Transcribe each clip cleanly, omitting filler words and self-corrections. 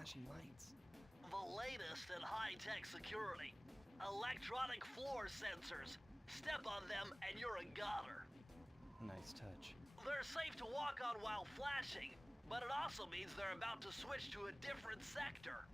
flashing lights? The latest in high-tech security. Electronic floor sensors. Step on them and you're a goner. Nice touch. They're safe to walk on while flashing, but it also means they're about to switch to a different sector.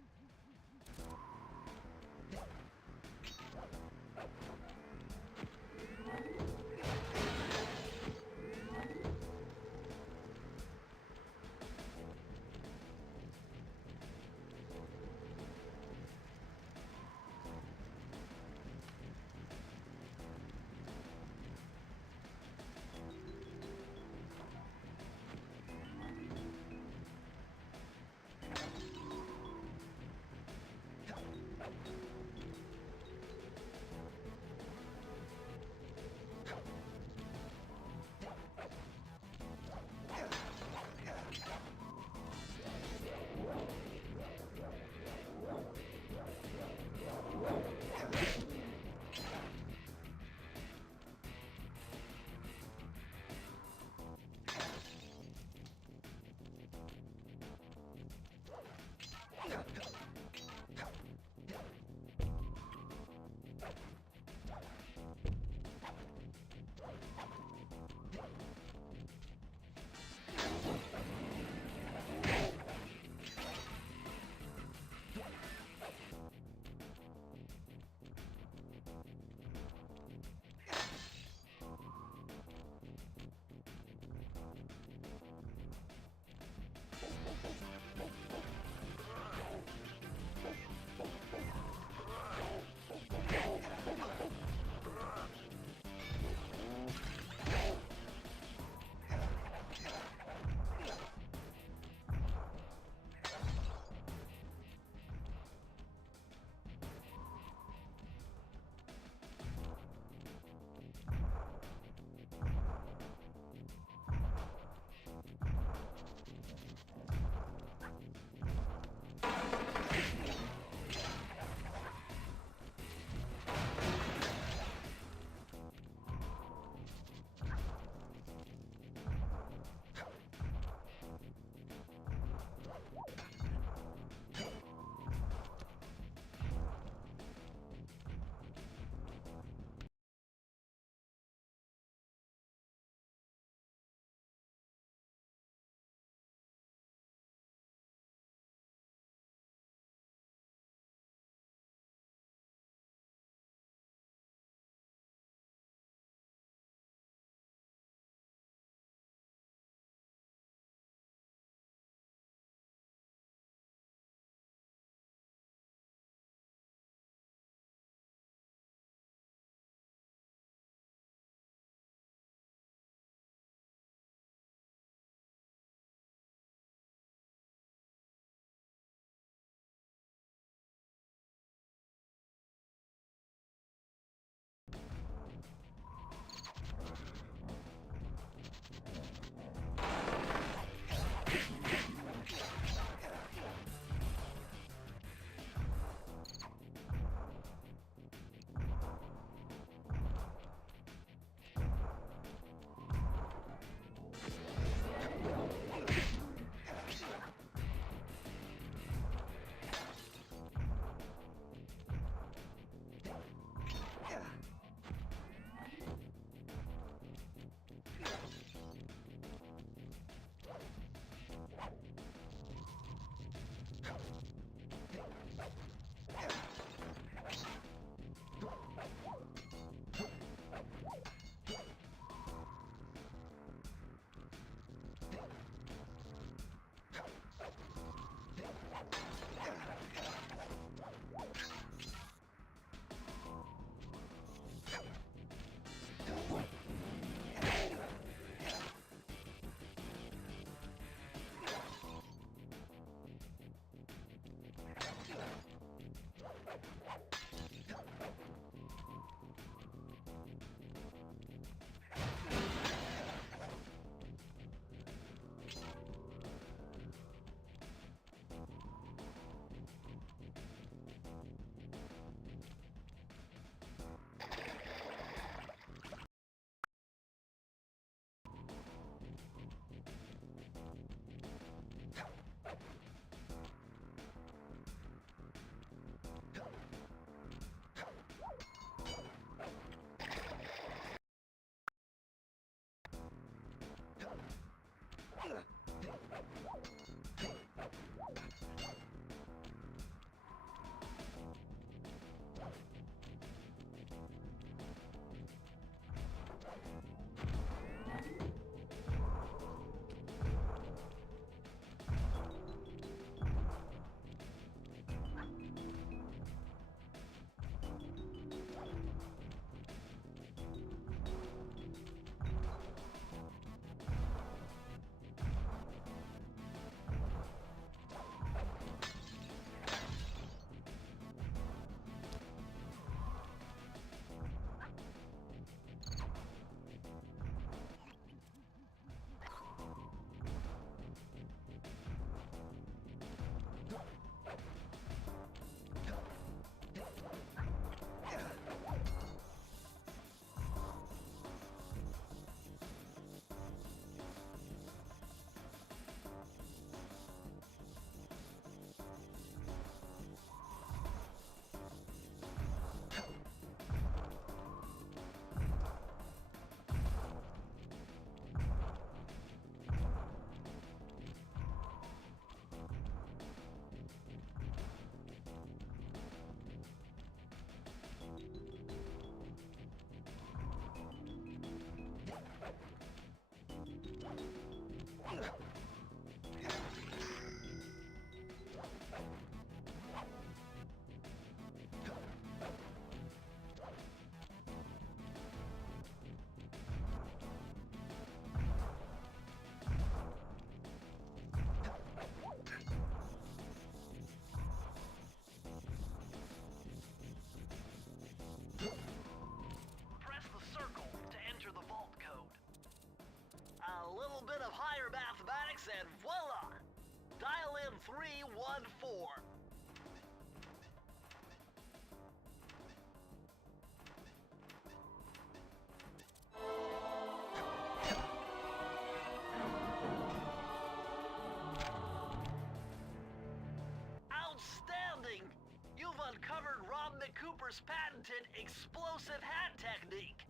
uncovered Rob McCooper's patented explosive hat technique.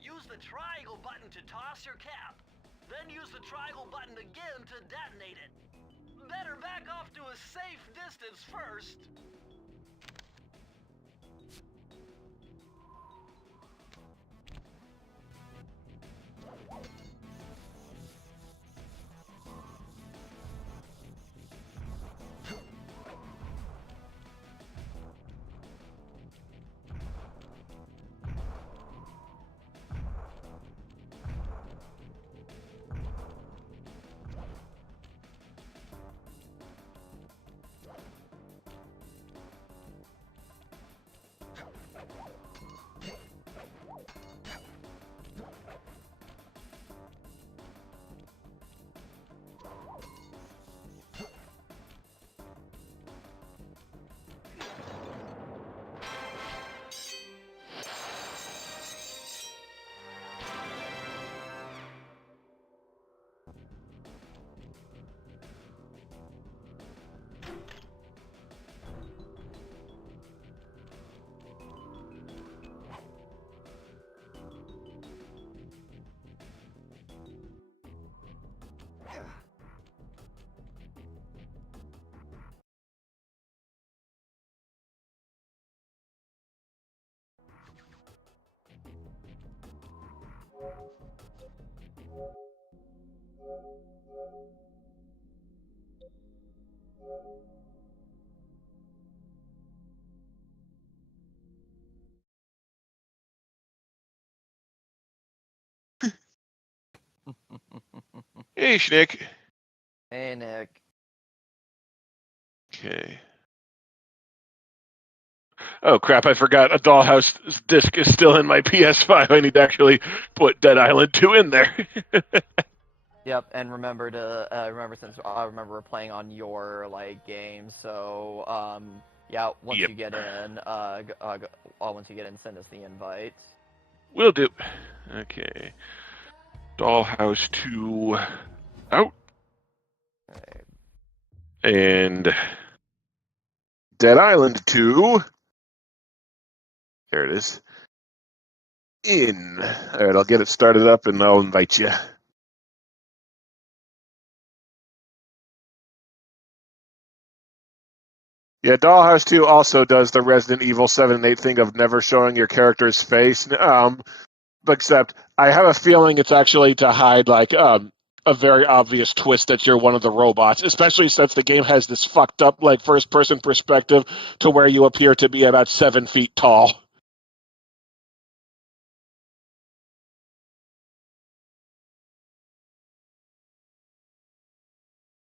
Use the triangle button to toss your cap. Then use the triangle button again to detonate it. Better back off to a safe distance first. Hey, Schnick. Hey, Nick. Okay. Oh, crap, I forgot a Dollhouse disc is still in my PS5. I need to actually put Dead Island 2 in there. Yep, and remember to since I remember we're playing on your game, so yeah, once Yep. you get in, send us the invite. Will do. Okay. Dollhouse 2 out. Right. And Dead Island 2. There it is. In. All right, I'll get it started up and I'll invite you. Yeah, Dollhouse 2 also does the Resident Evil 7 and 8 thing of never showing your character's face. Except I have a feeling it's actually to hide a very obvious twist that you're one of the robots, especially since the game has this fucked up first person perspective to where you appear to be about 7 feet tall.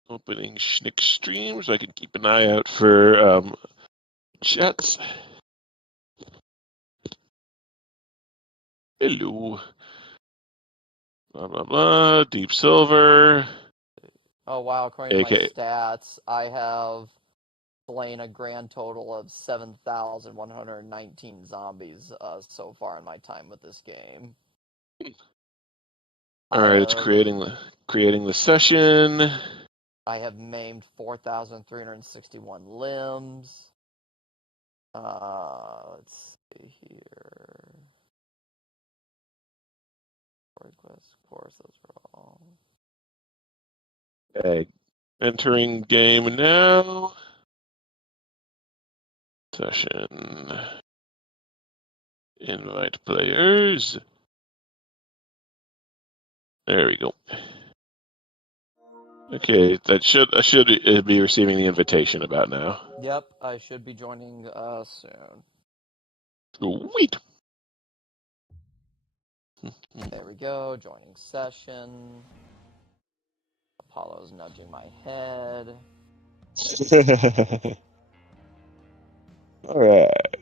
Opening Schnick streams. I can keep an eye out for chats. Hello. Blah, blah, blah. Deep Silver. Oh wow! According to AK. my stats, I have slain a grand total of 7,119 zombies so far in my time with this game. All right, it's creating the session. I have maimed 4,361 limbs. Let's see here. Request, of course, those are all. Okay. Entering game now. Session. Invite players. There we go. Okay, I should be receiving the invitation about now. Yep, I should be joining soon. Sweet. There we go, joining session. Apollo's nudging my head. All right.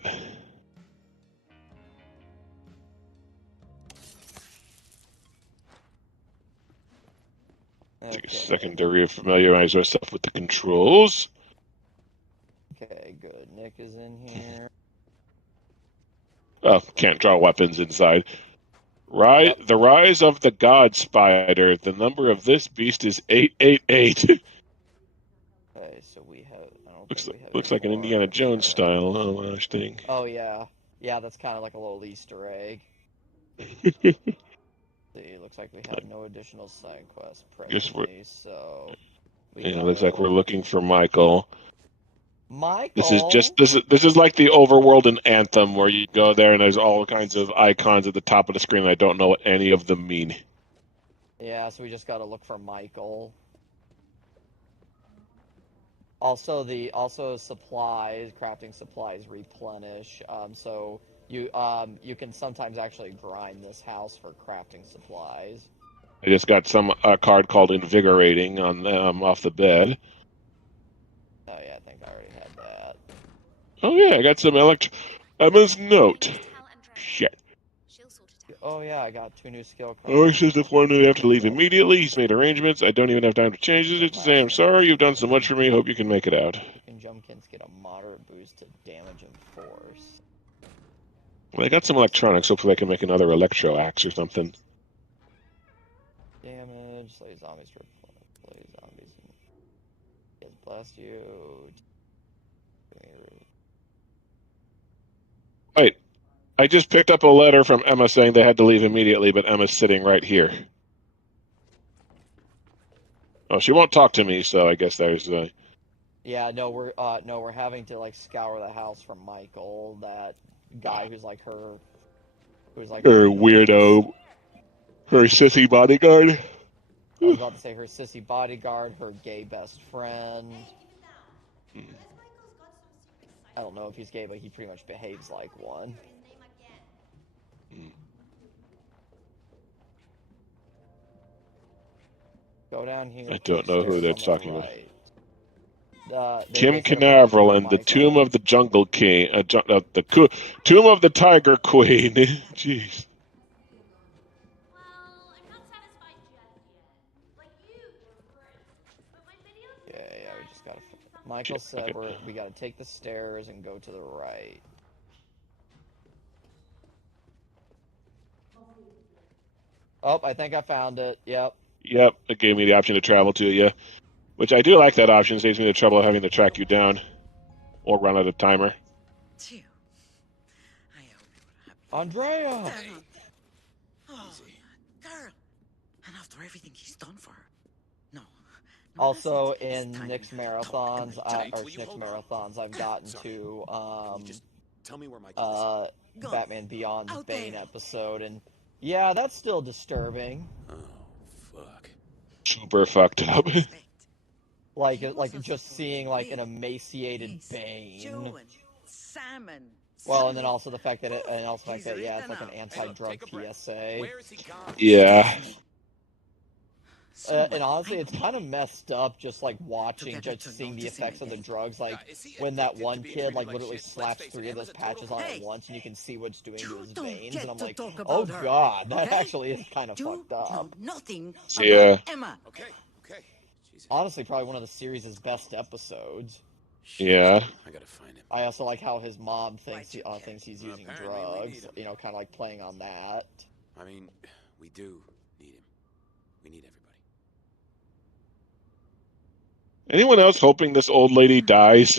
Okay. Take a second to refamiliarize ourselves with the controls. Okay, good. Nick is in here. Oh, can't draw weapons inside. Yep. The rise of the God Spider. The number of this beast is 888. Okay, so we have. I don't don't think we have Looks any like an more Indiana Jones extra style thing. Oh yeah, yeah. That's kind of like a little Easter egg. See, looks like we have no additional side quests Guess we're presently, so we yeah. can Looks like we're go. looking for Michael. Michael. This is like the overworld in Anthem where you go there and there's all kinds of icons at the top of the screen. I don't know what any of them mean. Yeah, so we just got to look for Michael. Also supplies, crafting supplies replenish. So you can sometimes actually grind this house for crafting supplies. I just got some card called Invigorating on off the bed. Oh yeah, I think I already had that. Oh yeah, I got some Emma's note. Shit. Oh yeah, I got 2 new skill cards. Oh, he says if one knew have to leave immediately. He's made arrangements. I don't even have time to change it. To say I'm sorry. You've done so much for me. Hope you can make it out. And Jumpkins get a moderate boost to damage and force. Well, I got some electronics. Hopefully, I can make another electro axe or something. Damage, slay zombies, slay zombies. Yes, blast you. Wait, I just picked up a letter from Emma saying they had to leave immediately, but Emma's sitting right here. Oh, she won't talk to me, so I guess there's. Yeah, no, we're having to like scour the house for Michael, that guy who's like her Weirdo, her sissy bodyguard. I was about to say her sissy bodyguard, her gay best friend. I don't know if he's gay, but he pretty much behaves like one. Go down here. I don't know who they're talking about. Kim Canaveral and the Tomb of the Jungle King, the Tomb of the Tiger Queen. Jeez. Yeah, we just gotta. Michael said we gotta take the stairs and go to the right. Oh, I think I found it. Yep. Yep, it gave me the option to travel to you, which I do like that option. It saves me the trouble of having to track you down or run out of timer. Andrea! Oh, girl. And after everything he's done for her. No. Also, in Nick's marathons, I've gotten to tell me where Michael is. Batman Beyond's Bane episode, and yeah, that's still disturbing. Oh, fuck. Super fucked up. like just seeing like an emaciated Bane. Salmon. Well, and then also the fact that yeah, it's like an anti-drug PSA. Yeah. And honestly, it's kind of messed up just like seeing the effects of the drugs. Like when that one kid like literally slaps 3 of those patches on at once, and you can see what it's doing to his veins, and I'm like, oh god, that actually is kind of fucked up. Nothing. Yeah. Emma. Okay. Honestly, probably one of the series' best episodes. Yeah. I gotta find him. I also like how his mom thinks he's using drugs. You know, kind of like playing on that. I mean, we do need him. We need everybody. Anyone else hoping this old lady dies?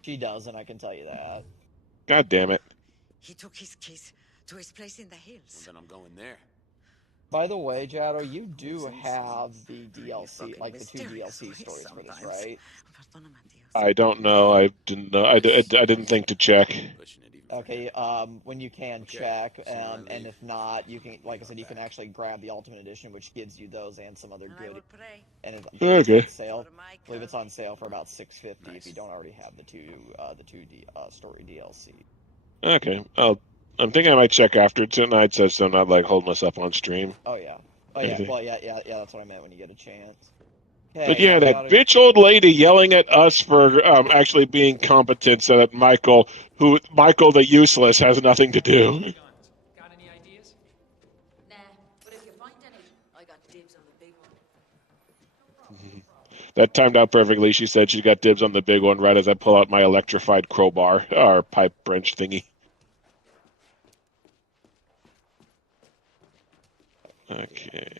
She doesn't, I can tell you that. God damn it. He took his keys to his place in the hills. Well, then I'm going there. By the way, Jado, you do have the DLC, like the 2 DLC stories for this, right? I don't know. I didn't know. I didn't think to check. Okay, when you can check, and if not, you can, like I said, you can actually grab the Ultimate Edition, which gives you those and some other good. And it's Okay. on sale. I believe it's on sale for about $6.50 if you don't already have the two story DLC. Okay. I'm thinking I might check after tonight, so I'm not like holding us up on stream. Oh yeah. Oh yeah. Well, yeah. That's what I meant when you get a chance. Okay, But yeah, that bitch old lady yelling at us for actually being competent, so that Michael the useless has nothing to do. Got any ideas? Nah, but if you find any, I got dibs on the big one. That timed out perfectly. She said she got dibs on the big one right as I pull out my electrified crowbar or pipe wrench thingy. Okay.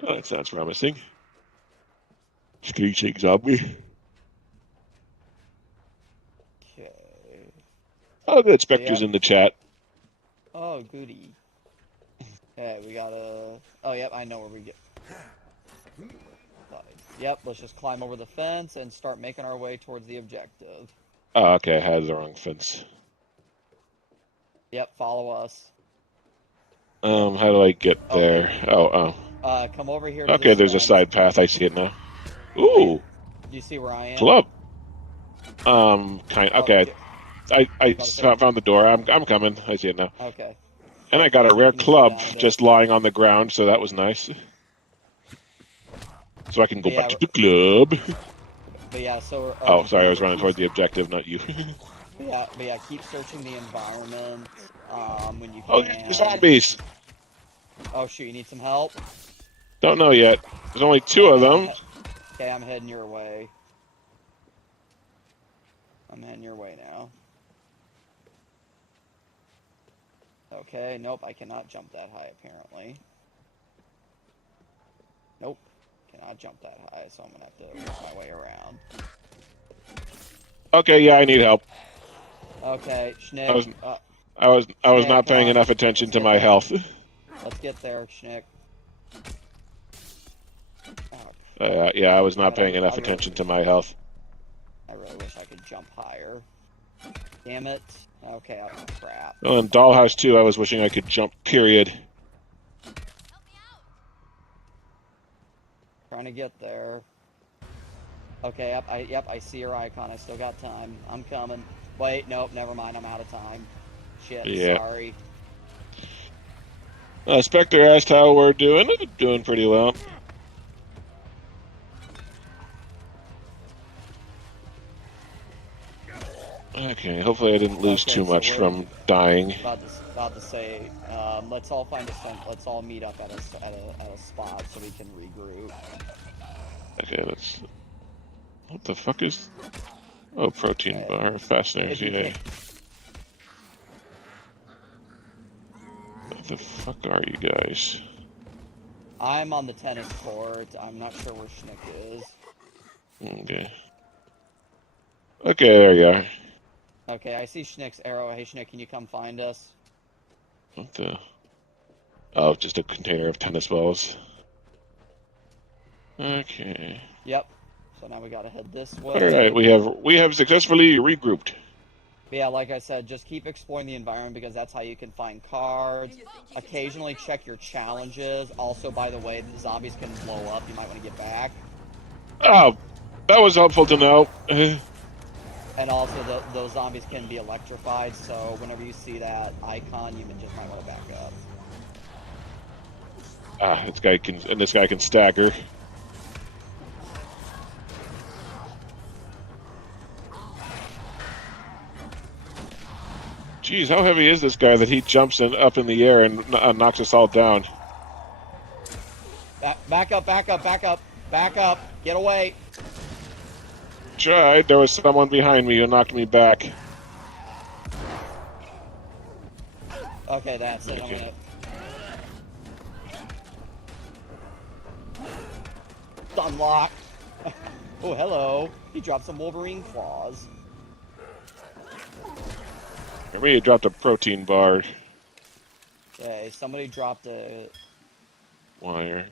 Oh, that sounds promising. Screeching zombie. Okay. Oh, good. Spectre's Yep. in the chat. Oh, goody. Okay, we gotta... Oh, yep, I know where we get... Yep, let's just climb over the fence and start making our way towards the objective. Oh, okay. I had the wrong fence. Yep, follow us. How do I get there? Okay. Oh. Come over here to Okay, this there's a fence. side path. I see it now. Ooh. Do you see where I am? Club. Okay. I found the door. I'm coming. I see it now. Okay. And I got a rare You can club sit down a bit. just lying on the ground, so that was nice. So I can go back to the club. But yeah, so... Oh, sorry, I was running toward the objective, not you. But yeah, keep searching the environment when you can. Oh, there's zombies! Oh shoot, you need some help? Don't know yet. There's only 2 of them. Okay, I'm heading your way. I'm heading your way now. Okay, nope, I cannot jump that high apparently. Nope, cannot jump that high, so I'm gonna have to work my way around. Okay, yeah, I need help. Okay, Schnick. I was Schnick, not paying come on. enough attention Let's to get my there. health. Let's get there, Schnick. Yeah, I was not paying I enough really- attention to my health. I really wish I could jump higher. Damn it. Okay, oh, crap. Well, in Dollhouse 2, I was wishing I could jump, period. Trying to get there. Okay, yep, I see your icon. I still got time. I'm coming. Wait, nope, never mind. I'm out of time. Shit, Yeah. sorry. Spectre asked how we're doing. Doing pretty well. Okay, hopefully I didn't lose too much from dying. About to say, let's all meet up at a spot so we can regroup. Okay, let's... What the fuck is... Oh, protein bar. Fascinating. Yeah. What the fuck are you guys? I'm on the tennis court. I'm not sure where Schnick is. Okay. Okay, there you are. Okay, I see Schnick's arrow. Hey, Schnick, can you come find us? What the... Oh, just a container of tennis balls. Okay. Yep. So now we gotta head this way. Alright, we have successfully regrouped. But yeah, like I said, just keep exploring the environment because that's how you can find cards. Occasionally check your challenges. Also, by the way, the zombies can blow up. You might want to get back. Oh, that was helpful to know. And also, those zombies can be electrified, so whenever you see that icon, you just might want to back up. This guy can stagger. Jeez, how heavy is this guy that he jumps up in the air and knocks us all down? Back up, back up, back up, back up, get away. Tried. There was someone behind me who knocked me back. Okay, that's it. Okay. Unlock. Oh, hello. He dropped some Wolverine claws. For me, he dropped a protein bar. Okay, somebody dropped a... Wire.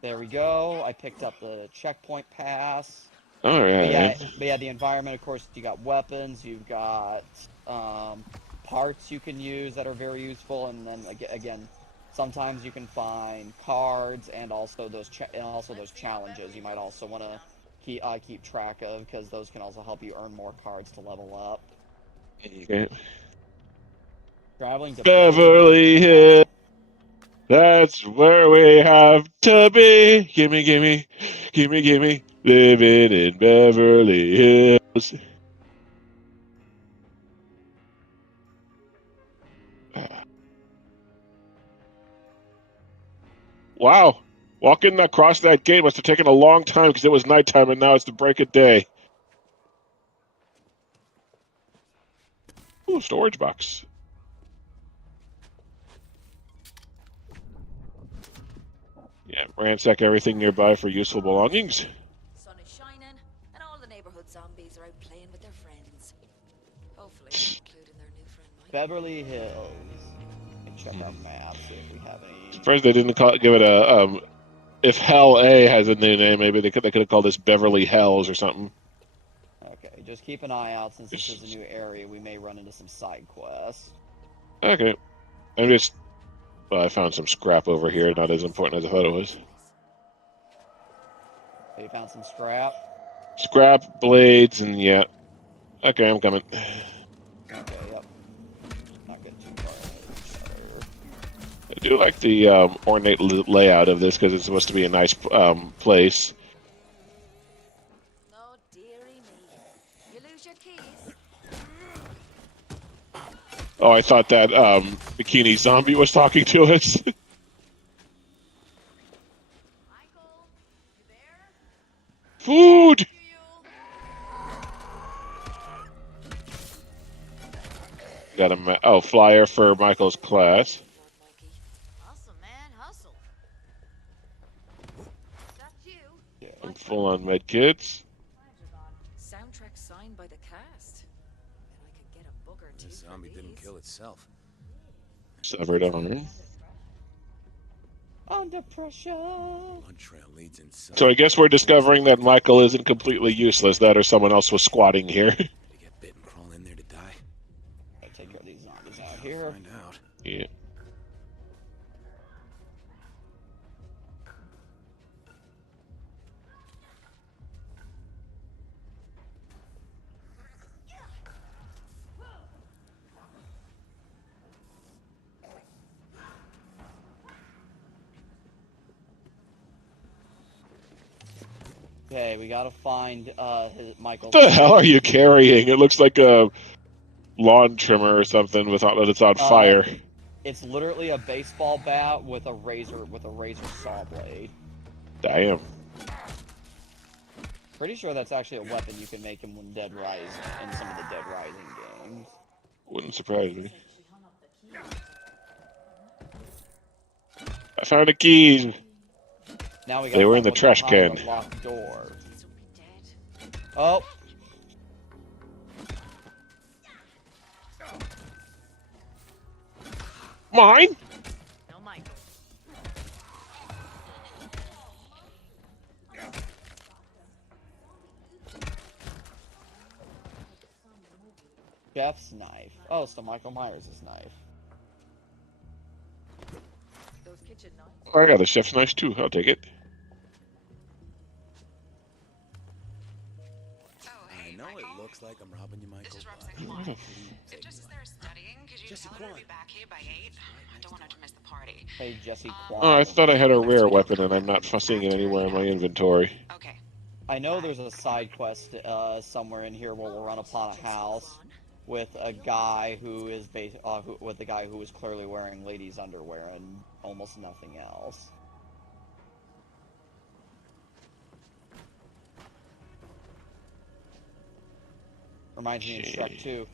There we go. I picked up the checkpoint pass. Alright. But yeah, the environment, of course, you got weapons, you've got parts you can use that are very useful, and then again, sometimes you can find cards and also those challenges. You might also want to keep track of because those can also help you earn more cards to level up. Okay. Traveling to Beverly Hills. That's where we have to be. Gimme, gimme, gimme, gimme. Living in Beverly Hills. Wow. Walking across that gate must have taken a long time because it was nighttime and now it's the break of day. Ooh, storage box. Yeah, ransack everything nearby for useful belongings. And all the neighborhood zombies are out playing with their friends. Hopefully, including their new friend Mike. Beverly Hills. Check our map, see if we have any. Surprised they didn't give it a. If Hell A has a new name, maybe they could have called this Beverly Hells or something. Okay, just keep an eye out since this is a new area. We may run into some side quests. Okay, well, I found some scrap over here. Not as important as I thought it was. So you found some scrap. Scrap, blades, and yeah. Okay, I'm coming. Okay, yep. Not getting too far ahead of each other. I do like the ornate layout of this because it's supposed to be a nice place. Oh, dearie me. You lose your keys? Oh, I thought that bikini zombie was talking to us. Michael, you there? Food! Got a flyer for Michael's class. Hustle, man, hustle. That's you. Yeah. I'm full on med kits. Soundtrack signed by the cast. Bet I could get a book or two. The zombie didn't kill itself. Severed arm. Under pressure. One trail leads inside. So I guess we're discovering that Michael isn't completely useless. That or someone else was squatting here. To get bit and crawl in there to die. Gotta take care of these zombies out here. Find out. Yeah. Okay, we gotta find Michael. What the hell are you carrying? It looks like a lawn trimmer or something with it's on fire. It's literally a baseball bat with a razor saw blade. Damn. Pretty sure that's actually a weapon you can make in Dead Rising in some of the Dead Rising games. Wouldn't surprise me. I found the keys. Now we They were in the what's trash behind can. the locked door. Kids will be dead. Oh. Mine? No, Michael. Jeff's knife. Oh, so Michael Myers' knife. Those kitchen knives. Oh, I got a chef's knife too. I'll take it. I know it looks like I'm robbing you, Michael. This is Roxanne but- Klein. If Jess is there studying, could you Jesse tell her to Klein. be back here by 8? I don't want her to miss the party. Hey, Jesse Kwan. Oh, I thought I had a rare weapon and I'm not seeing it anywhere in my inventory. Okay. I know there's a side quest somewhere in here where we'll run upon a house with a guy who is with a guy who is clearly wearing ladies' underwear and almost nothing else. Reminds me of Shrek 2.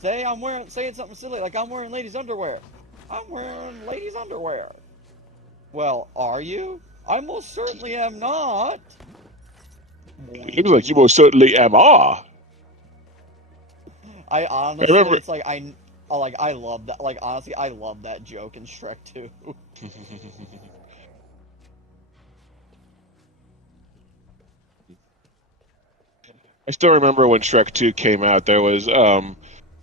Saying something silly like I'm wearing ladies' underwear. I'm wearing ladies' underwear. Well, are you? I most certainly am not. Looks like you most certainly am. I honestly, remember- it's like I love that. Like honestly, I love that joke in Shrek 2. I still remember when Shrek 2 came out, there was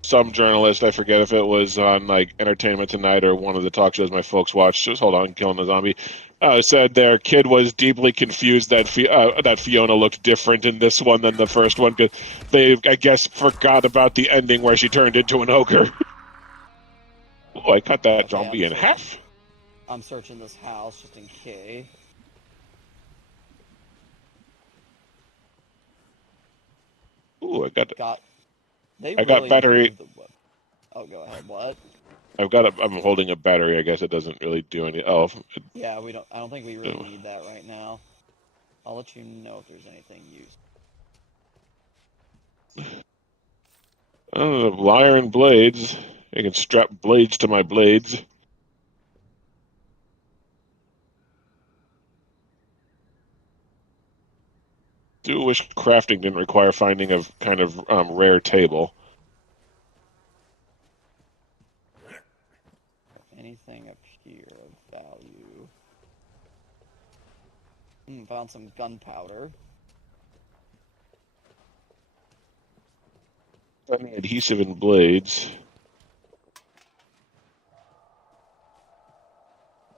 some journalist, I forget if it was on like Entertainment Tonight or one of the talk shows my folks watched, just hold on, Killing the Zombie, said their kid was deeply confused that that Fiona looked different in this one than the first one, because they, I guess, forgot about the ending where she turned into an ogre. Oh, I cut that Okay, zombie in half. I'm searching this house just in case. Ooh, I got battery. Oh, go ahead. What? I'm holding a battery. I guess it doesn't really do any. Oh, Yeah, I don't think we really need that right now. I'll let you know if there's anything used. Iron blades. I can strap blades to my blades. wish crafting didn't require finding a kind of rare table. Anything up here of value? Found some gunpowder. Adhesive and blades.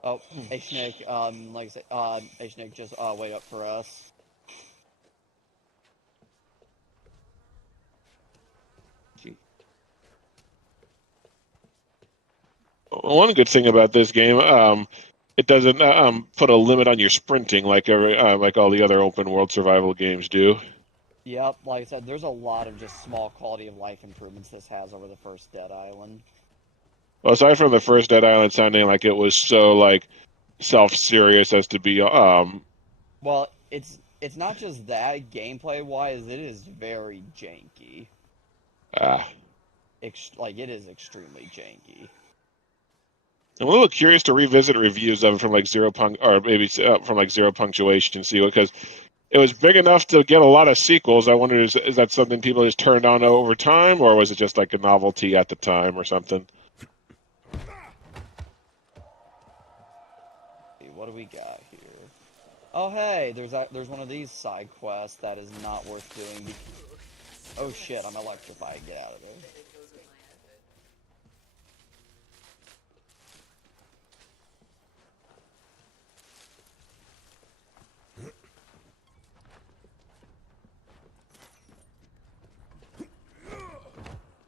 Oh, hey Snake, like I said, hey Snake, just wait up for us. One good thing about this game, it doesn't put a limit on your sprinting like like all the other open world survival games do. Yep, like I said, there's a lot of just small quality of life improvements this has over the first Dead Island. Well, aside from the first Dead Island sounding like it was so like self-serious as to be Well, it's not just that, gameplay wise it is very janky. Like it is extremely janky. I'm a little curious to revisit reviews of it from like Zero Punctuation, see what, because it was big enough to get a lot of sequels. I wonder, is that something people just turned on over time, or was it just like a novelty at the time or something? What do we got here? Oh hey, there's one of these side quests that is not worth doing. Oh shit, I'm electrified. Get out of there.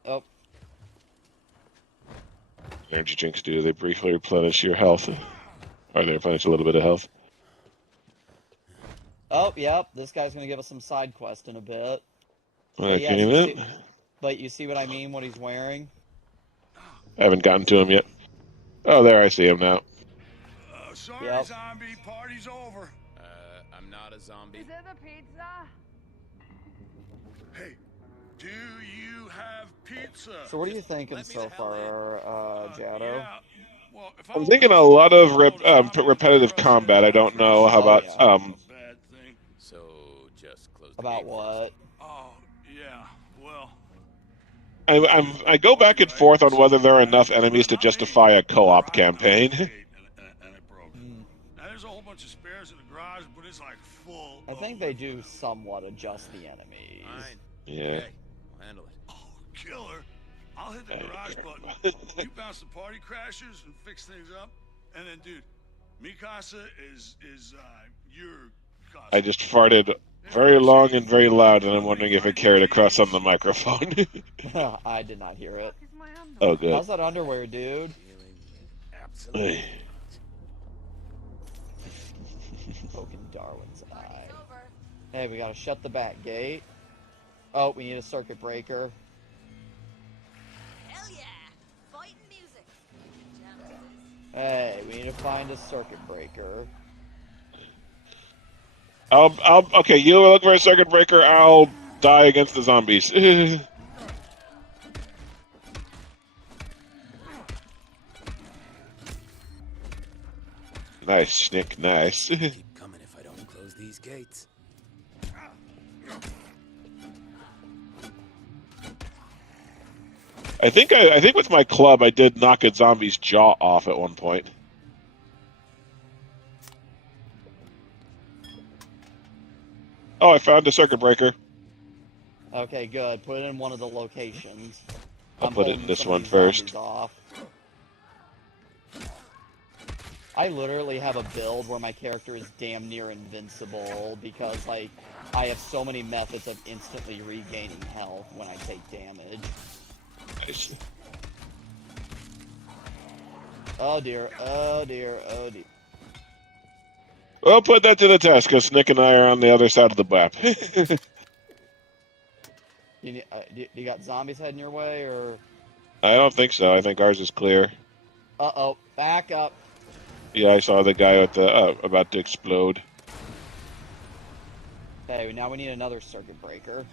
Oh. Energy drinks do. They briefly replenish your health. Or they replenish a little bit of health. Oh, yep. This guy's going to give us some side quest in a bit. Okay, but you see what I mean, what he's wearing? I haven't gotten to him yet. Oh, there, I see him now. Sorry, zombie, party's over. I'm not a zombie. Is it a pizza? Hey, do you have pizza? So what are you thinking so far, Jado? Yeah. Well, I'm thinking a lot of repetitive combat. I don't know how about So just close the about gate what? Oh yeah, well. I go back and forth on whether there are enough enemies to justify a co-op campaign. And it broke. Now there's a whole bunch of spares in the garage, but it's like full. I think they do somewhat adjust the enemies. Fine. Yeah. Okay, I'll handle it. Oh, killer! I'll hit the garage button. You bounce the party crashers and fix things up, and then, dude, Mikasa is your casa. I just farted very long and very loud, and I'm wondering if it carried across on the microphone. I did not hear it. Oh, good. How's that underwear, dude? Absolutely. Poking Darwin's eye. Hey, we gotta shut the back gate. Oh, we need a circuit breaker. Hell yeah! Fighting music. Hey, we need to find a circuit breaker. Okay, you look for a circuit breaker, I'll die against the zombies. Nice, Nick, nice. Keep coming if I don't close these gates. I think with my club I did knock a zombie's jaw off at one point. Oh, I found a circuit breaker. Okay, good. Put it in one of the locations. I'll put it in this one first. Off. I literally have a build where my character is damn near invincible because, like, I have so many methods of instantly regaining health when I take damage. Nice. Oh dear, oh dear, oh dear. Well, put that to the test, because Nick and I are on the other side of the map. You got zombies heading your way, or? I don't think so. I think ours is clear. Uh-oh, back up. Yeah, I saw the guy at the about to explode. Hey, now we need another circuit breaker.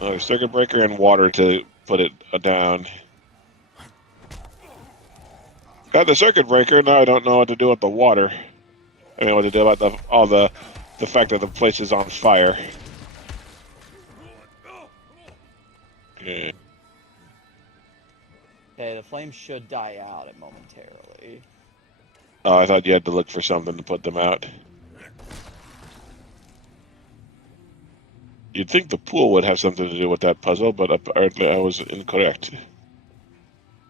Oh, circuit breaker and water to put it down. Got the circuit breaker, now I don't know what to do with the water. I mean, what to do about the fact that the place is on fire. Okay. Okay, the flames should die out it momentarily. Oh, I thought you had to look for something to put them out. You'd think the pool would have something to do with that puzzle, but apparently I was incorrect.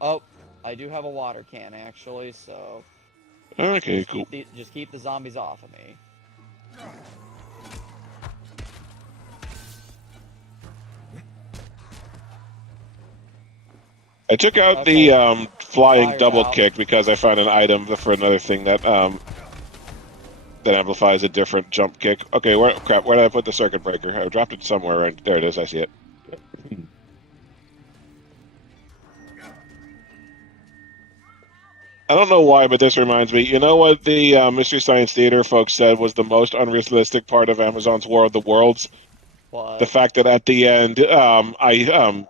Oh, I do have a water can, actually, so... Okay, cool. Just keep the zombies off of me. I took out Okay. the flying Fire's double out. kick because I found an item for another thing that that amplifies a different jump kick. Okay, where did I put the circuit breaker? I dropped it somewhere. Right there it is. I see it. I don't know why, but this reminds me. You know what the Mystery Science Theater folks said was the most unrealistic part of Amazon's War of the Worlds? What? The fact that at the end, the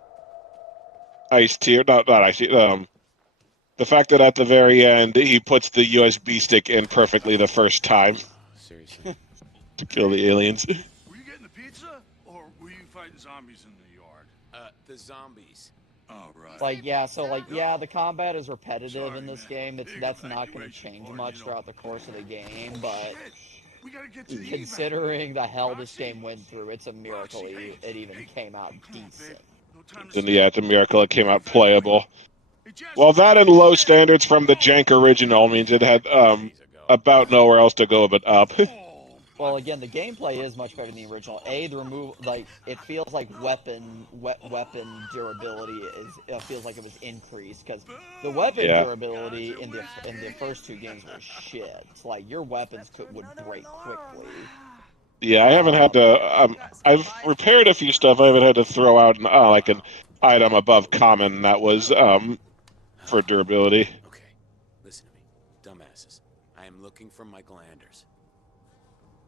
fact that at the very end he puts the USB stick in perfectly the first time Seriously. to kill the aliens. Were you getting the pizza, or were you fighting zombies in the yard? The zombies. Oh, right. Like, yeah, so, like, yeah, the combat is repetitive Sorry, in this man. game. That's not going to change much throughout the course of the game, but We gotta get to the considering the hell this game went through, it's a miracle it even came out decent. And yeah, it's a miracle it came out playable. Well, that and low standards from the jank original means it had about nowhere else to go but up. Well, again, the gameplay is much better than the original. It feels like weapon durability feels like it was increased because the weapon durability in the first two games was shit. It's like your weapons would break quickly. Yeah, I haven't had to. I've repaired a few stuff. I haven't had to throw out like an item above common that was for durability. Okay, listen to me, dumbasses. I am looking for Michael Anders.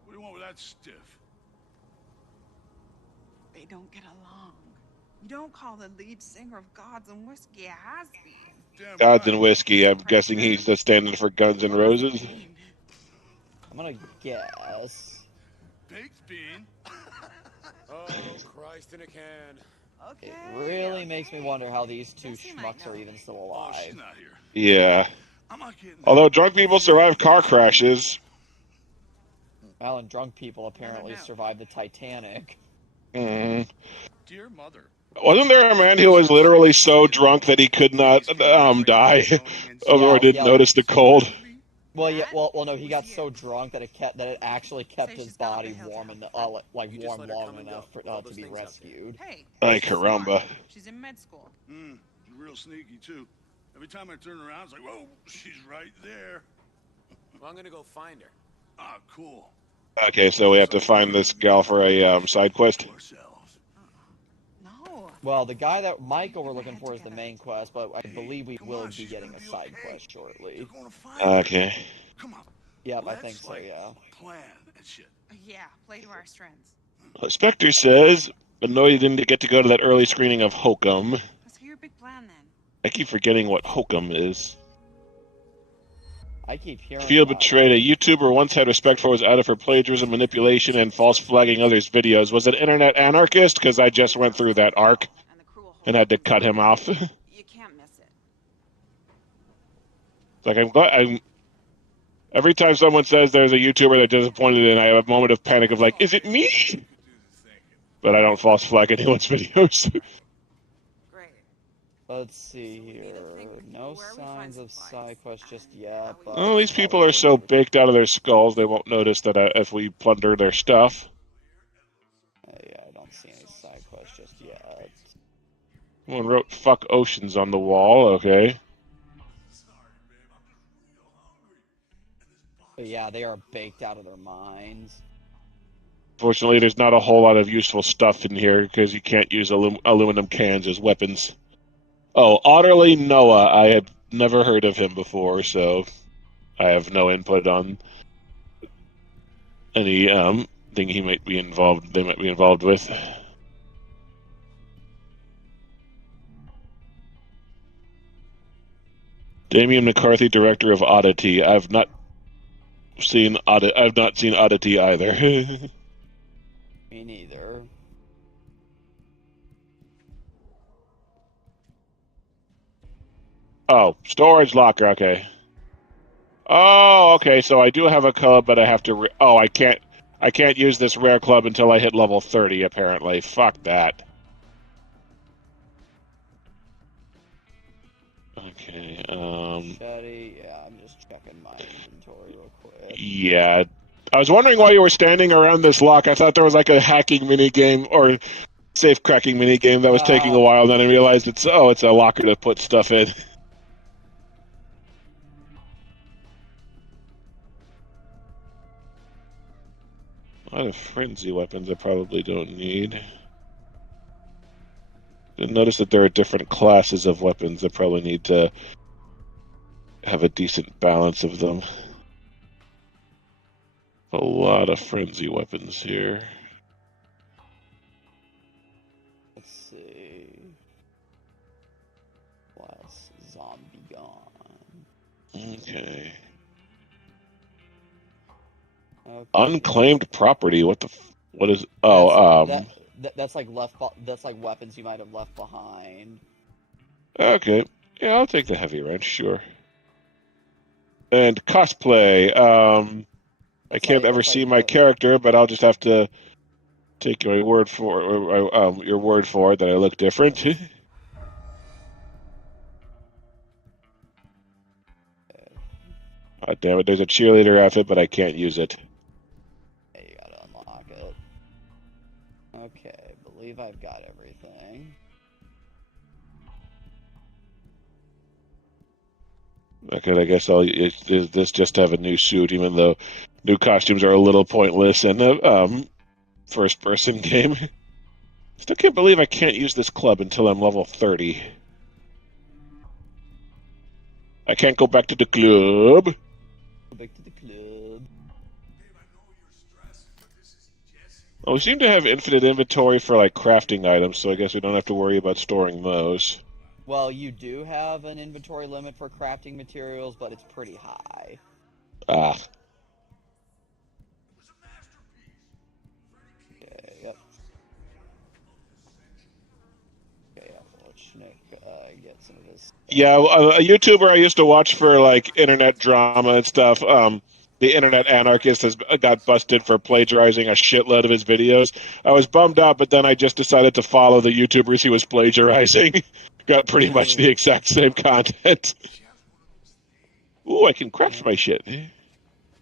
What do you want with that stiff? They don't get along. You don't call the lead singer of Gods and Whiskey a has-been. Gods and Whiskey. I'm guessing he's the stand-in for Guns N' Roses. I'm gonna guess. Baked bean. Oh, Christ in a can. Okay. It really makes me wonder how these two schmucks are even still Oh, she's alive. not here. Yeah. I'm not getting Although drunk people survive car crashes. Well, and drunk people apparently survived the Titanic. Mm. Dear mother. Wasn't there a man who was literally so drunk that he could not die, or didn't notice the cold? Well, yeah. Well, no. He got so drunk that it actually kept his body warm and warm long enough to be rescued. Hey. Ay, caramba. She's in med school. Real sneaky too. Every time I turn around, it's like, whoa, she's right there. Well, I'm gonna go find her. Ah, cool. Okay, so we have to find this gal for a side quest. No. Well, the guy that Michael we're looking for is the main quest, but I believe we will be getting a side quest shortly. Okay. Come on. Yep, I think so. Yeah. Plan and shit. Yeah, play to our strengths. Spectre says, annoyed you didn't get to go to that early screening of Hokum. Let's hear your big plan then. I keep forgetting what Hokum is. I keep hearing. Feel betrayed. A YouTuber once had respect for was outed for plagiarism, manipulation, and false flagging others' videos. Was it Internet Anarchist? Because I just went through that arc and had to cut him off. You can't miss it. Like I'm glad. Every time someone says there's a YouTuber they're disappointed in, I have a moment of panic of like, is it me? But I don't false flag anyone's videos. Let's see here. No signs of side quest just yet. But Well, these people are so baked out of their skulls they won't notice that if we plunder their stuff. Yeah, I don't see any side quest just yet. Someone wrote "fuck oceans" on the wall. Okay. But yeah, they are baked out of their minds. Fortunately, there's not a whole lot of useful stuff in here because you can't use aluminum cans as weapons. Oh, Otterly Noah. I had never heard of him before, so I have no input on any thing he might be involved. They might be involved with. Damian McCarthy, director of Oddity. I've not seen Oddity either. Me neither. Oh, storage locker. Okay. Oh, okay. So I do have a club, but I have to. I can't. I can't use this rare club until I hit level 30. Apparently, fuck that. Okay. Machete. Yeah, I'm just checking my inventory real quick. Yeah. I was wondering why you were standing around this lock. I thought there was like a hacking mini game or safe cracking mini game that was taking a while. Then I realized it's a locker to put stuff in. A lot of frenzy weapons I probably don't need. And notice that there are different classes of weapons. I probably need to have a decent balance of them. A lot of frenzy weapons here. Let's see. Plus zombie gone. Okay. Unclaimed property. What is? That's like that's like weapons you might have left behind. Okay. Yeah, I'll take the heavy wrench, sure. And cosplay. I can't ever see my character, but I'll just have to take your word for it that I look different. God damn it! There's a cheerleader outfit, but I can't use it. Yeah, you gotta unlock it. Okay, believe I've got everything. Okay, I guess this just have a new suit, even though new costumes are a little pointless in a first-person game. Still can't believe I can't use this club until I'm level 30. I can't go back to the club. Go back to the club. Well, we seem to have infinite inventory for like crafting items, so I guess we don't have to worry about storing those. Well, you do have an inventory limit for crafting materials, but it's pretty high. Ah. Okay, yep. Okay, let's get some of this. Yeah, a YouTuber I used to watch for like internet drama and stuff, the Internet Anarchist has got busted for plagiarizing a shitload of his videos. I was bummed out, but then I just decided to follow the YouTubers he was plagiarizing. Got pretty much the exact same content. Ooh, I can craft my shit.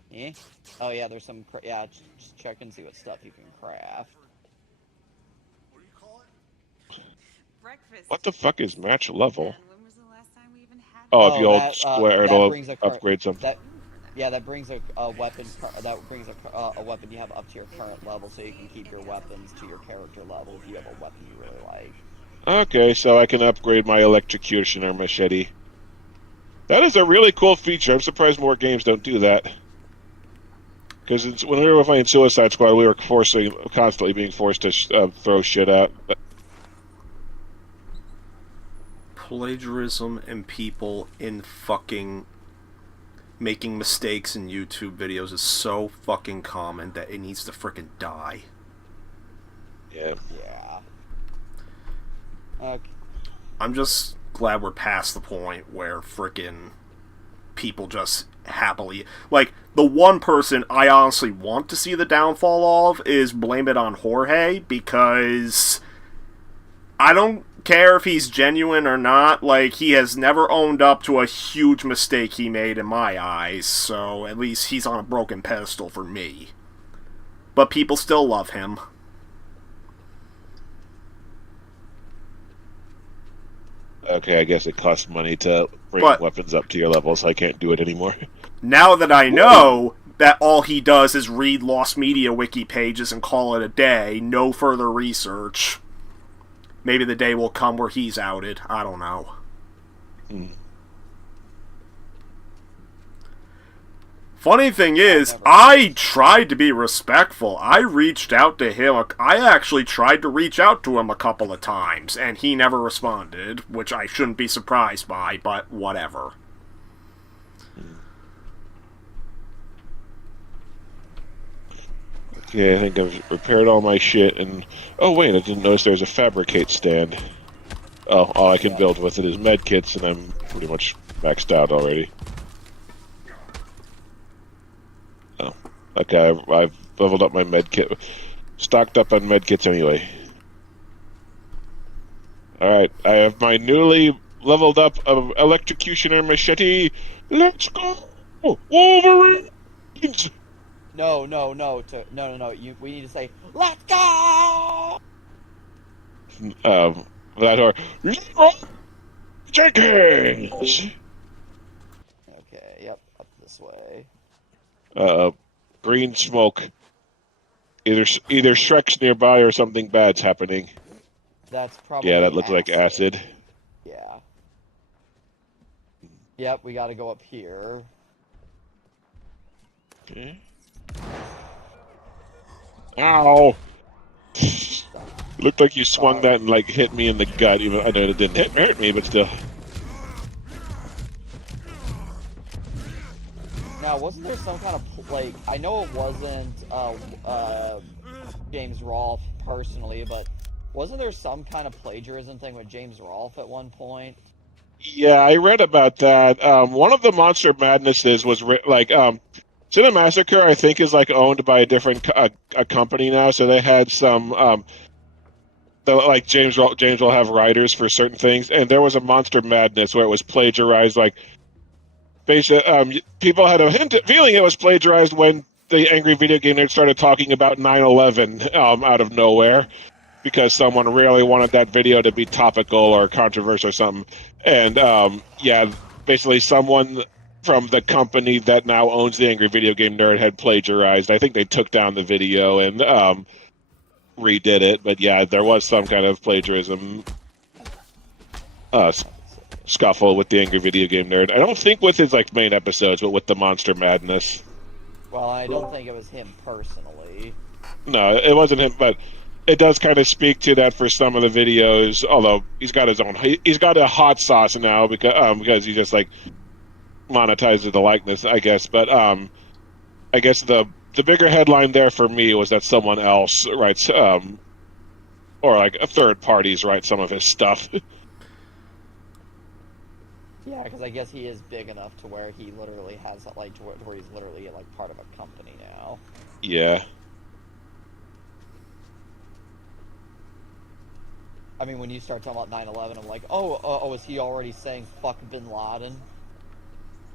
Yeah? Oh yeah, there's some. Yeah, just check and see what stuff you can craft. What do you call it? Breakfast. What the fuck is match level? When was the last time we even had the old square. It'll upgrade something. That brings a weapon. That brings a weapon you have up to your current level, so you can keep your weapons to your character level if you have a weapon you really like. Okay, so I can upgrade my electrocutioner machete. That is a really cool feature. I'm surprised more games don't do that. Because when we were playing Suicide Squad, we were constantly being forced to throw shit out. Plagiarism and people in fucking making mistakes in YouTube videos is so fucking common that it needs to frickin' die. Yeah. Yeah. Okay. I'm just glad we're past the point where frickin' people just happily... Like, the one person I honestly want to see the downfall of is blame it on Jorge, because I don't care if he's genuine or not. Like, he has never owned up to a huge mistake he made in my eyes, so at least he's on a broken pedestal for me. But people still love him. Okay, I guess it costs money to bring weapons up to your level, so I can't do it anymore. Now that I know that all he does is read Lost Media wiki pages and call it a day, no further research, maybe the day will come where he's outed. I don't know. Funny thing is, I tried to be respectful. I reached out to him. I actually tried to reach out to him a couple of times, and he never responded, which I shouldn't be surprised by, but whatever. Okay, I think I've repaired all my shit, and... Oh, wait, I didn't notice there was a fabricate stand. Oh, all I can build with it is med kits, and I'm pretty much maxed out already. Oh, okay, I've leveled up my med kit. Stocked up on med kits anyway. Alright, I have my newly leveled up electrocutioner machete. Let's go! Wolverines! No. We need to say, let's go! That or Leroy Jenkins! Okay, yep, up this way. Green smoke. Either Shrek's nearby or something bad's happening. That's probably Yeah, that looks like acid. Yeah. Yep, we gotta go up here. Okay. Ow! Looked like you swung that and like hit me in the gut. Even I know it didn't hurt me, but still. Now, wasn't there some kind of like? I know it wasn't James Rolfe personally, but wasn't there some kind of plagiarism thing with James Rolfe at one point? Yeah, I read about that. One of the Monster Madnesses was Cinemassacre, I think, is like owned by a different a company now. So they had some like James will have writers for certain things, and there was a Monster Madness where it was plagiarized. Like, basically, people had a feeling it was plagiarized when the Angry Video Game Nerd started talking about 9/11 out of nowhere, because someone really wanted that video to be topical or controversial or something. And basically someone from the company that now owns the Angry Video Game Nerd had plagiarized. I think they took down the video and redid it, but yeah, there was some kind of plagiarism scuffle with the Angry Video Game Nerd. I don't think with his like main episodes, but with the Monster Madness. Well, I don't think it was him personally. No, it wasn't him, but it does kind of speak to that for some of the videos. Although he's got his own, he's got a hot sauce now because he just like monetizes the likeness, I guess. But I guess the bigger headline there for me was that someone else writes, or like a third parties write some of his stuff. Yeah, because I guess he is big enough to where he literally has like to where he's literally like part of a company now. Yeah. I mean, when you start talking about 9/11, I'm like, oh, is he already saying fuck Bin Laden?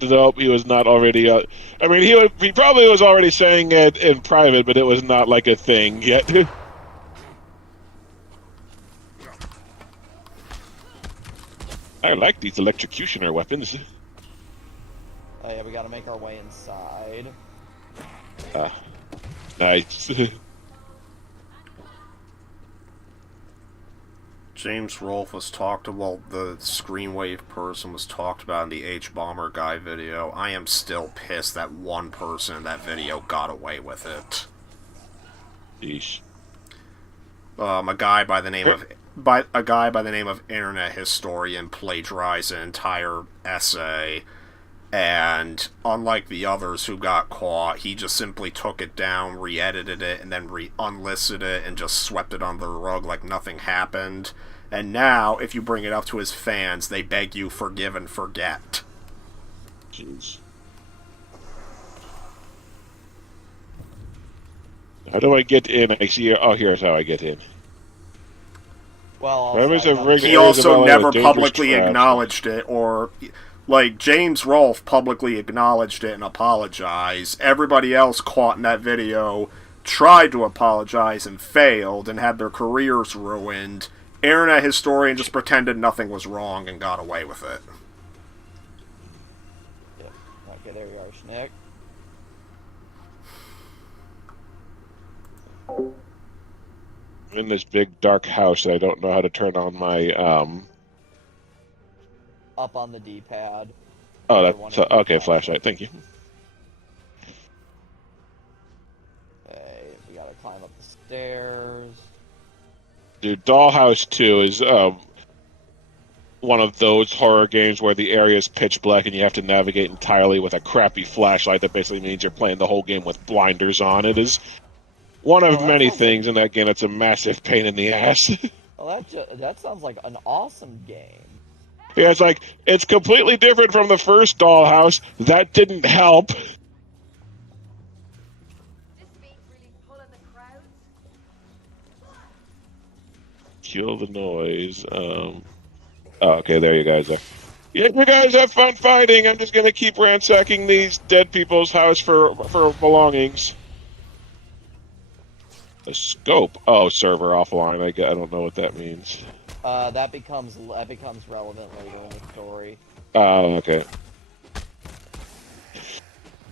Nope, he was not already. I mean, he probably was already saying it in private, but it was not like a thing yet. I like these electrocutioner weapons. Oh yeah, we gotta make our way inside. Nice. James Rolfe was talked about, the Screenwave person was talked about in the H-Bomber guy video. I am still pissed that one person in that video got away with it. Yeesh. A guy by the name of Internet Historian plagiarized an entire essay, and unlike the others who got caught, he just simply took it down, re-edited it, and then unlisted it, and just swept it under the rug like nothing happened. And now, if you bring it up to his fans, they beg you forgive and forget. Jeez. How do I get in? I see. Oh, here's how I get in. Well, he also never publicly acknowledged it, or like James Rolfe publicly acknowledged it and apologized. Everybody else caught in that video tried to apologize and failed and had their careers ruined. Internet Historian just pretended nothing was wrong and got away with it. Yep. Okay, there you are, Schnick. I'm in this big dark house. I don't know how to turn on my Up on the D-pad. Oh, that's okay. Flashlight. Thank you. Okay, we gotta climb up the stairs. Dude, Dollhouse 2 is one of those horror games where the area is pitch black and you have to navigate entirely with a crappy flashlight that basically means you're playing the whole game with blinders on. It is one of many things in that game that's a massive pain in the ass. Well, that sounds like an awesome game. Yeah, it's like, it's completely different from the first Dollhouse. That didn't help. Kill the noise. Oh, okay, there you guys are. Yeah, you guys have fun fighting. I'm just gonna keep ransacking these dead people's house for belongings. A scope. Oh, server offline. I don't know what that means. That becomes relevant later in the story. Oh, okay.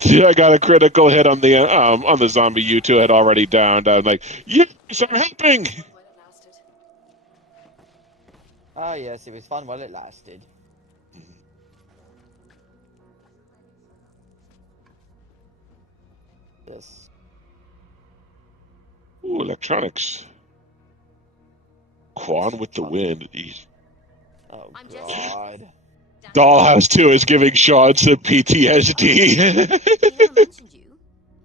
I got a critical hit on the zombie you two had already downed. I'm like, yes, I'm helping. Ah, yes, it was fun while it lasted. This. Ooh, electronics. Quan with the wind. Oh, God. Dollhouse 2 is giving Sean some PTSD.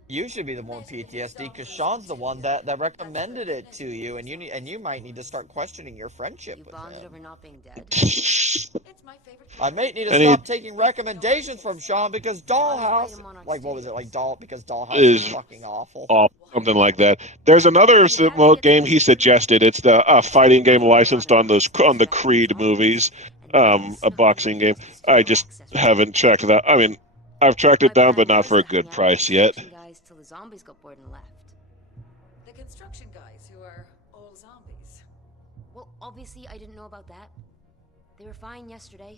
You should be the one PTSD, because Sean's the one that recommended it to you, and you might need to start questioning your friendship with him. Over not being dead. I may need to stop taking recommendations from Sean because Dollhouse, like, what was it, like because Dollhouse is fucking awful. Something like that. There's another game he suggested. It's the fighting game licensed on the Creed movies, a boxing game. I just haven't checked that. I mean, I've tracked it down, but not for a good price yet. Till the zombies got bored and left. The construction guys who are all zombies. Well, obviously I didn't know about that. They were fine yesterday.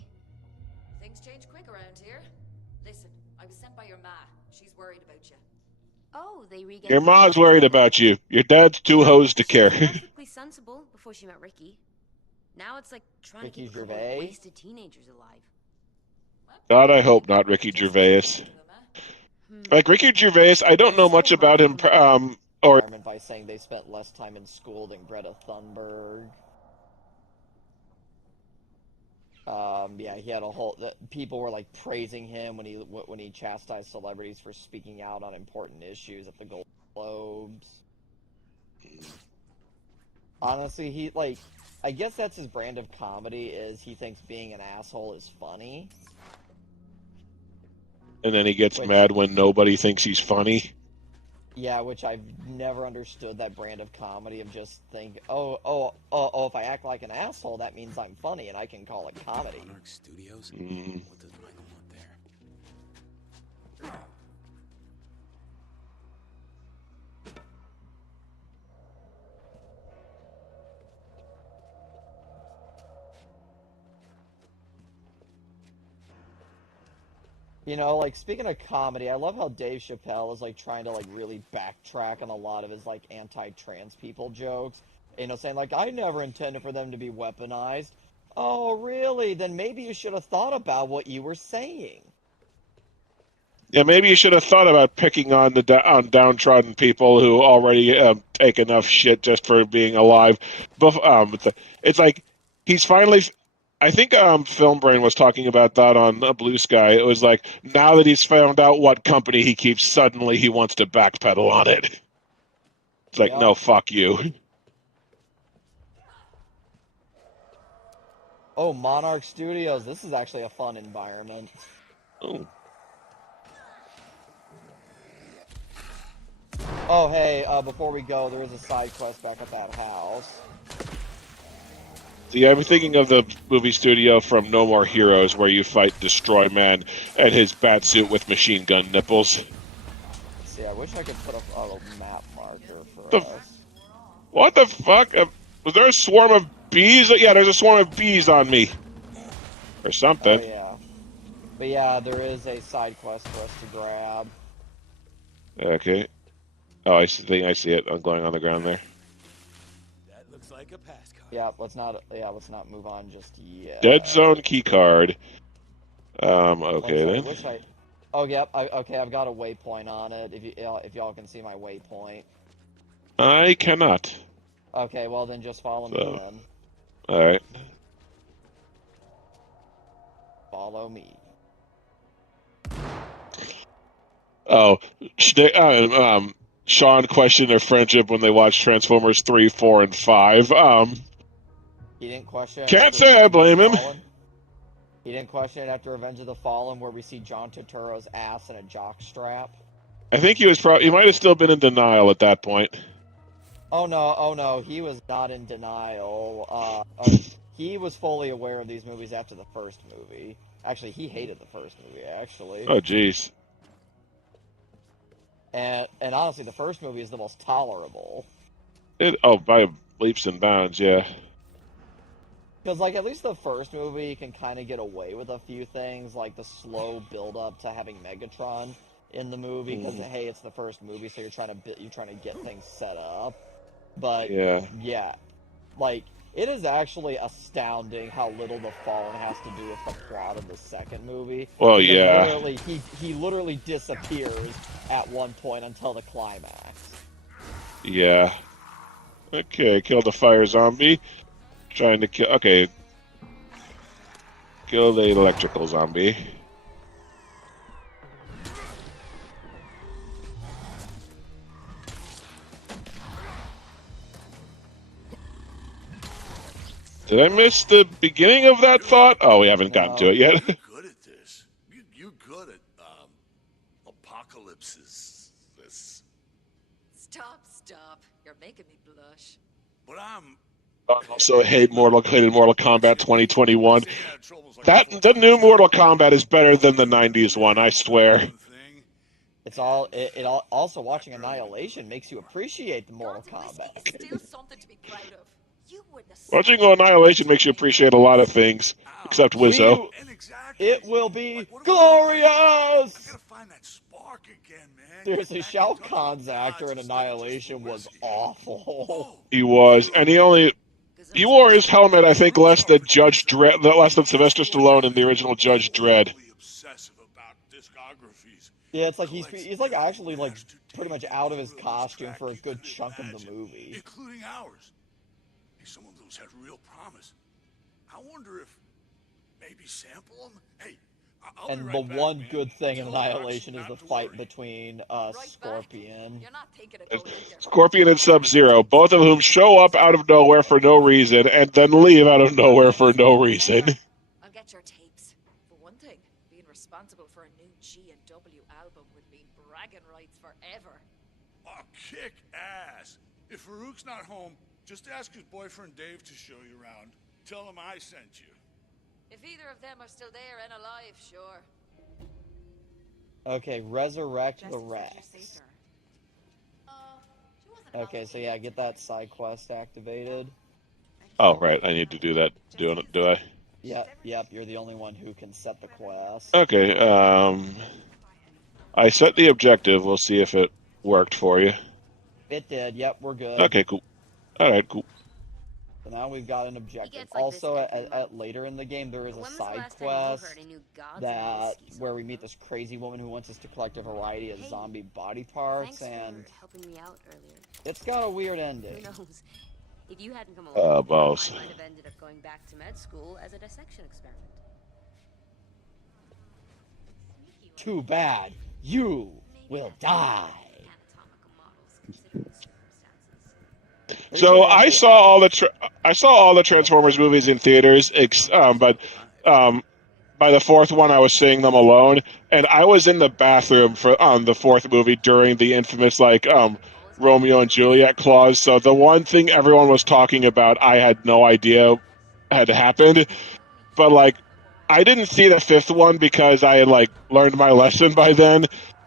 Things change quick around here. Listen, I was sent by your ma. She's worried about you. Oh, they regained. Your ma's worried about you. Your dad's too hosed to care. Perfectly sensible before she met Ricky. Now it's like trying Ricky to keep Gervais? wasted teenagers alive. God, I hope not Ricky Gervais. Like, Ricky Gervais, I don't know much about him, or... By saying they spent less time in school than Greta Thunberg. Yeah, he had a whole... People were, like, praising him when he chastised celebrities for speaking out on important issues at the Golden Globes. Honestly, he, like... I guess that's his brand of comedy, is he thinks being an asshole is funny. And then he gets mad when nobody thinks he's funny. Yeah, which I've never understood that brand of comedy of just think, if I act like an asshole, that means I'm funny and I can call it comedy. Monarch Studios? What does Michael want there? You know, like, speaking of comedy, I love how Dave Chappelle is, like, trying to, like, really backtrack on a lot of his, like, anti-trans people jokes. You know, saying, like, I never intended for them to be weaponized. Oh, really? Then maybe you should have thought about what you were saying. Yeah, maybe you should have thought about picking on on downtrodden people who already take enough shit just for being alive. It's like, he's finally... I think Film Brain was talking about that on Blue Sky. It was like, now that he's found out what company he keeps, suddenly he wants to backpedal on it. It's like, no, fuck you. Oh, Monarch Studios. This is actually a fun environment. Oh. Oh, hey, before we go, there is a side quest back at that house. See, I'm thinking of the movie studio from No More Heroes, where you fight Destroy Man and his batsuit with machine gun nipples. See, I wish I could put a map marker for us. What the fuck? Was there a swarm of bees? Yeah, there's a swarm of bees on me. Or something. Oh, yeah. But yeah, there is a side quest for us to grab. Okay. Oh, I think I see it. I'm going on the ground there. That looks like a pass card. Yeah, let's not move on just yet. Dead Zone keycard. Okay then. Oh, yep. Okay, I've got a waypoint on it. If y'all can see my waypoint. I cannot. Okay, well then just follow me then. All right. Follow me. Oh, Sean questioned their friendship when they watched Transformers 3, 4, and 5. He didn't question it. Can't say I blame him. He didn't question it after Revenge of the Fallen, where we see John Turturro's ass in a jock strap. I think he was he might have still been in denial at that point. Oh no, he was not in denial. He was fully aware of these movies after the first movie. Actually, he hated the first movie, actually. Oh, jeez. And honestly, the first movie is the most tolerable. By leaps and bounds, yeah. Because, like, at least the first movie, you can kind of get away with a few things, like the slow build-up to having Megatron in the movie, because, hey, it's the first movie, so you're trying to get things set up. But, yeah, like, it is actually astounding how little the Fallen has to do with the plot of the second movie. Well, yeah. He literally disappears at one point until the climax. Yeah. Okay, kill the fire zombie. Trying to kill... Okay. Kill the electrical zombie. Did I miss the beginning of that thought? Oh, we haven't gotten to it yet. You're good at this. You're good at, apocalypses. Stop. You're making me blush. But I'm... I also hated Mortal Kombat 2021. The new Mortal Kombat is better than the 90s one, I swear. It also watching Annihilation makes you appreciate the Mortal Kombat. Still something to be proud of. Watching Annihilation makes you appreciate a lot of things, except Wizzo. It will be glorious! Seriously, Shao Kahn's actor in Annihilation was awful. He was, and he wore his helmet, I think, less than less than Sylvester Stallone in the original Judge Dredd. Yeah, it's like he's like actually like pretty much out of his costume for a good chunk of the movie. Including ours. Some of those had real promise. I wonder if maybe sample them. Hey, and the one good thing in Annihilation is the fight between Scorpion. Scorpion and Sub-Zero, both of whom show up out of nowhere for no reason, and then leave out of nowhere for no reason. I'll get your tapes. For one thing, being responsible for a new G&W album would mean bragging rights forever. Oh, kick ass. If Farouk's not home, just ask his boyfriend Dave to show you around. Tell him I sent you. If either of them are still there and alive, sure. Okay, resurrect the Rex. Okay, so yeah, get that side quest activated. Oh, right, I need to do that. Do I? Yep, you're the only one who can set the quest. Okay, I set the objective. We'll see if it worked for you. It did, yep, we're good. Okay, cool. Alright, cool. So now we've got an objective. Also, at later in the game, there is a side quest where we meet this crazy woman who wants us to collect a variety of zombie body parts, and it's got a weird ending. Who knows? If you hadn't come along, boss. I might have ended up going back to med school as a dissection experiment. Too bad. You will die. So I saw all the Transformers movies in theaters, but by the fourth one I was seeing them alone, and I was in the bathroom for the fourth movie during the infamous Romeo and Juliet clause. So the one thing everyone was talking about, I had no idea had happened, but I didn't see the fifth one because I had learned my lesson by then.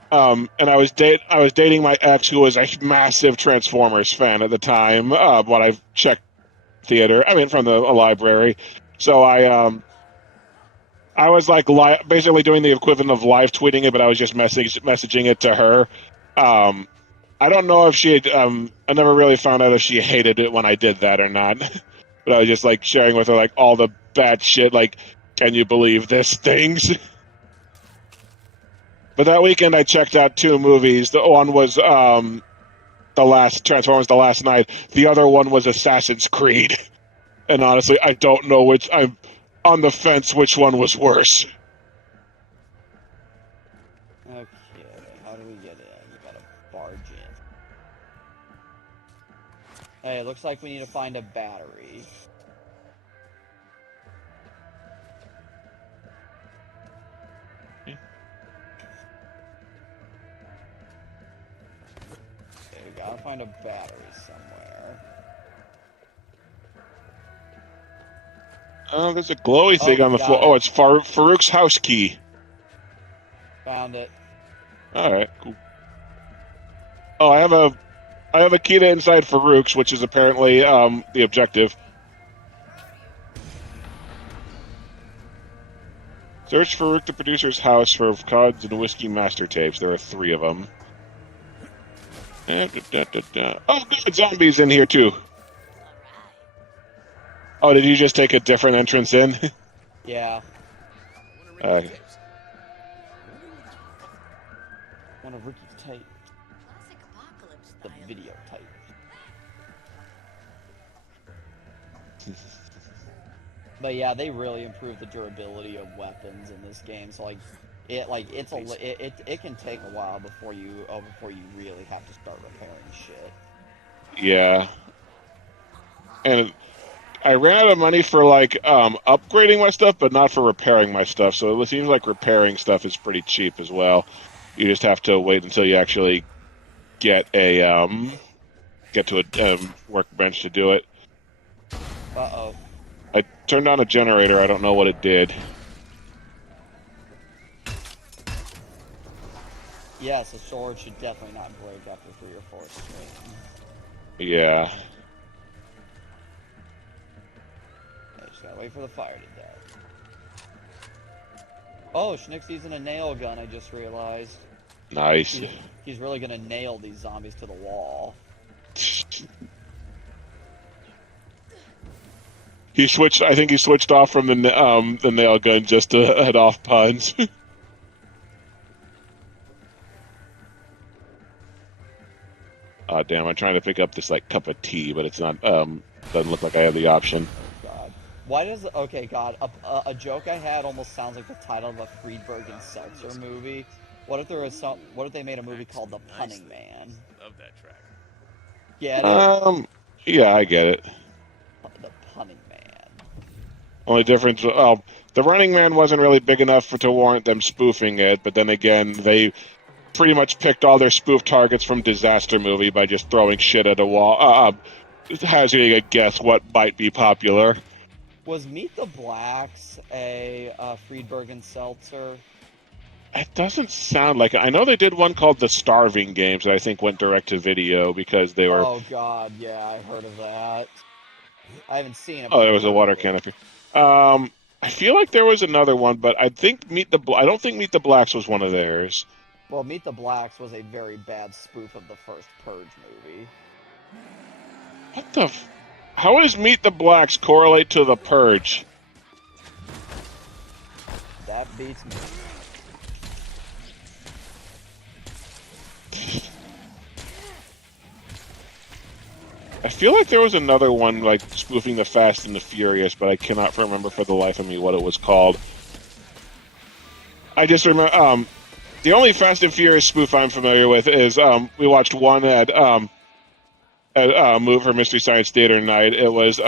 And I was dating my ex, who was a massive Transformers fan at the time. When I checked from the library, so I was basically doing the equivalent of live tweeting it, but I was just messaging it to her. I don't know if she had. I never really found out if she hated it when I did that or not. But I was just sharing with her all the bad shit. Can you believe this things? But that weekend I checked out two movies. The one was the last Transformers: The Last Night. The other one was Assassin's Creed. And honestly, I don't know which. I'm on the fence which one was worse. Okay, how do we get in? You gotta barge in. Hey, it looks like we need to find a battery. find a battery somewhere. Oh, there's a glowy thing on the floor. Got Oh, it. it's Farouk's house key. Found it. Alright, cool. Oh, I have a key to inside Farouk's, which is apparently the objective. Search Farouk the producer's house for CODs and whiskey master tapes. There are 3 of them. Oh, good, zombies in here too. Oh, did you just take a different entrance in? Yeah. Uh, One of Ricky's tape. Classic apocalypse The style. video tape. But yeah, they really improved the durability of weapons in this game. So it can take a while before you really have to start repairing shit. yeah. And I ran out of money for upgrading my stuff, but not for repairing my stuff. So it seems like repairing stuff is pretty cheap as well. You just have to wait until you actually get to a workbench to do it. Uh-oh. I turned on a generator. I don't know what it did. Yes, a sword should definitely not break after 3 or 4 swings. Yeah. I just gotta wait for the fire to die. Oh, Schnick's using a nail gun, I just realized. Nice. He's really gonna nail these zombies to the wall. I think he switched off from the nail gun just to head off puns. Oh, damn, I'm trying to pick up this cup of tea, but it's not doesn't look like I have the option. God. Why does a joke I had almost sounds like the title of a Friedberg and Seltzer movie. What if they made a movie called The Punning Man? Love that track. Get it? Yeah, I get it. The Punning Man. Only difference, the Running Man wasn't really big enough to warrant them spoofing it, but then again, they pretty much picked all their spoof targets from Disaster Movie by just throwing shit at a wall, hazarding a guess what might be popular. Was Meet the Blacks a Friedberg and Seltzer? It doesn't sound like it. I know they did one called The Starving Games that I think went direct to video because they were... Oh god, yeah, I heard of that. I haven't seen it. Oh, there was a water can up here. I feel like there was another one, but I don't think Meet the Blacks was one of theirs. Well, Meet the Blacks was a very bad spoof of the first Purge movie. What the How does Meet the Blacks correlate to the Purge? That beats me. I feel like there was another one spoofing the Fast and the Furious, but I cannot remember for the life of me what it was called. I just remember the only Fast and Furious spoof I'm familiar with is we watched one at Move for Mystery Science Theater night. It was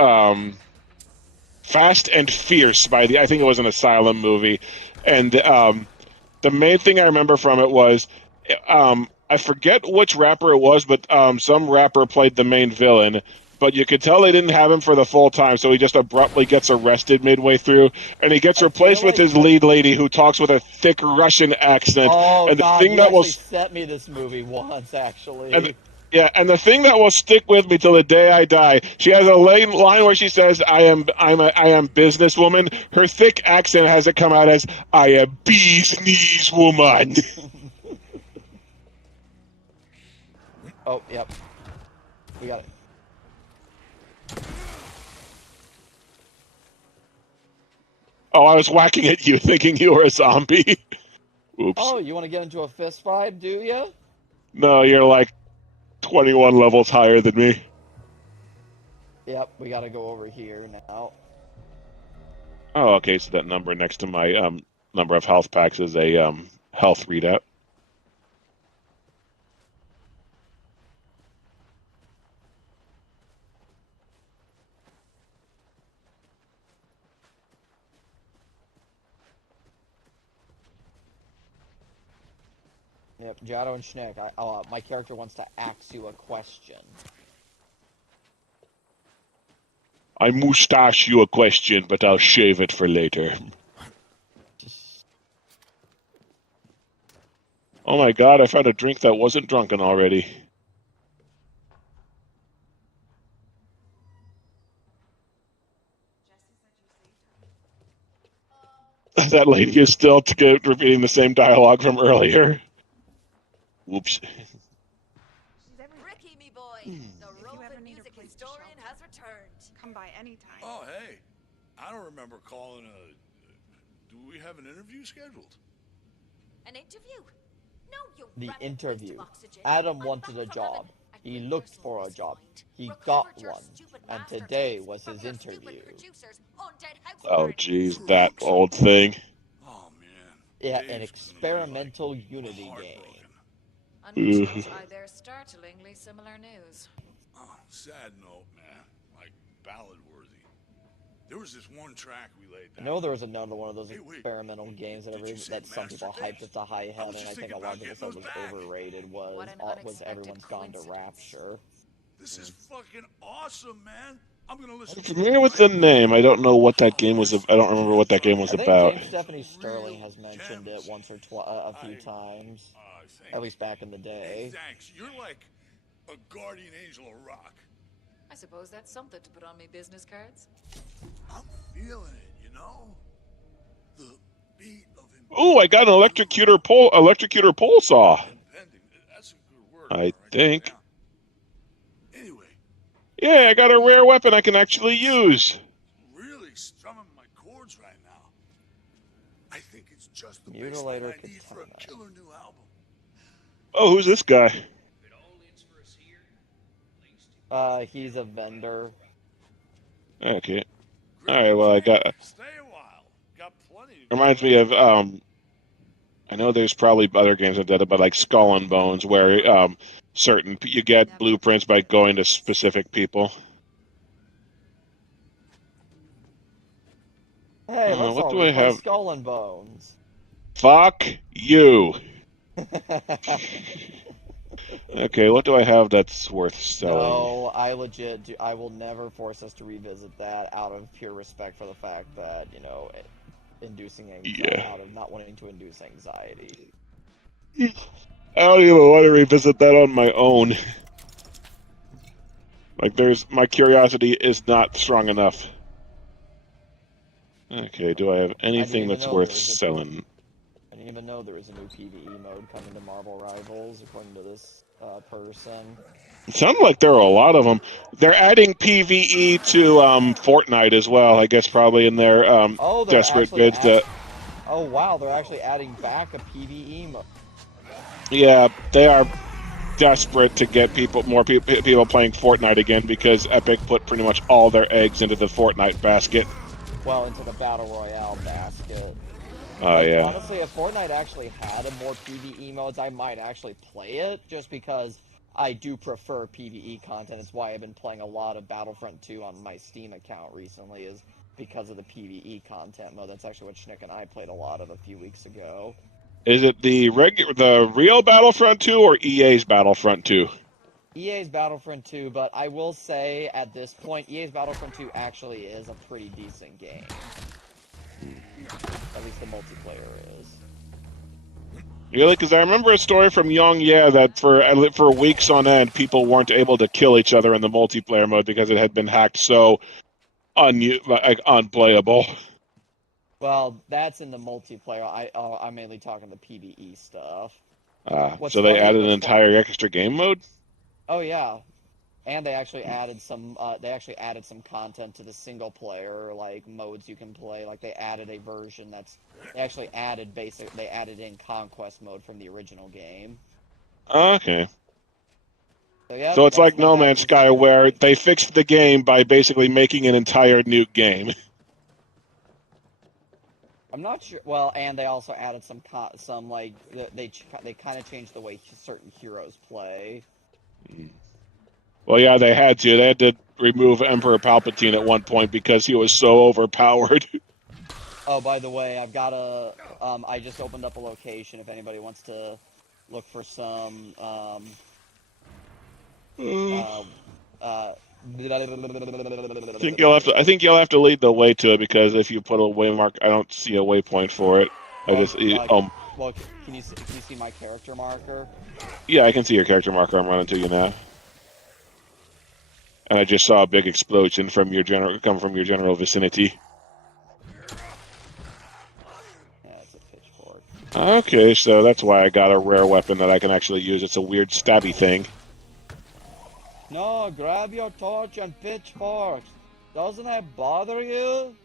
Fast and Fierce I think it was an Asylum movie, and the main thing I remember from it was I forget which rapper it was, but some rapper played the main villain. But you could tell they didn't have him for the full time, so he just abruptly gets arrested midway through, and he gets replaced with his lead lady who talks with a thick Russian accent. Oh, and the God, thing you that sent me this movie once, actually. And the thing that will stick with me till the day I die, she has a line where she says, I am businesswoman. Her thick accent has it come out as, I am bee's knees woman. Oh, yep. We got it. Oh, I was whacking at you thinking you were a zombie. Oops. Oh, you want to get into a fist fight, do you? No, you're 21 levels higher than me. Yep, we gotta go over here now. Oh, okay, so that number next to my number of health packs is a health readout. Yep, Giotto and Schnick. My character wants to ask you a question. I moustache you a question, but I'll shave it for later. Oh my god, I found a drink that wasn't drunken already. That lady is still repeating the same dialogue from earlier. Whoops. Ricky, me boy, the roving music historian has returned. Come by anytime. Oh, hey. I don't remember calling do we have an interview scheduled? An interview? No, you The rabbit interview. waste of oxygen. Adam I'm wanted back a from job. heaven. He looked for a job. He got one. And today was his interview. Oh jeez, that old thing. Oh man. Yeah, an experimental Unity game. Unusual try their startlingly similar news. Oh, sad note, man. Like ballad worthy. There was this one track we laid I down. know there was another one of those experimental games that some people hyped at the high heaven, and I think a lot of people said was overrated, was Everyone's Gone to Rapture. This is fucking awesome, man. I'm gonna listen. I'm familiar with the name. I don't know what that game was. I don't remember what that game was about. I think James Stephanie Sterling has mentioned it once or a few times, at least back in the day. Hey, thanks. You're like a guardian angel of rock. I suppose that's something to put on me business cards. I'm feeling it, you know? The beat of Oh, I got an electrocutor pole saw. That's a good word. I think. Yeah, I got a rare weapon I can actually use. Really strumming my chords right now. I think it's just the Mutilator baseline I need for a killer new album. Oh, who's this guy? He's a vendor. Okay. Alright, well, I got... Stay a while. Got plenty. Reminds me of, I know there's probably other games that did it, but like Skull and Bones, where, you get blueprints by going to specific people. Hey, let's what all do I have? Skull and Bones. Fuck you. Okay, what do I have that's worth selling? No, I will never force us to revisit that out of pure respect for the fact that, inducing anxiety, out of not wanting to induce anxiety. I don't even want to revisit that on my own. Like, my curiosity is not strong enough. Okay, do I have anything that's worth selling? I didn't even know there was a new PvE mode coming to Marvel Rivals, according to this person. It sounded like there were a lot of them. They're adding PvE to Fortnite as well, I guess probably in their desperate bids that... Oh wow, they're actually adding back a PvE mode. Yeah, they are desperate to get more people playing Fortnite again because Epic put pretty much all their eggs into the Fortnite basket. Well, into the Battle Royale basket. Oh, yeah. Honestly, if Fortnite actually had more PvE modes, I might actually play it, just because I do prefer PvE content. It's why I've been playing a lot of Battlefront 2 on my Steam account recently, is because of the PvE content mode. That's actually what Schnick and I played a lot of a few weeks ago. Is it the real Battlefront 2 or EA's Battlefront 2? EA's Battlefront 2, but I will say at this point, EA's Battlefront 2 actually is a pretty decent game. At least the multiplayer is. Really? Because I remember a story from Young that for weeks on end, people weren't able to kill each other in the multiplayer mode because it had been hacked so unplayable. Well, that's in the multiplayer. I'm mainly talking the PvE stuff. So they added an entire extra game mode? Oh yeah, and they actually added some. They actually added some content to the single player, like modes you can play. Like they added a version they actually added They added in Conquest mode from the original game. Okay. So it's like No Man's Sky, where they fixed the game by basically making an entire new game. I'm not sure. Well, and they also added some like they kind of changed the way certain heroes play. Well, yeah, they had to. They had to remove Emperor Palpatine at one point because he was so overpowered. Oh, by the way, I've got I just opened up a location if anybody wants to look for some I think you'll have to lead the way to it, because if you put a waymark, I don't see a waypoint for it. Well, can you see my character marker? Yeah, I can see your character marker. I'm running to you now, and I just saw a big explosion come from your general vicinity. Yeah, it's a pitchfork. Okay, so that's why I got a rare weapon that I can actually use. It's a weird stabby thing. No, grab your torch and pitchforks. Doesn't that bother you?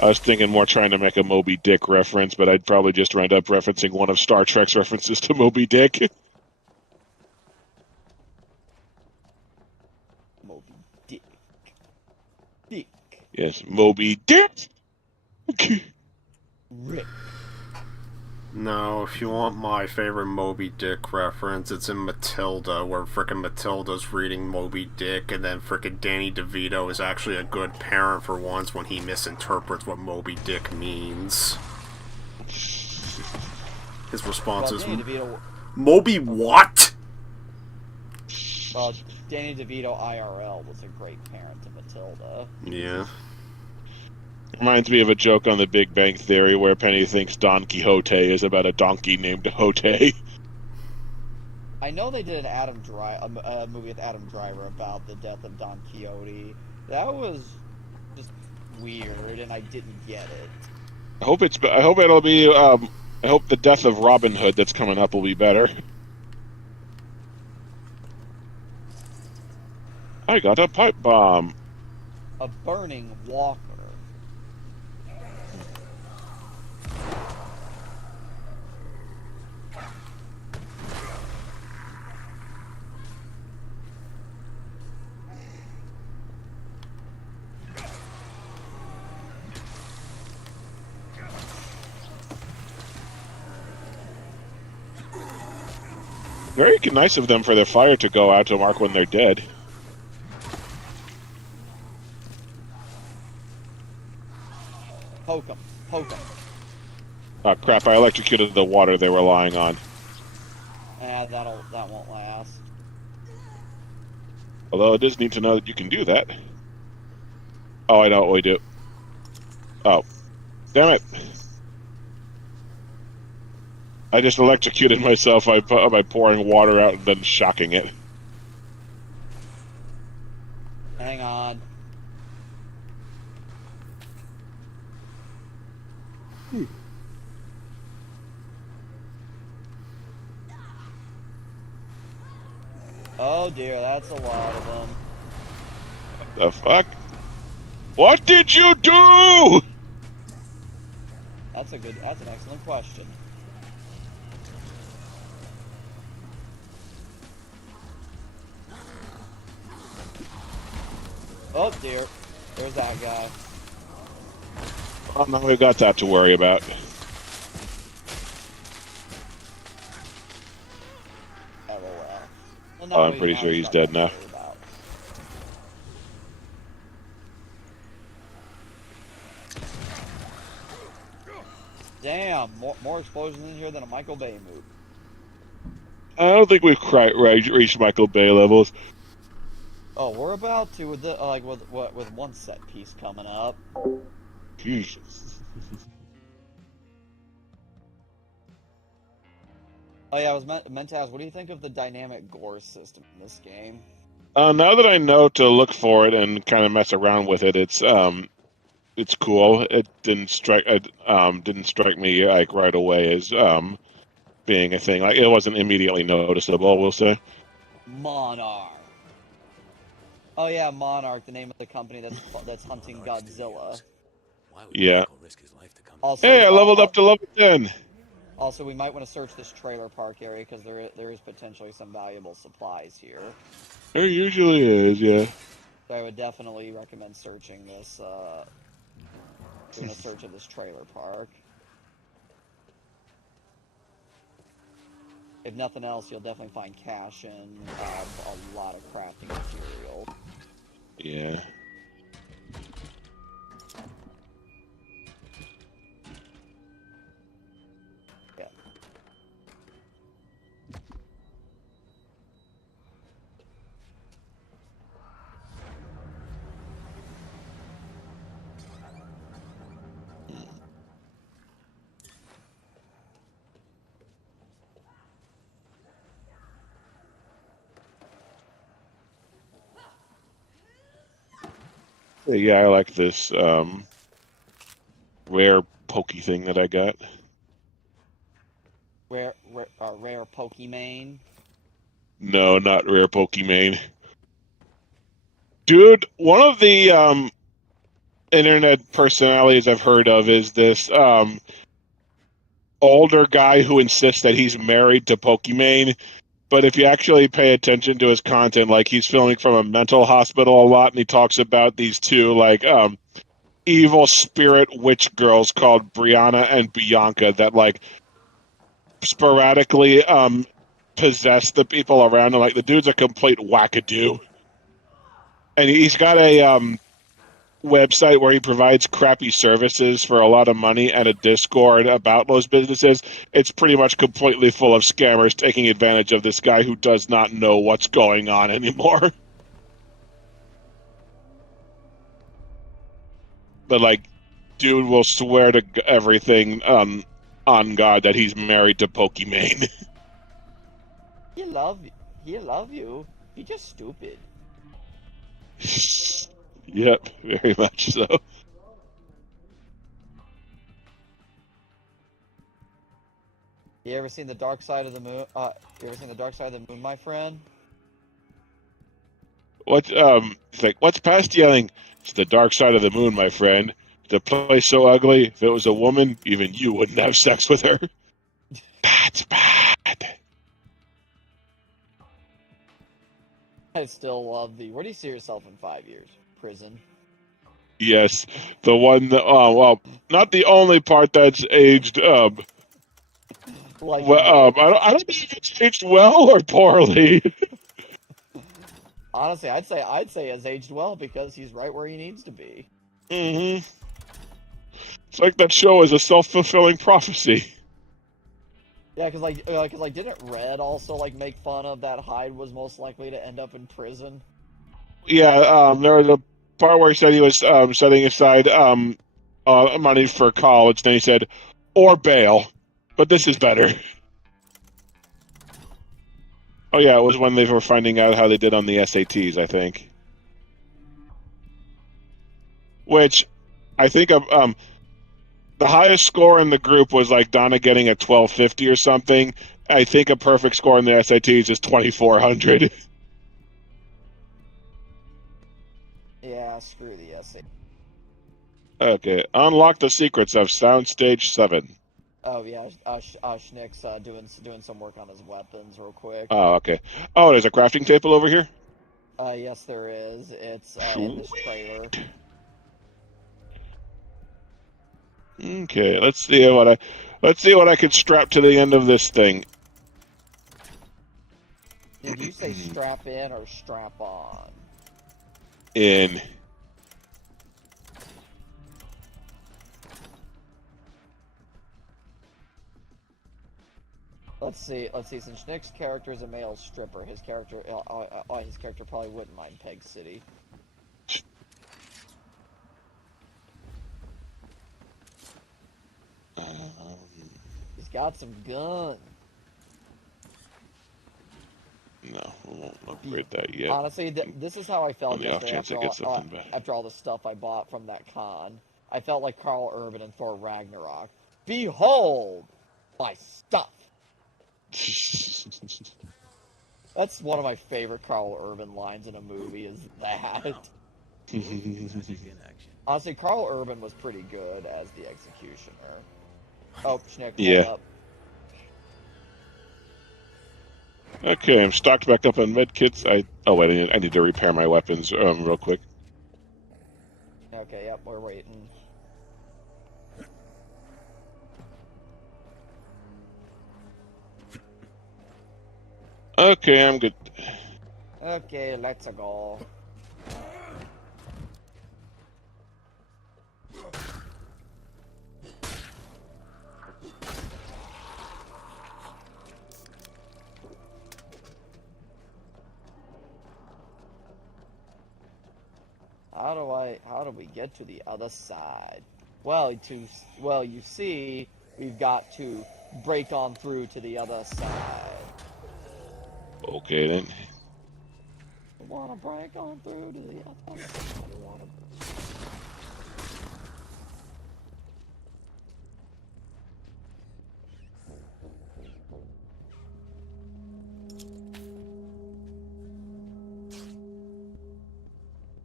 I was thinking more trying to make a Moby Dick reference, but I'd probably just wind up referencing one of Star Trek's references to Moby Dick. Moby Dick. Dick. Yes, Moby Dick! Rick. No, if you want my favorite Moby Dick reference, it's in Matilda, where frickin' Matilda's reading Moby Dick, and then frickin' Danny DeVito is actually a good parent for once when he misinterprets what Moby Dick means. His response is, Moby what? Well, Danny DeVito IRL was a great parent to Matilda. Yeah. Reminds me of a joke on The Big Bang Theory where Penny thinks Don Quixote is about a donkey named Hote. I know they did a movie with Adam Driver about the death of Don Quixote. That was just weird, and I didn't get it. I hope it'll be. I hope the death of Robin Hood that's coming up will be better. I got a pipe bomb. A burning walker. Very nice of them for their fire to go out to mark when they're dead. Poke them. Poke them. Oh crap, I electrocuted the water they were lying on. That won't last. Although it is neat to know that you can do that. Oh, I know what we do. Oh. Damn it. I just electrocuted myself by pouring water out and then shocking it. Hang on. Oh dear, that's a lot of them. What the fuck? What did you do? That's an excellent question. Oh dear, there's that guy. Oh no, we got that to worry about. Well, I'm pretty sure he's dead now. Damn, more explosions in here than a Michael Bay movie. I don't think we've quite reached Michael Bay levels. Oh, we're about to with one set piece coming up. Jesus. Oh yeah, I was meant to ask, what do you think of the dynamic gore system in this game? Now that I know to look for it and kind of mess around with it, it's cool. It didn't strike me like right away as being a thing. Like it wasn't immediately noticeable, we'll say. Monarch. Oh yeah, Monarch, the name of the company that's hunting Godzilla. Yeah. Also, hey, I leveled up to level 10. Also, we might want to search this trailer park area because there is potentially some valuable supplies here. There usually is, yeah. So I would definitely recommend searching this. Doing a search of this trailer park. If nothing else, you'll definitely find cash and a lot of crafting material. Yeah. Yeah, I like this rare pokey thing that I got. Rare Pokimane? No, not rare Pokimane. Dude, one of the internet personalities I've heard of is this older guy who insists that he's married to Pokimane. But if you actually pay attention to his content, like he's filming from a mental hospital a lot, and he talks about these two like evil spirit witch girls called Brianna and Bianca that like sporadically possess the people around him. Like the dude's a complete wackadoo, and he's got a website where he provides crappy services for a lot of money and a Discord about those businesses. It's pretty much completely full of scammers taking advantage of this guy who does not know what's going on anymore. But like, dude will swear to everything on God that he's married to Pokimane. He love you. He just stupid. Yep, very much so. You ever seen the Dark Side of the Moon? You ever seen the Dark Side of the Moon, my friend? It's like, what's past yelling? It's the dark side of the moon, my friend. The place so ugly, if it was a woman, even you wouldn't have sex with her. That's bad. I still love the... Where do you see yourself in 5 years? Prison? Yes, the one that, well, not the only part that's aged, like well, I don't know if it's aged well or poorly. Honestly, I'd say it's aged well because he's right where he needs to be. Mm-hmm. It's like that show is a self-fulfilling prophecy. Yeah, because didn't Red also like make fun of that Hyde was most likely to end up in prison? Yeah, there was a part where he said he was setting aside money for college. Then he said, or bail, but this is better. Oh yeah, it was when they were finding out how they did on the SATs, I think. Which, I think the highest score in the group was like Donna getting a 1250 or something. I think a perfect score in the SATs is 2400. Yeah, screw the SAT. Okay, unlock the secrets of Soundstage 7. Oh yeah, Schnick's doing some work on his weapons real quick. Oh, okay. Oh, there's a crafting table over here? Yes there is. It's in this trailer. Okay, let's see what I can strap to the end of this thing. Did you say strap in or strap on? In. Let's see. Since Nick's character is a male stripper, his character probably wouldn't mind Peg City. He's got some guns. No, we won't upgrade that yet. Honestly, this is how I felt yesterday after all the stuff I bought from that con. I felt like Karl Urban in Thor Ragnarok. Behold my stuff. That's one of my favorite Karl Urban lines in a movie. Is that? Honestly, Karl Urban was pretty good as the executioner. Oh, Schnick, yeah. Up. Okay, I'm stocked back up on medkits. Oh wait, I need to repair my weapons real quick. Okay, yep, we're waiting. Okay, I'm good. Okay, let's go. How do we get to the other side? Well, you see, we've got to break on through to the other side. Okay then. wanna break on through to the other.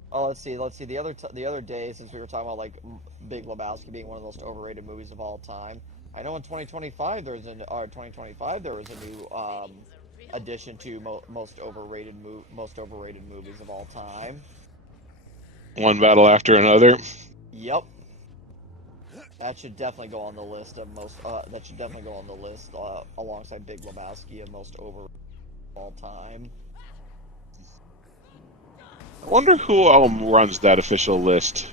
Oh, let's see. The other day, since we were talking about like Big Lebowski being one of the most overrated movies of all time, I know in 2025 there was a new addition to most overrated movies of all time. One battle after another. Yep. That should definitely go on the list of most. That should definitely go on the list alongside Big Lebowski of most overrated of all time. I wonder who runs that official list.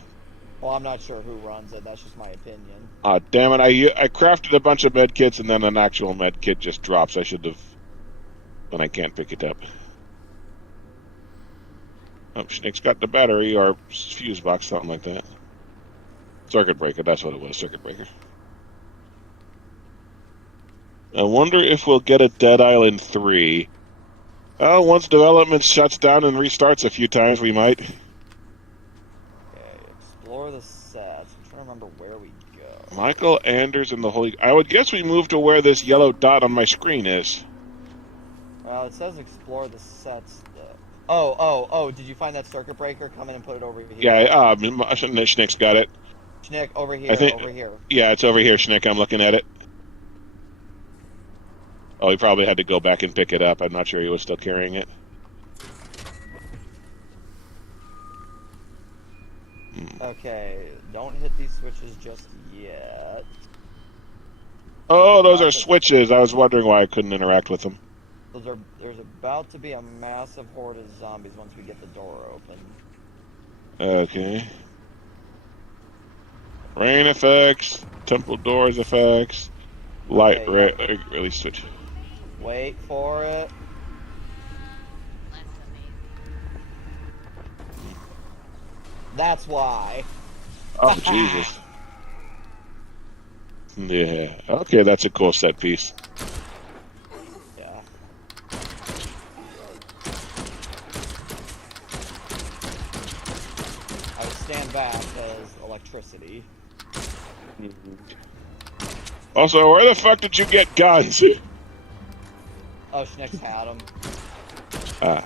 Well, I'm not sure who runs it. That's just my opinion. Damn it! I crafted a bunch of med kits and then an actual med kit just drops. I should have. Then I can't pick it up. Oh, Snake's got the battery or fuse box, something like that. Circuit breaker. That's what it was. Circuit breaker. I wonder if we'll get a Dead Island 3. Oh, once development shuts down and restarts a few times, we might. Okay, explore the sets. I'm trying to remember where we go. Michael Anders and the Holy... I would guess we moved to where this yellow dot on my screen is. Well, it says explore the sets. Oh, did you find that circuit breaker? Come in and put it over here. Yeah, Schnick's got it. Schnick, over here, over here. Yeah, it's over here, Schnick. I'm looking at it. Oh, he probably had to go back and pick it up. I'm not sure he was still carrying it. Okay, don't hit these switches just yet. Oh, those are switches. I was wondering why I couldn't interact with them. There's about to be a massive horde of zombies once we get the door open. Okay. Rain effects, temple doors effects, light release switch. Wait for it. That's why. Oh, Jesus. Yeah. Okay, that's a cool set piece. Yeah. I would stand back as electricity. Also, where the fuck did you get guns? Oh, Schnick's had them. Ah.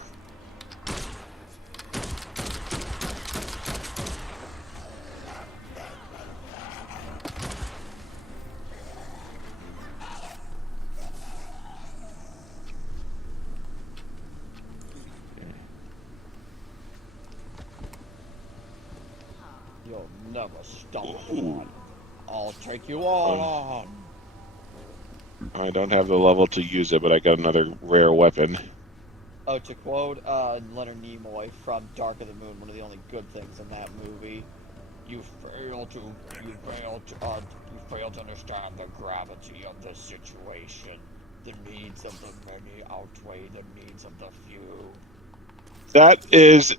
You'll never stop me. I'll take you all on. I don't have the level to use it, but I got another rare weapon. Oh, to quote Leonard Nimoy from Dark of the Moon, one of the only good things in that movie, you fail to understand the gravity of the situation. The needs of the many outweigh the needs of the few. That is,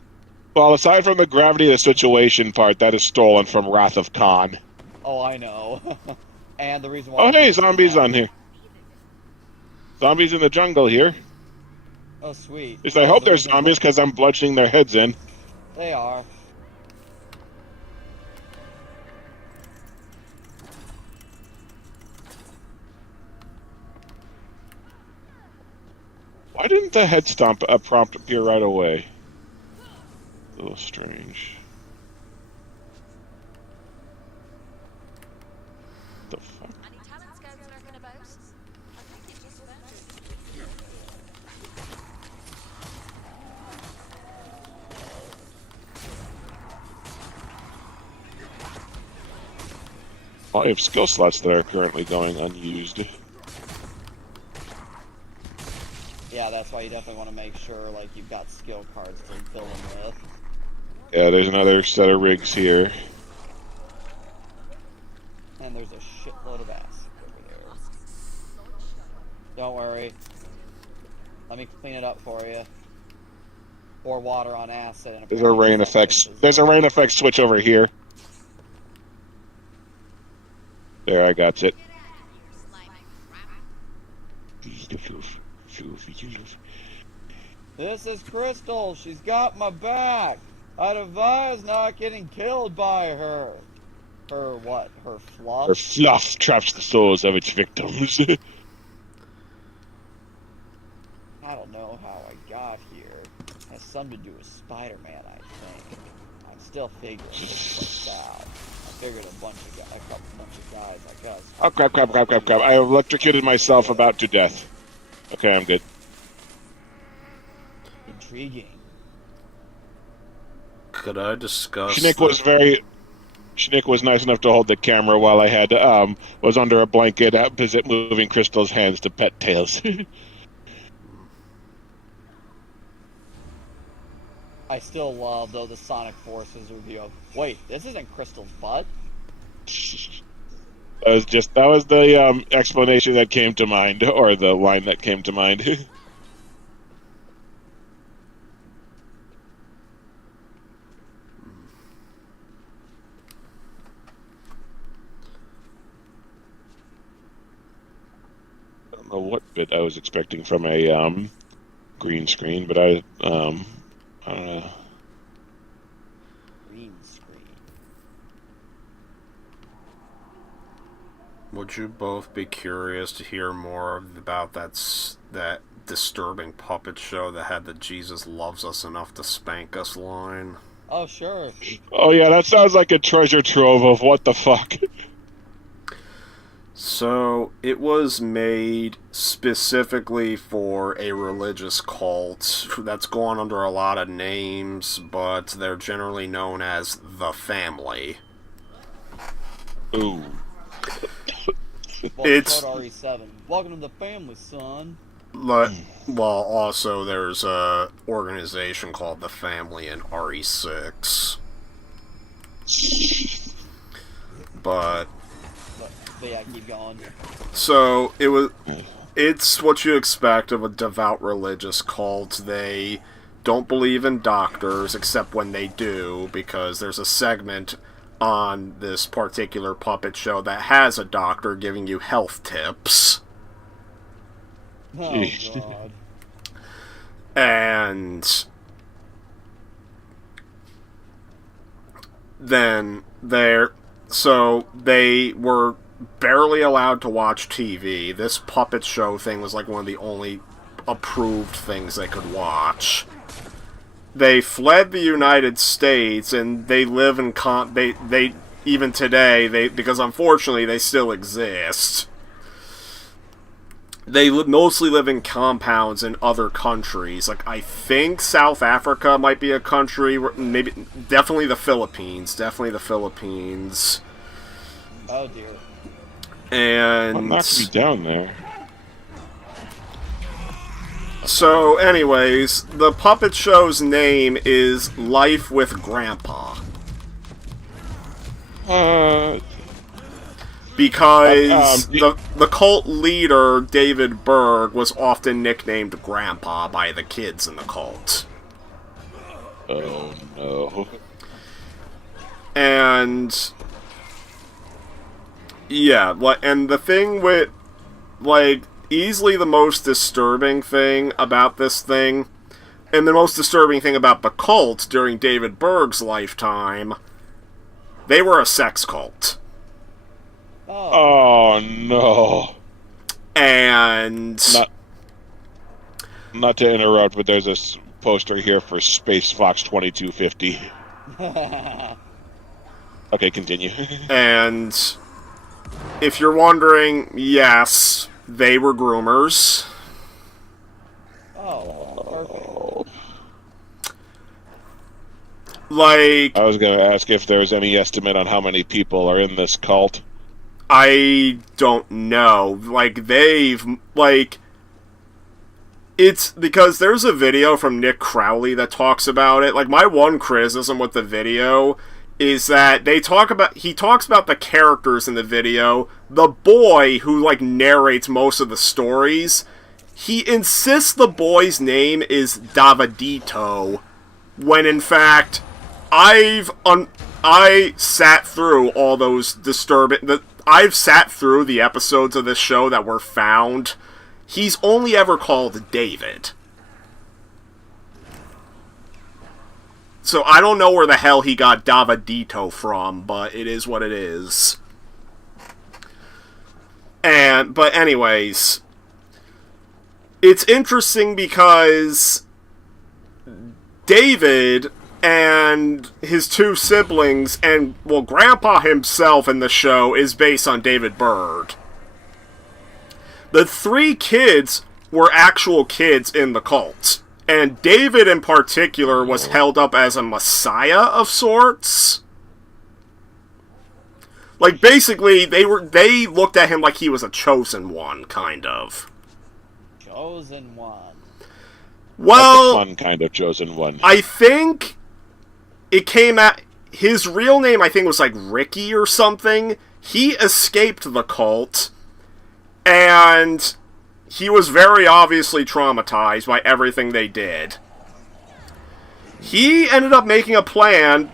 well, aside from the gravity of the situation part, that is stolen from Wrath of Khan. Oh, I know. And the reason why... Oh, hey, zombies on here. Zombies in the jungle here. Oh, sweet. At least I hope they're zombies, because I'm bludgeoning their heads in. They are. Why didn't the head stomp prompt appear right away? A little strange. What the fuck? Any talent scouts lurking about? I think they just found I have skill slots that are currently going unused. Yeah, that's why you definitely want to make sure like you've got skill cards to fill them with. Yeah, there's another set of rigs here. And there's a shitload of acid over there. Don't worry. Let me clean it up for you. Pour water on acid. And There's a rain effects. There's a rain effect switch over here. There, I got it. This is Crystal. She's got my back. I'd advise not getting killed by her. Her what? Her fluff? Her fluff traps the souls of its victims. I don't know how I got here. It has something to do with Spider-Man, I think. I'm still figuring this out. I figured a bunch of guys like us. Oh, crap. I electrocuted myself about to death. Okay, I'm good. Intriguing. Could I discuss... Schnick was nice enough to hold the camera while I had, was under a blanket, moving Crystal's hands to pet Tails. I still love, though, the Sonic Forces review of, wait, this isn't Crystal's butt? That was the, explanation that came to mind, or the line that came to mind. I don't know what bit I was expecting from a, green screen, but I don't know. Green screen. Would you both be curious to hear more about that disturbing puppet show that had the Jesus loves us enough to spank us line? Oh, sure. Oh, yeah, that sounds like a treasure trove of what the fuck. So, it was made specifically for a religious cult that's gone under a lot of names, but they're generally known as The Family. Ooh. It's... RE7. Welcome to the family, son. Well, also, there's a organization called The Family in RE6. But yeah, keep going. So, it's what you expect of a devout religious cult. They don't believe in doctors, except when they do, because there's a segment on this particular puppet show that has a doctor giving you health tips. Oh, God. And then they were barely allowed to watch TV. This puppet show thing was like one of the only approved things they could watch. They fled the United States, and they live in they even today, because unfortunately they still exist. They mostly live in compounds in other countries. Like, I think South Africa might be a country, definitely the Philippines. Oh, dear. And... What knocked me down there? So, anyways, the puppet show's name is Life with Grandpa. Because the cult leader, David Berg, was often nicknamed Grandpa by the kids in the cult. Oh, no. And... yeah, and the thing with, like, easily the most disturbing thing about this thing, and the most disturbing thing about the cult during David Berg's lifetime, they were a sex cult. Oh, no. And... Not to interrupt, but there's a poster here for Space Fox 2250. Okay, continue. And... if you're wondering, yes, they were groomers. Oh, perfect. Like... I was going to ask if there's any estimate on how many people are in this cult. I don't know. Like, it's because there's a video from Nick Crowley that talks about it. Like, my one criticism with the video is that he talks about the characters in the video. The boy who, like, narrates most of the stories, he insists the boy's name is Davidito, when in fact, I sat through all those I've sat through the episodes of this show that were found. He's only ever called David. So I don't know where the hell he got Davadito from, but it is what it is. But anyways, it's interesting because David and his two siblings, and, well, Grandpa himself in the show is based on David Berg. The 3 kids were actual kids in the cult. And David in particular was held up as a messiah of sorts. Like, basically, they looked at him like he was a chosen one, kind of. Chosen one. Well, like a fun kind of chosen one. I think it came at his real name. I think was like Ricky or something. He escaped the cult, and he was very obviously traumatized by everything they did. He ended up making a plan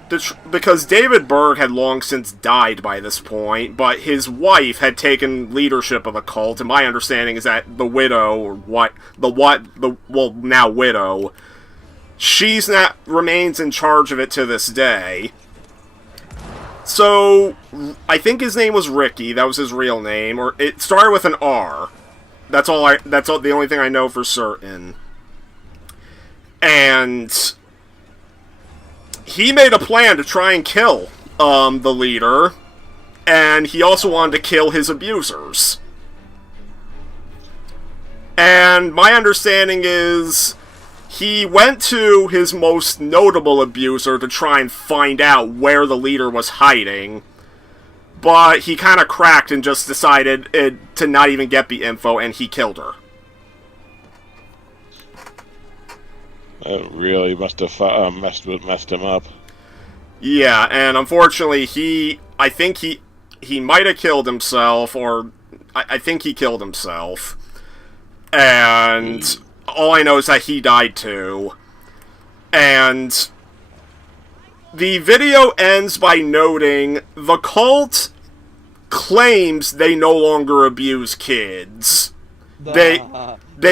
because David Berg had long since died by this point, but his wife had taken leadership of the cult, and my understanding is that the widow, or now widow, remains in charge of it to this day. So, I think his name was Ricky, that was his real name, or it started with an R. That's the only thing I know for certain. And he made a plan to try and kill the leader, and he also wanted to kill his abusers. And my understanding is he went to his most notable abuser to try and find out where the leader was hiding, but he kind of cracked and just decided to not even get the info, and he killed her. That really must have messed him up. Yeah, and unfortunately, I think he might have killed himself, or I think he killed himself. And all I know is that he died too. And the video ends by noting the cult claims they no longer abuse kids. They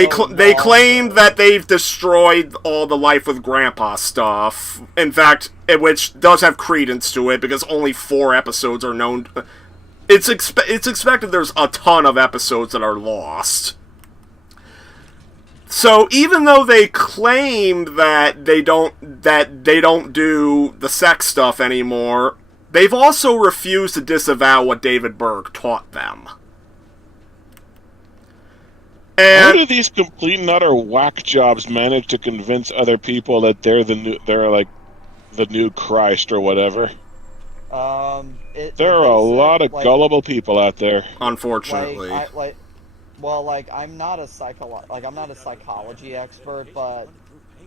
claim that they've destroyed all the Life with Grandpa stuff. In fact, which does have credence to it, because only 4 episodes are known. It's expected there's a ton of episodes that are lost. So even though they claim that they don't do the sex stuff anymore, they've also refused to disavow what David Berg taught them. And how do these complete and utter whack jobs manage to convince other people that they're the new Christ or whatever? There are a lot of gullible people out there. Unfortunately, I'm not a psychology expert, but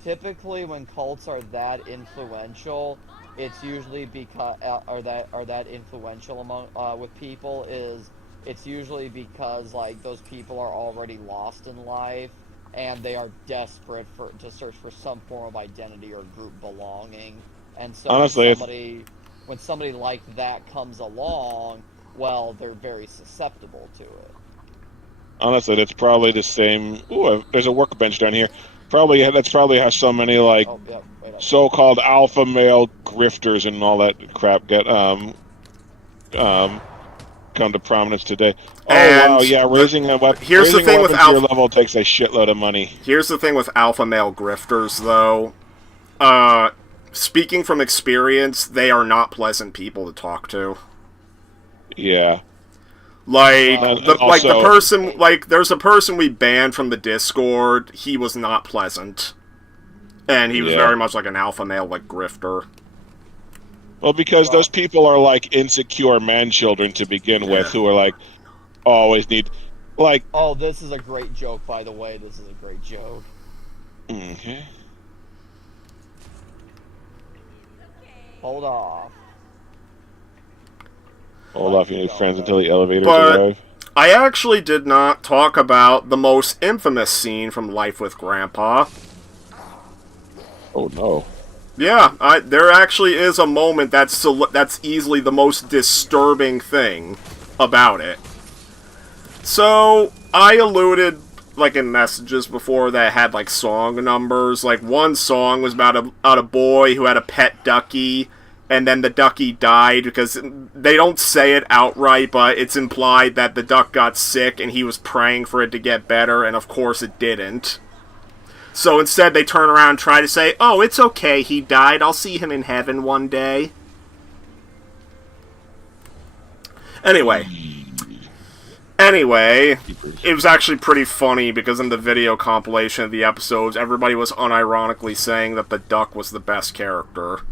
typically when cults are that influential, it's usually because that influential among with people is. It's usually because, like, those people are already lost in life, and they are desperate to search for some form of identity or group belonging. And so honestly, when somebody like that comes along, well, they're very susceptible to it. Honestly, that's probably the same. Ooh, there's a workbench down here. That's probably how so many, like, so-called alpha male grifters and all that crap get come to prominence today. Oh, and wow, yeah, raising a weapon to your level takes a shitload of money. Here's the thing with alpha male grifters, though. Speaking from experience, they are not pleasant people to talk to. Yeah. There's a person we banned from the Discord. He was not pleasant. And he was very much like an alpha male, like, grifter. Well, because those people are, like, insecure man-children to begin with, who are, like, always need, like... Oh, this is a great joke, by the way. This is a great joke. Okay. Hold off. Hold off, you need friends until the elevators arrive. I actually did not talk about the most infamous scene from Life with Grandpa. Oh, no. Yeah, there actually is a moment that's easily the most disturbing thing about it. So, I alluded like in messages before that had like song numbers. Like one song was about a boy who had a pet ducky, and then the ducky died because they don't say it outright, but it's implied that the duck got sick and he was praying for it to get better, and of course it didn't. So instead they turn around and try to say, oh, it's okay, he died, I'll see him in heaven one day. Anyway, it was actually pretty funny because in the video compilation of the episodes, everybody was unironically saying that the duck was the best character.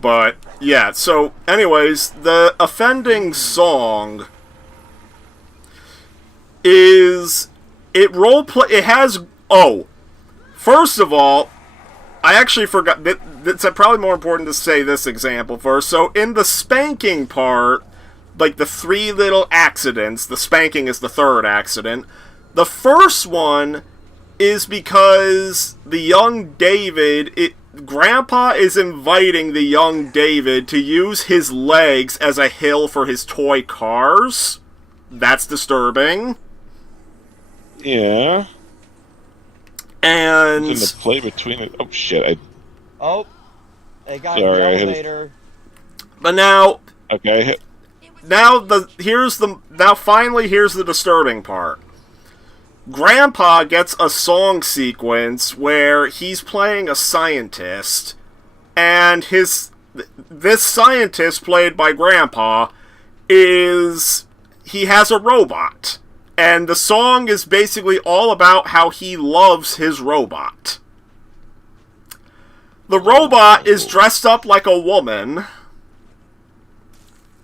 But, yeah, so, anyways, the offending song is... It has... Oh, first of all, I actually forgot... It's probably more important to say this example first. So, in the spanking part, like the 3 little accidents, the spanking is the 3rd accident. The first one is because the young David... Grandpa is inviting the young David to use his legs as a hill for his toy cars. That's disturbing. Yeah. And... In the play between it. Oh, shit. Oh. They got the elevator. But now... Okay. Now, finally, here's the disturbing part. Grandpa gets a song sequence where he's playing a scientist, and this scientist played by Grandpa he has a robot. And the song is basically all about how he loves his robot. The robot is dressed up like a woman.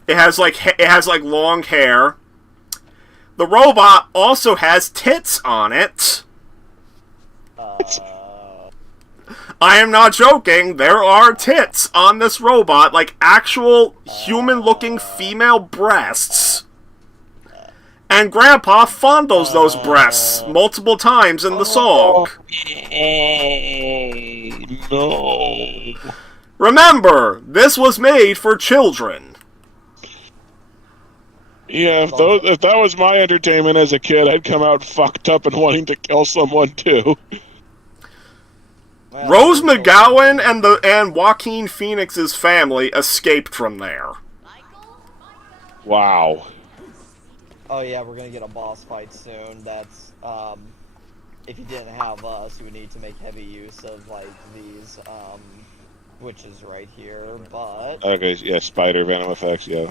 It has like long hair. The robot also has tits on it. I am not joking. There are tits on this robot, like actual human-looking female breasts. And Grandpa fondles those breasts multiple times in the song. No. Remember, this was made for children. Yeah, if that was my entertainment as a kid, I'd come out fucked up and wanting to kill someone too. Well, Rose McGowan and Joaquin Phoenix's family escaped from there. Wow. Oh yeah, we're gonna get a boss fight soon. That's if you didn't have us, you would need to make heavy use of like these witches right here. But okay, yeah, spider venom effects, yeah.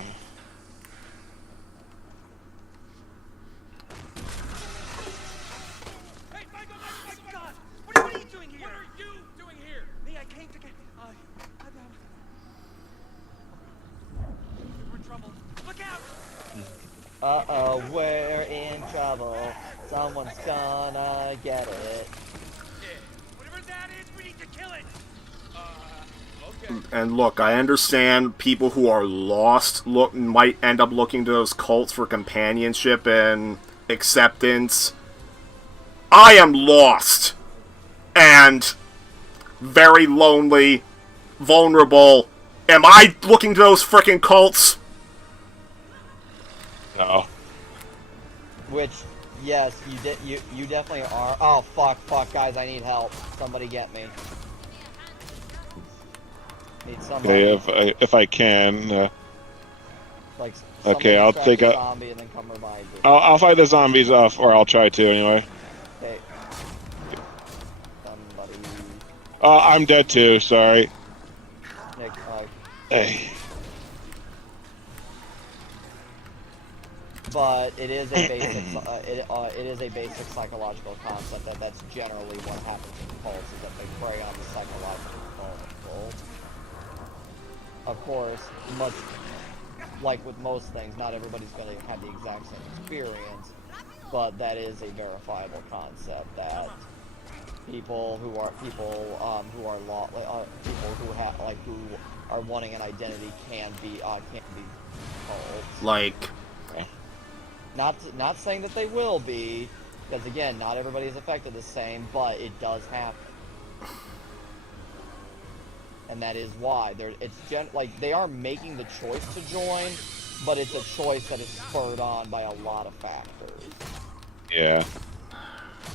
Uh-oh, we're in trouble. Someone's gonna get it. Whatever that is, we need to kill it! Okay. And look, I understand people who are lost might end up looking to those cults for companionship and acceptance. I am lost! And very lonely, vulnerable. Am I looking to those frickin' cults? No. Which, yes, you definitely are. Oh, fuck, guys, I need help. Somebody get me. Need somebody. Okay, if I can. Like, okay, I'll take a zombie and then come revive me. I'll fight the zombies off, or I'll try to anyway. Okay. Somebody. I'm dead too. Sorry. Nick, hey. But it is a basic, it is a basic psychological concept that's generally what happens in cults, is that they prey on the psychological vulnerable. Of course, much like with most things, not everybody's going to have the exact same experience, but that is a verifiable concept that people who are wanting an identity can be cults. Like. Not saying that they will be, because again, not everybody is affected the same, but it does happen, and that is why they are making the choice to join, but it's a choice that is spurred on by a lot of factors. Yeah.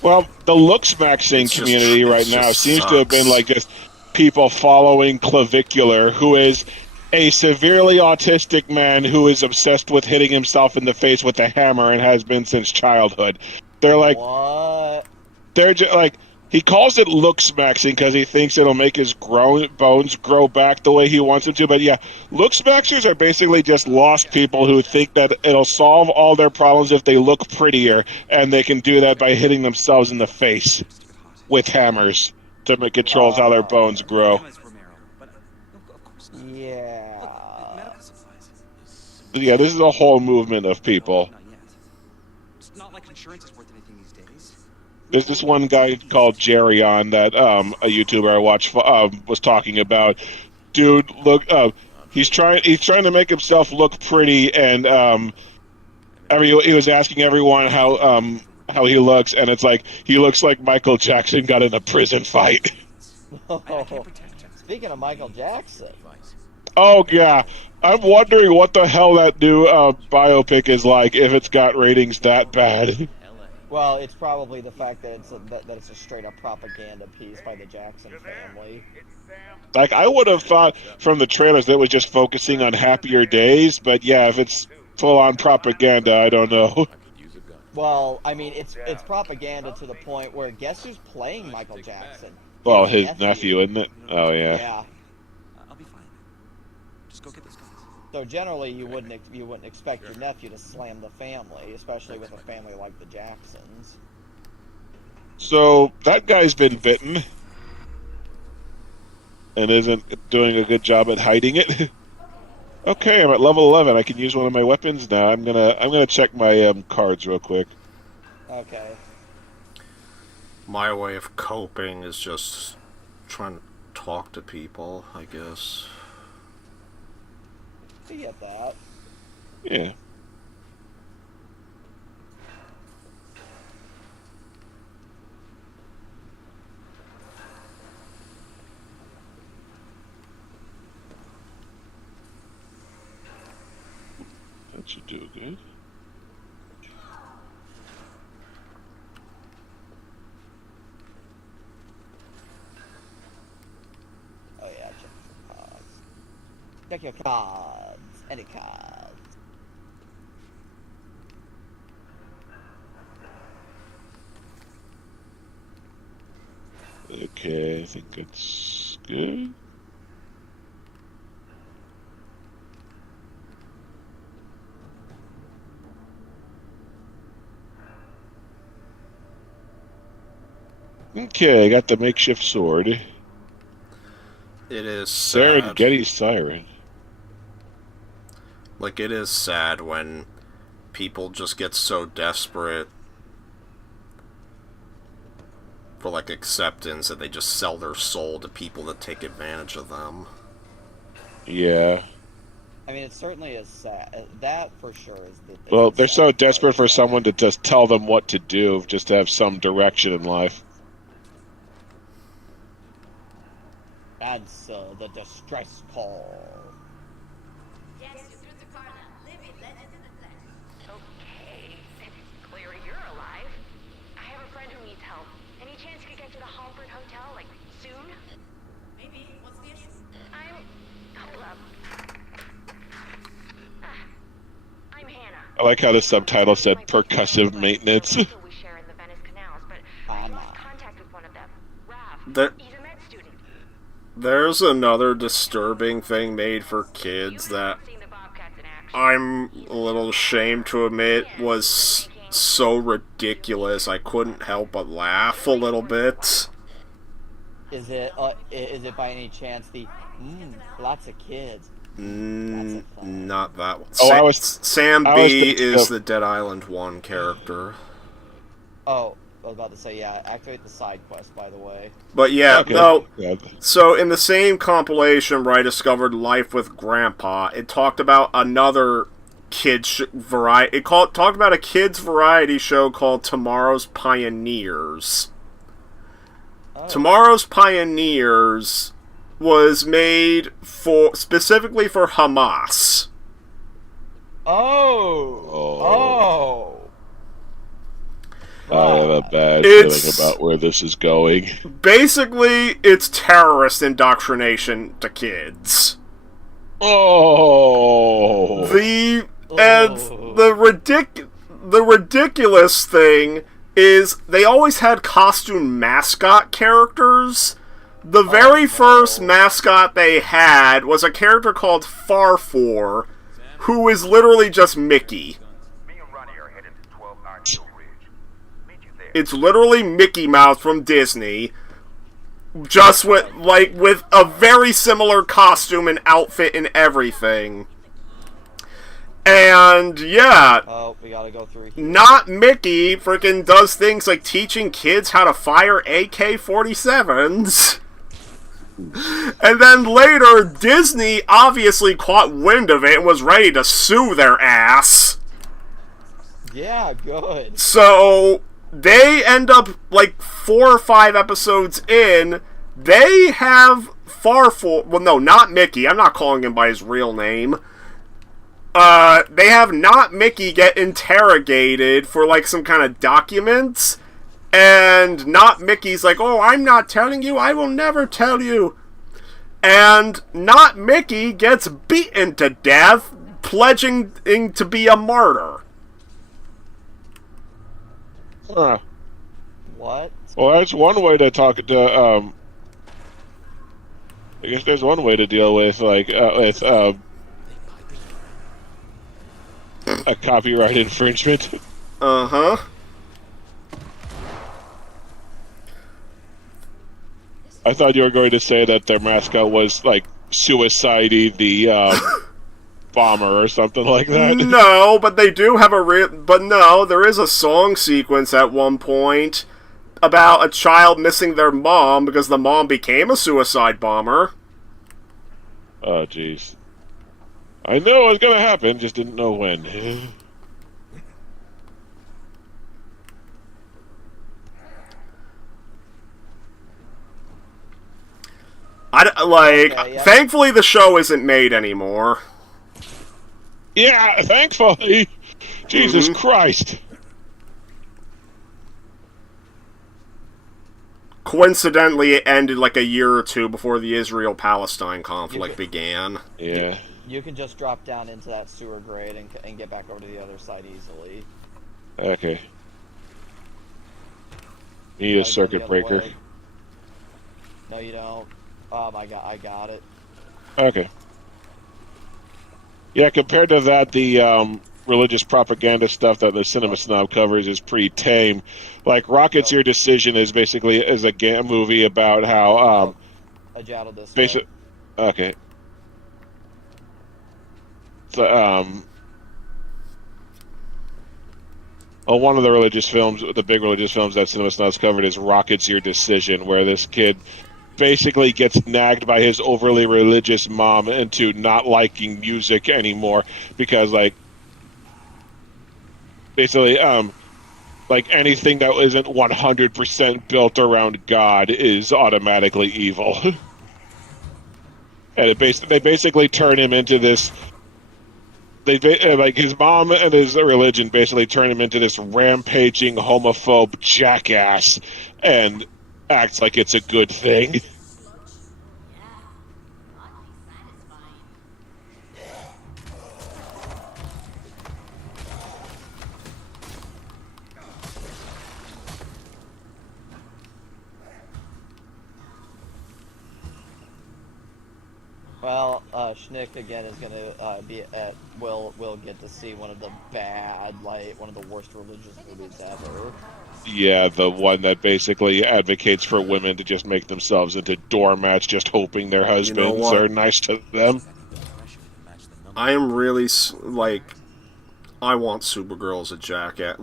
Well, the looks maxing community right now seems to have been like just people following Clavicular, who is a severely autistic man who is obsessed with hitting himself in the face with a hammer and has been since childhood. They're like, what? They're just like, he calls it looks maxing because he thinks it'll make his bones grow back the way he wants them to. But yeah, looks maxers are basically just lost people who think that it'll solve all their problems if they look prettier, and they can do that by hitting themselves in the face with hammers to control how their bones grow. Yeah. Yeah, this is a whole movement of people. It's not like insurance is worth anything these days. There's this one guy called Jerry on that a YouTuber I watched was talking about. Dude, look, he's trying to make himself look pretty, and he was asking everyone how he looks, and it's like he looks like Michael Jackson got in a prison fight. Speaking of Michael Jackson. Oh yeah, I'm wondering what the hell that new biopic is like if it's got ratings that bad. Well, it's probably the fact that it's a straight up propaganda piece by the Jackson family. Like, I would have thought from the trailers that it was just focusing on happier days, but yeah, if it's full on propaganda, I don't know. Well, I mean, it's propaganda to the point where guess who's playing Michael Jackson? Well, his nephew, isn't it? Oh yeah. Yeah. I'll be fine. Just go get those guys. So generally, you wouldn't expect your nephew to slam the family, especially with a family like the Jacksons. So that guy's been bitten and isn't doing a good job at hiding it. Okay, I'm at level 11. I can use one of my weapons now. I'm gonna check my cards real quick. Okay. My way of coping is just trying to talk to people, I guess. I get that. Yeah. That should do good. Oh yeah, check your cards. Check your cards. Any cards. Okay, I think that's good. Okay, I got the makeshift sword. It is sad. Serengeti Siren. Like, it is sad when people just get so desperate for, like, acceptance that they just sell their soul to people that take advantage of them. Yeah. I mean, it certainly is sad. That, for sure, is the thing. Well, they're so desperate for someone to just tell them what to do, just to have some direction in life. Answer the distress call. Yes, you're through to Carla. Live it, legend in the flesh. Okay, since it's clear you're alive, I have a friend who needs help. Any chance you could get to the Halford Hotel, like, soon? Maybe. What's the issue? Hold up. I'm Hannah. I like how the subtitle said percussive maintenance. We share in the Venice canals, but I lost contact with one of them. Rav. He's a med student. There's another disturbing thing made for kids that I'm a little ashamed to admit was so ridiculous I couldn't help but laugh a little bit. Is it by any chance the lots of kids? Not that one. Oh, Sam B is the Dead Island 1 character. Oh, I was about to say, yeah, activate the side quest, by the way. But yeah, okay. no. So in the same compilation where I discovered Life with Grandpa, it talked about another kids variety. It talked about a kids variety show called Tomorrow's Pioneers. Oh. Tomorrow's Pioneers was made specifically for Hamas. Oh. I have a bad feeling about where this is going. Basically, it's terrorist indoctrination to kids. Oh. The ridiculous thing is they always had costume mascot characters. The very first mascot they had was a character called Farfor, who is literally just Mickey. It's literally Mickey Mouse from Disney, just with a very similar costume and outfit and everything. And yeah, we gotta go through here. Not Mickey freaking does things like teaching kids how to fire AK-47s. And then later, Disney obviously caught wind of it and was ready to sue their ass. Yeah, good. So they end up 4 or 5 episodes in. They have Farfor. Well, no, not Mickey. I'm not calling him by his real name. They have not Mickey get interrogated for some kind of documents, and not Mickey's like, oh, I'm not telling you, I will never tell you. And not Mickey gets beaten to death, pledging to be a martyr. Huh. What? Well, that's one way to talk to, I guess there's one way to deal with, a copyright infringement. Uh-huh. I thought you were going to say that their mascot was, Suicide the, bomber or something like that. No, but they do have there is a song sequence at one point about a child missing their mom because the mom became a suicide bomber. Oh, jeez. I know it was going to happen, just didn't know when. Thankfully the show isn't made anymore. Yeah, thankfully. Jesus Christ. Coincidentally, it ended a year or two before the Israel-Palestine conflict began. Yeah. You can just drop down into that sewer grate and get back over to the other side easily. Okay. Need a circuit breaker. Way. No, you don't. I got it. Okay. Yeah, compared to that, the religious propaganda stuff that the Cinema Snob covers is pretty tame. Rocket's Your Decision is basically a movie about how okay. So, one of the religious films, the big religious films that Cinema Snob's covered is Rocket's Your Decision, where this kid basically gets nagged by his overly religious mom into not liking music anymore because, basically, anything that isn't 100% built around God is automatically evil. And they basically turn him into this. His mom and his religion basically turn him into this rampaging homophobe jackass, and acts like it's a good thing. Well, Schnick again is gonna be at. We'll get to see one of the one of the worst religious movies ever. Yeah, the one that basically advocates for women to just make themselves into doormats, just hoping their husbands are nice to them. I am really I want Supergirl as a jackass.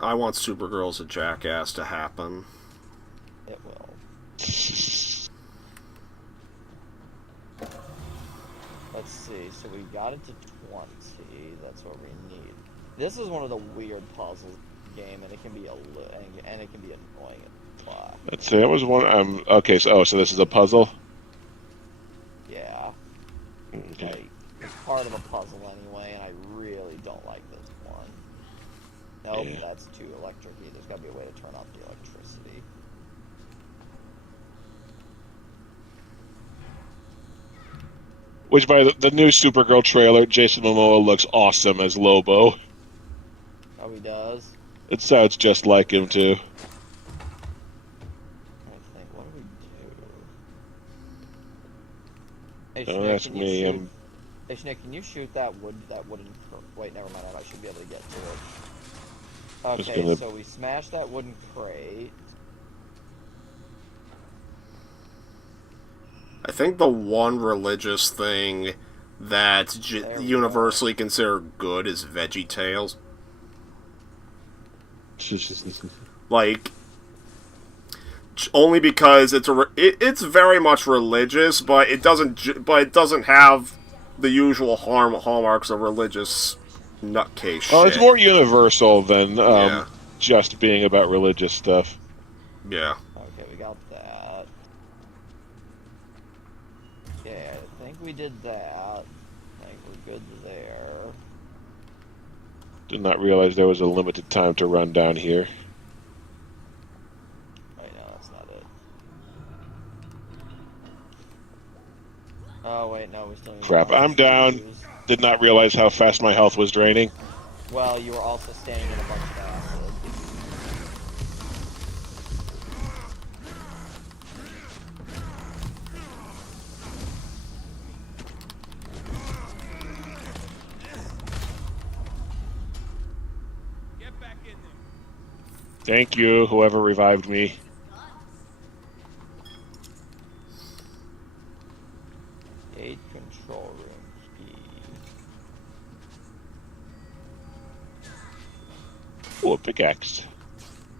I want Supergirl as a jackass to happen. It will. Let's see, so we got it to 20, that's what we need. This is one of the weird puzzles in the game, and it can be annoying. Let's see, that was one, okay, so this is a puzzle? Yeah. Okay. It's part of a puzzle anyway, and I really don't like this one. Nope, Yeah. that's too electric-y. There's gotta be a way to turn off the electricity. Which, by the new Supergirl trailer, Jason Momoa looks awesome as Lobo. Oh, he does? It sounds just like him, too. I think, what do we do? Hey, Don't Schnick, ask can you me. shoot... Hey, Schnick, can you shoot that wooden... Wait, never mind, I should be able to get to it. Okay, so we smashed that wooden crate. I think the one religious thing that's universally considered good is Veggie Tales. Like, only because it's very much religious, but it doesn't have the usual hallmarks of religious nutcase shit. Oh, it's more universal than just being about religious stuff. Yeah. Okay, we got that. Okay, I think we did that. I think we're good there. Did not realize there was a limited time to run down here. Wait, no, that's not it. Oh, wait, no, we still need Crap, I'm down. Did not realize how fast my health was draining. Well, you were also standing in a bunch of acid. Thank you, whoever revived me. Gate control room key. Oh, a pickaxe.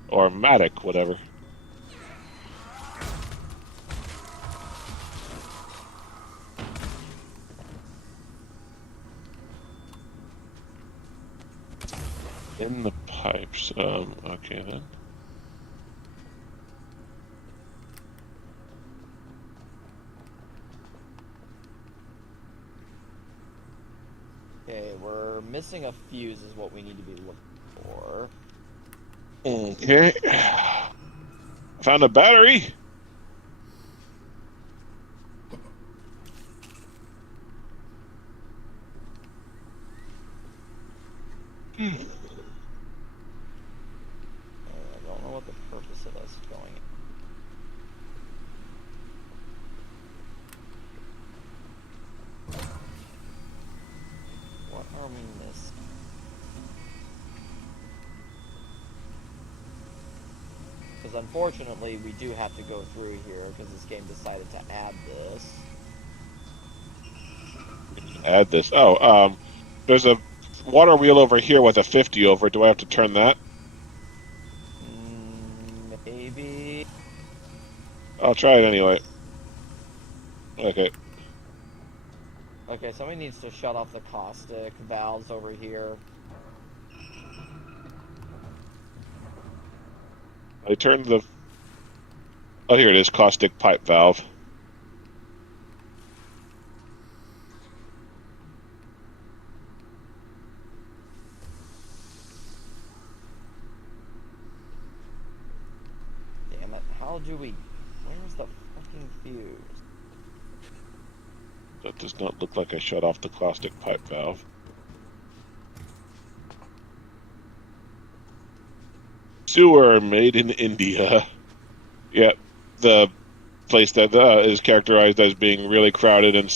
Or matic, whatever. In the pipes. Okay then. Okay, we're missing a fuse is what we need to be looking for. Okay. Found a battery. I don't know what the purpose of us going. What are we missing? Because unfortunately, we do have to go through here because this game decided to add this. Add this. Oh, there's a water wheel over here with a 50 over. Do I have to turn that? Maybe. I'll try it anyway. Okay. Okay, somebody needs to shut off the caustic valves over here. I turned the... Oh, here it is. Caustic pipe valve. Damn it. How do we... Where's the fucking fuse? That does not look like I shut off the caustic pipe valve. Sewer made in India. Yep, the place that is characterized as being really crowded and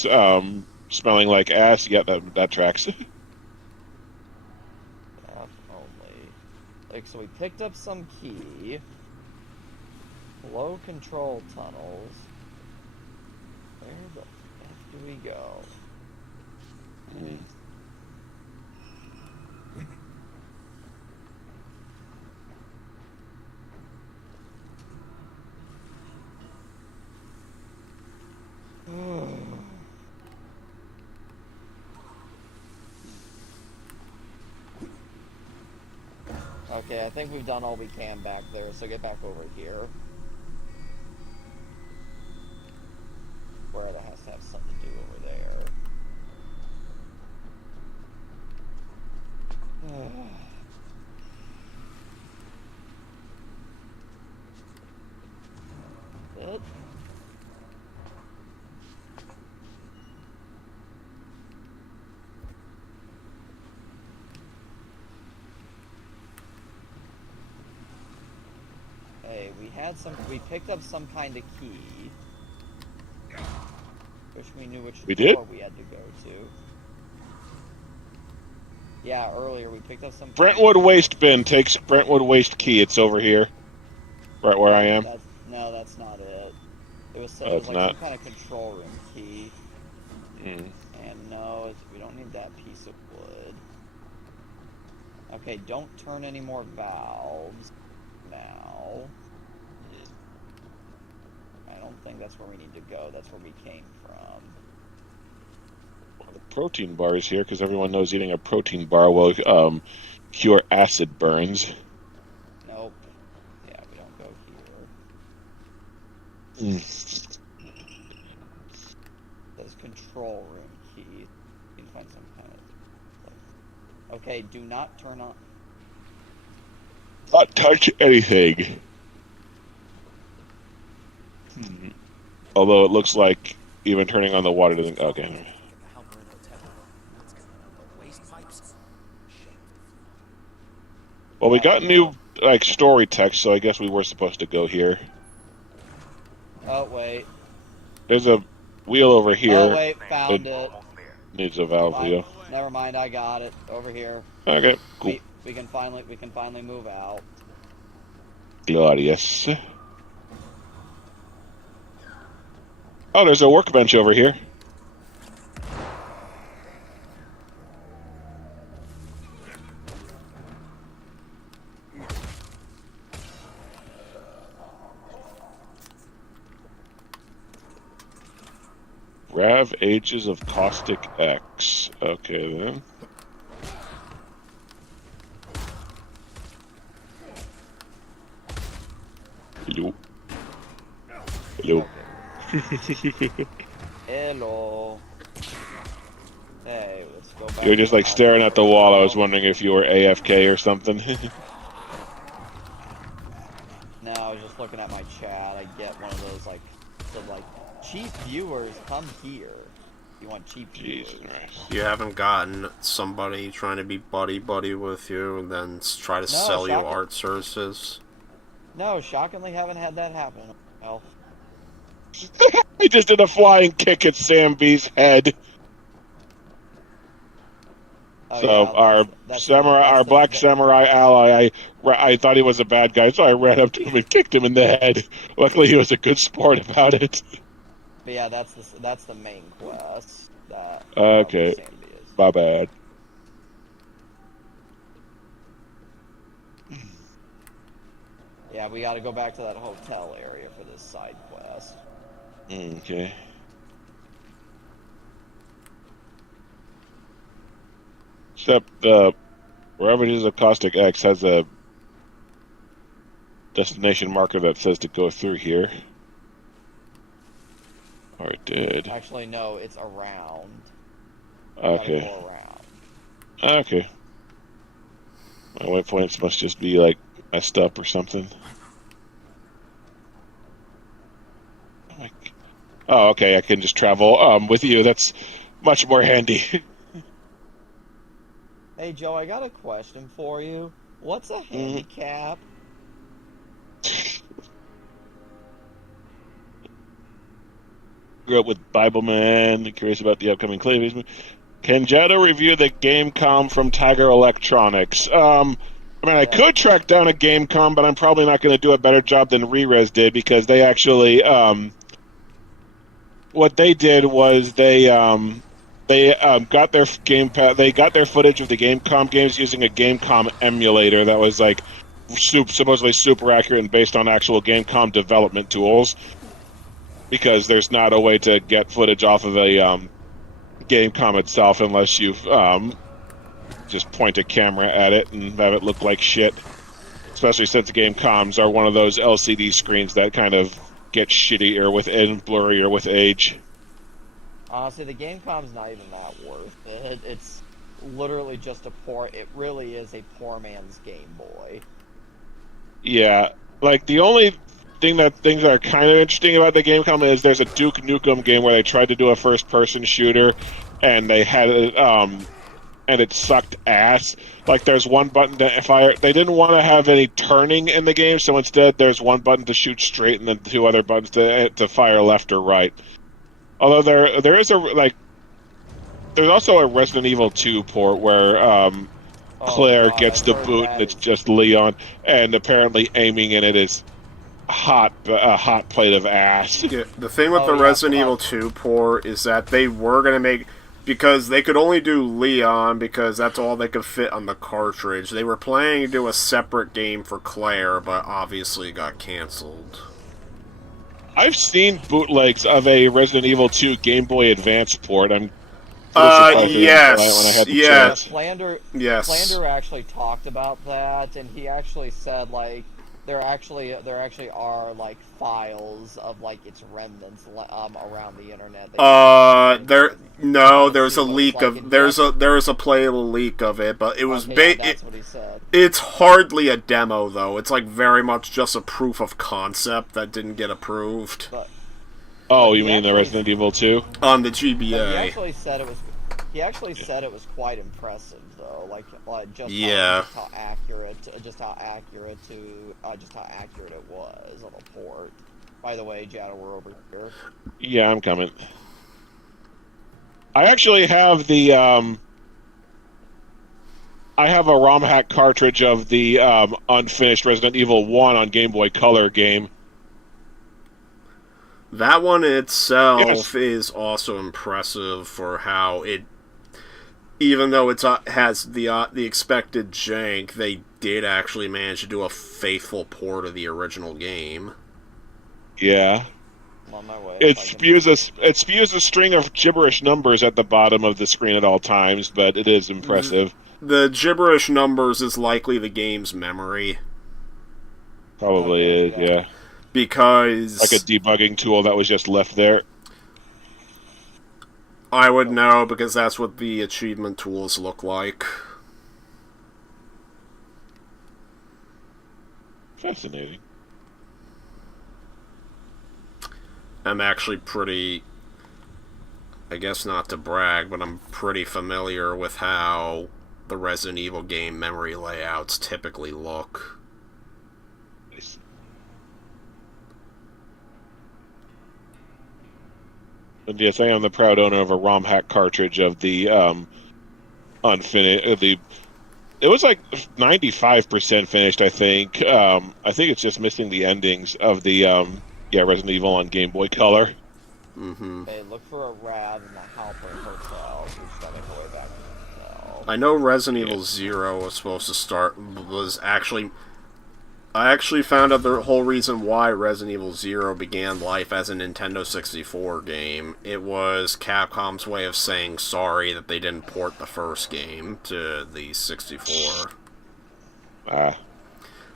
smelling like ass. Yeah, that tracks. Like, so we picked up some key. Low control tunnels. Where the fuck do we go? Okay, I think we've done all we can back there, so get back over here. Where it has to have something to do over there. It. Hey, we picked up some kind of key. Wish we knew which floor we had to go to. Yeah, earlier we picked up some... Brentwood waste bin. Takes Brentwood waste key. It's over here. Right where I am. No, that's not it. It was, like some kind of control room key. And no, we don't need that piece of wood. Okay, don't turn any more valves now. I don't think that's where we need to go. That's where we came from. Well, the protein bar is here because everyone knows eating a protein bar will cure acid burns. Nope. Yeah, we don't go here. There's control room key. You can find some kind of... Okay, do not turn on... Not touch anything. Although it looks like even turning on the water doesn't... Okay. Well, we got new, story text, so I guess we were supposed to go here. Oh, wait. There's a wheel over here. Oh, wait, found it. Needs a valve wheel. Never mind, I got it. Over here. Okay, cool. We can finally move out. Glorious. Oh, there's a workbench over here. Rav Ages of Caustic X. Okay, then. Hello. Hello. Hello. Hey, let's go back. You're just staring at the wall. I was wondering if you were AFK or something. No, I was just looking at my chat. I get one of those cheap viewers, come here. You want cheap viewers. You haven't gotten somebody trying to be buddy-buddy with you and then try to sell you art services? No, shockingly haven't had that happen. Well. I just did a flying kick at Sam B's head. Oh, so yeah, our black samurai ally, I thought he was a bad guy, so I ran up to him and kicked him in the head. Luckily, he was a good sport about it. But yeah, that's the main quest. Okay, my bad. Yeah, we got to go back to that hotel area for this side quest. Okay. Except, wherever it is, a Caustic X has a destination marker that says to go through here. Or it did. Actually, no, it's around. Okay. Go around. Okay. My waypoints must just be, messed up or something. Oh, okay, I can just travel with you. That's much more handy. Hey, Joe, I got a question for you. What's a handicap? Grew up with Bible Man, curious about the upcoming Clayface. Can Jado review the Gamecom from Tiger Electronics? I could track down a Gamecom, but I'm probably not going to do a better job than Re-Res did, because they actually, what they did was they got their they got their footage of the Gamecom games using a Gamecom emulator that was supposedly super accurate and based on actual Gamecom development tools, because there's not a way to get footage off of a Gamecom itself unless you just point a camera at it and have it look like shit. Especially since Gamecoms are one of those LCD screens that kind of get shittier and blurrier with age. Honestly, the Gamecom's not even that worth it. literally just a poor. It really is a poor man's Game Boy. Yeah, like the only things that are kind of interesting about the Gamecom is there's a Duke Nukem game where they tried to do a first-person shooter, and they had and it sucked ass. Like there's one button to fire. They didn't want to have any turning in the game, so instead there's one button to shoot straight and then 2 other buttons to fire left or right. Although there is there's also a Resident Evil 2 port where Claire gets the boot and it's just Leon, and apparently aiming in it is a hot plate of ass. Yeah, the thing with the Resident Evil 2 port is that they were going to make, because they could only do Leon because that's all they could fit on the cartridge. They were planning to do a separate game for Claire, but obviously got canceled. I've seen bootlegs of a Resident Evil 2 Game Boy Advance port. Yes. Flander actually talked about that, and he actually said like there actually are like files of like its remnants around the internet. There's a leak of there's a playable leak of it, but it was that's what he said. It's hardly a demo though. It's like very much just a proof of concept that didn't get approved. You mean the Resident Evil 2? On the GBA. He actually said it was quite impressive though, like just how accurate it was on the port. By the way, Jada, we're over here. Yeah, I'm coming. I actually have the I have a ROM hack cartridge of the unfinished Resident Evil 1 on Game Boy Color game. That one itself is also impressive for how it, even though it has the expected jank, they did actually manage to do a faithful port of the original game. Yeah. I'm on my way. It spews a string of gibberish numbers at the bottom of the screen at all times, but it is impressive. The gibberish numbers is likely the game's memory. Probably is, yeah. Because like a debugging tool that was just left there. I would know, because that's what the achievement tools look like. Fascinating. I'm actually pretty, I guess not to brag, but I'm pretty familiar with how the Resident Evil game memory layouts typically look. And yes, I am the proud owner of a ROM hack cartridge of the unfinished. It was like 95% finished, I think. I think it's just missing the endings of the Resident Evil on Game Boy Color. Mm-hmm. Hey, look for a Rav in the Halpern Hotel. Who's coming way back to the hotel. I know Resident Evil 0 was supposed to start. I actually found out the whole reason why Resident Evil 0 began life as a Nintendo 64 game. It was Capcom's way of saying sorry that they didn't port the first game to the 64.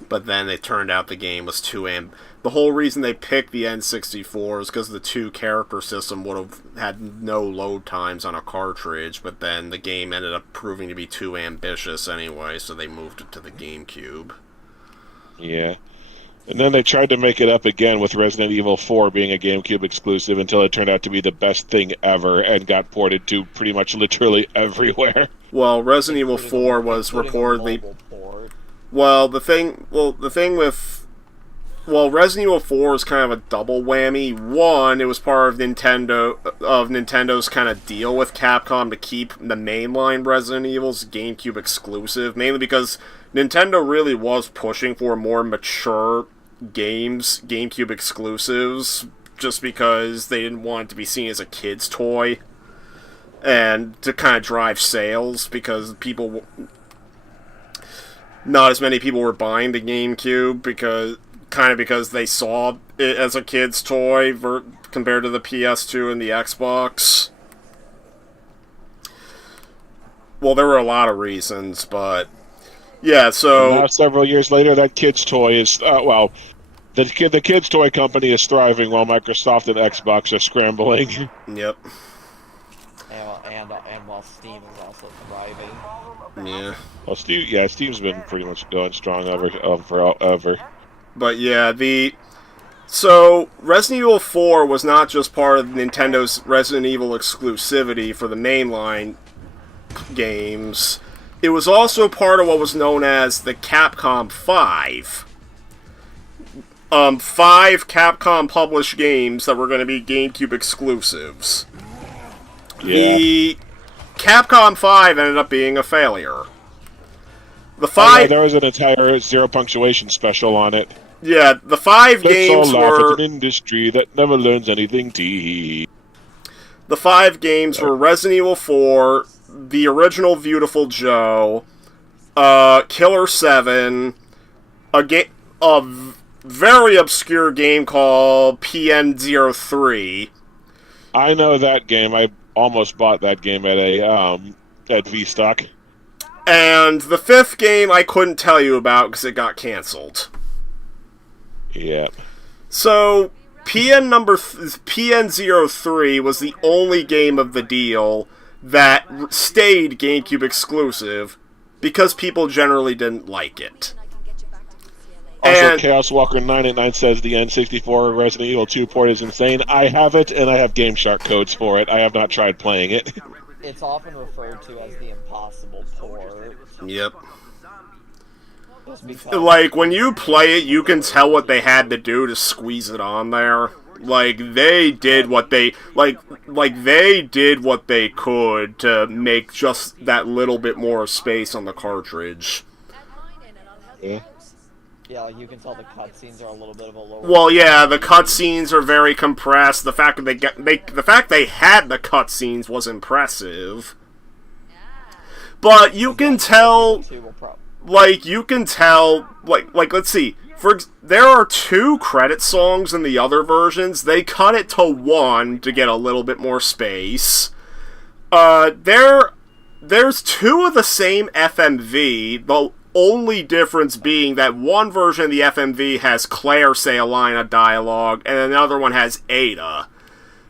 But then it turned out the game was the whole reason they picked the N64 is because the 2-character system would have had no load times on a cartridge, but then the game ended up proving to be too ambitious anyway, so they moved it to the GameCube. Yeah. And then they tried to make it up again with Resident Evil 4 being a GameCube exclusive until it turned out to be the best thing ever and got ported to pretty much literally everywhere. Well, Resident Evil 4 was reportedly... Resident Evil 4 is kind of a double whammy. One, it was part of Nintendo's kind of deal with Capcom to keep the mainline Resident Evil's GameCube exclusive, mainly because Nintendo really was pushing for more mature games, GameCube exclusives, just because they didn't want it to be seen as a kid's toy, and to kind of drive sales, because not as many people were buying the GameCube, because they saw it as a kid's toy compared to the PS2 and the Xbox. Well, there were a lot of reasons, but yeah, so... And now, several years later, that kid's toy is... the kid's toy company is thriving while Microsoft and Xbox are scrambling. Yep. and while Steam is also thriving. Yeah. Well, Steam's been pretty much going strong forever. But yeah, So, Resident Evil 4 was not just part of Nintendo's Resident Evil exclusivity for the mainline games. It was also part of what was known as the Capcom 5. 5 Capcom-published games that were going to be GameCube exclusives. Yeah. The Capcom 5 ended up being a failure. The 5... Oh, yeah, there was an entire Zero Punctuation special on it. Yeah, the 5 games Let's all laugh were... at an industry that never learns anything. Tee. The 5 games were Resident Evil 4, the original Beautiful Joe, Killer 7, a very obscure game called PN03. I know that game. I almost bought that game at V-Stock. And the 5th game I couldn't tell you about because it got cancelled. Yeah. So, PN03 was the only game of the deal that stayed GameCube exclusive because people generally didn't like it. Also, Chaos Walker 989 says the N64 Resident Evil 2 port is insane. I have it, and I have GameShark codes for it. I have not tried playing it. It's often referred to as the impossible port. Yep. Like, when you play it, you can tell what they had to do to squeeze it on there. Like, they did what they... Like, they did what they could to make just that little bit more space on the cartridge. Yeah. Yeah, like you can tell the cutscenes are a little bit of a lower... Well, yeah, the cutscenes are very compressed. The fact that the fact they had the cutscenes was impressive. But you can tell... Like, you can tell... Like let's see. There are 2 credit songs in the other versions. They cut it to 1 to get a little bit more space. There's 2 of the same FMV, the only difference being that one version of the FMV has Claire say a line of dialogue, and another one has Ada.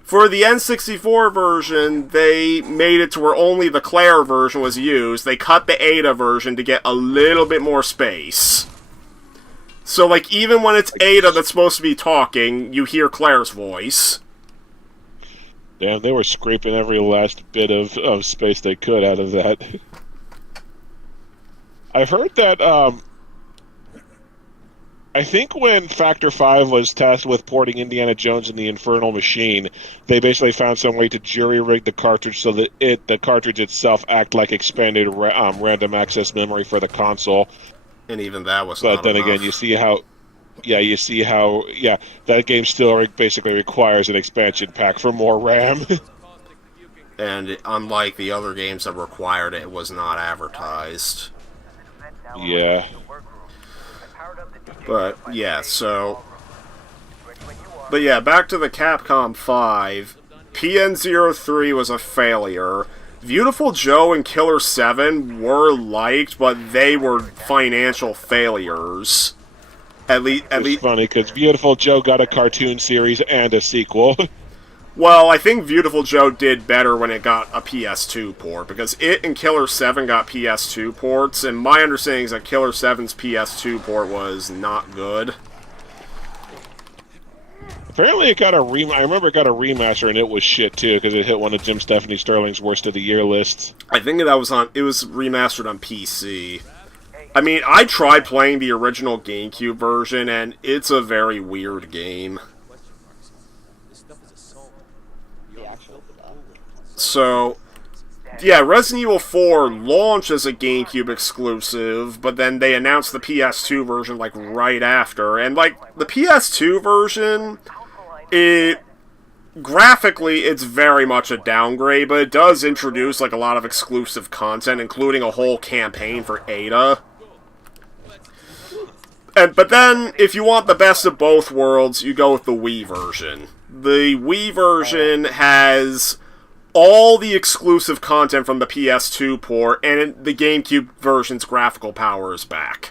For the N64 version, they made it to where only the Claire version was used. They cut the Ada version to get a little bit more space. So, like, even when it's Ada that's supposed to be talking, you hear Claire's voice. Damn, they were scraping every last bit of space they could out of that. I've heard that, I think when Factor 5 was tasked with porting Indiana Jones and the Infernal Machine, they basically found some way to jury-rig the cartridge so that the cartridge itself act like expanded random access memory for the console. And even that was not But then enough. Again, you see how that game still basically requires an expansion pack for more RAM. And unlike the other games that required it, it was not advertised. Yeah. But, yeah, But yeah, back to the Capcom 5. PN03 was a failure. Beautiful Joe and Killer 7 were liked, but they were financial failures. It's funny, because Beautiful Joe got a cartoon series and a sequel. Well, I think Beautiful Joe did better when it got a PS2 port, because it and Killer 7 got PS2 ports, and my understanding is that Killer 7's PS2 port was not good. Apparently it got I remember it got a remaster and it was shit too, because it hit one of Jim Stephanie Sterling's worst of the year lists. I think it was remastered on PC. I mean, I tried playing the original GameCube version, and it's a very weird game. So, yeah, Resident Evil 4 launched as a GameCube exclusive, but then they announced the PS2 version, like, right after. And, like, the PS2 version, graphically, it's very much a downgrade, but it does introduce, like, a lot of exclusive content, including a whole campaign for Ada. But then, if you want the best of both worlds, you go with the Wii version. The Wii version has all the exclusive content from the PS2 port, and the GameCube version's graphical power is back.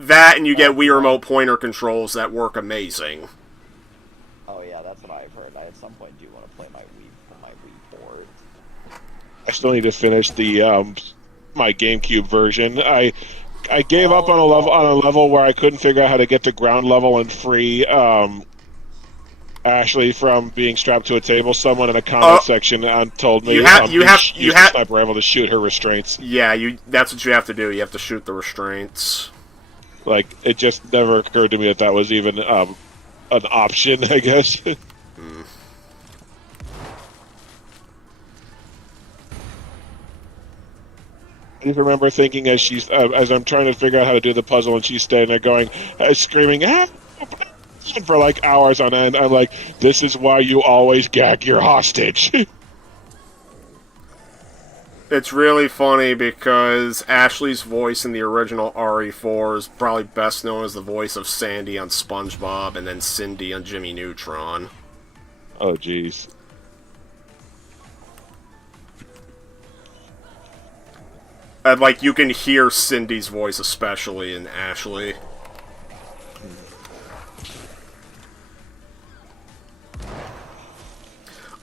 That, and you get Wii Remote pointer controls that work amazing. Oh yeah, that's what I've heard. I at some point do want to play my Wii port. I still need to finish the my GameCube version. I gave up on a level where I couldn't figure out how to get to ground level and free Ashley from being strapped to a table. Someone in a comment section told me you have sniper rifle to shoot her restraints. Yeah, that's what you have to do. You have to shoot the restraints. Like, it just never occurred to me that was even an option, I guess. I just remember thinking as I'm trying to figure out how to do the puzzle, and she's standing there going, screaming, for like hours on end. I'm like, this is why you always gag your hostage. It's really funny because Ashley's voice in the original RE4 is probably best known as the voice of Sandy on SpongeBob and then Cindy on Jimmy Neutron. Oh, jeez. And, like, you can hear Cindy's voice especially in Ashley.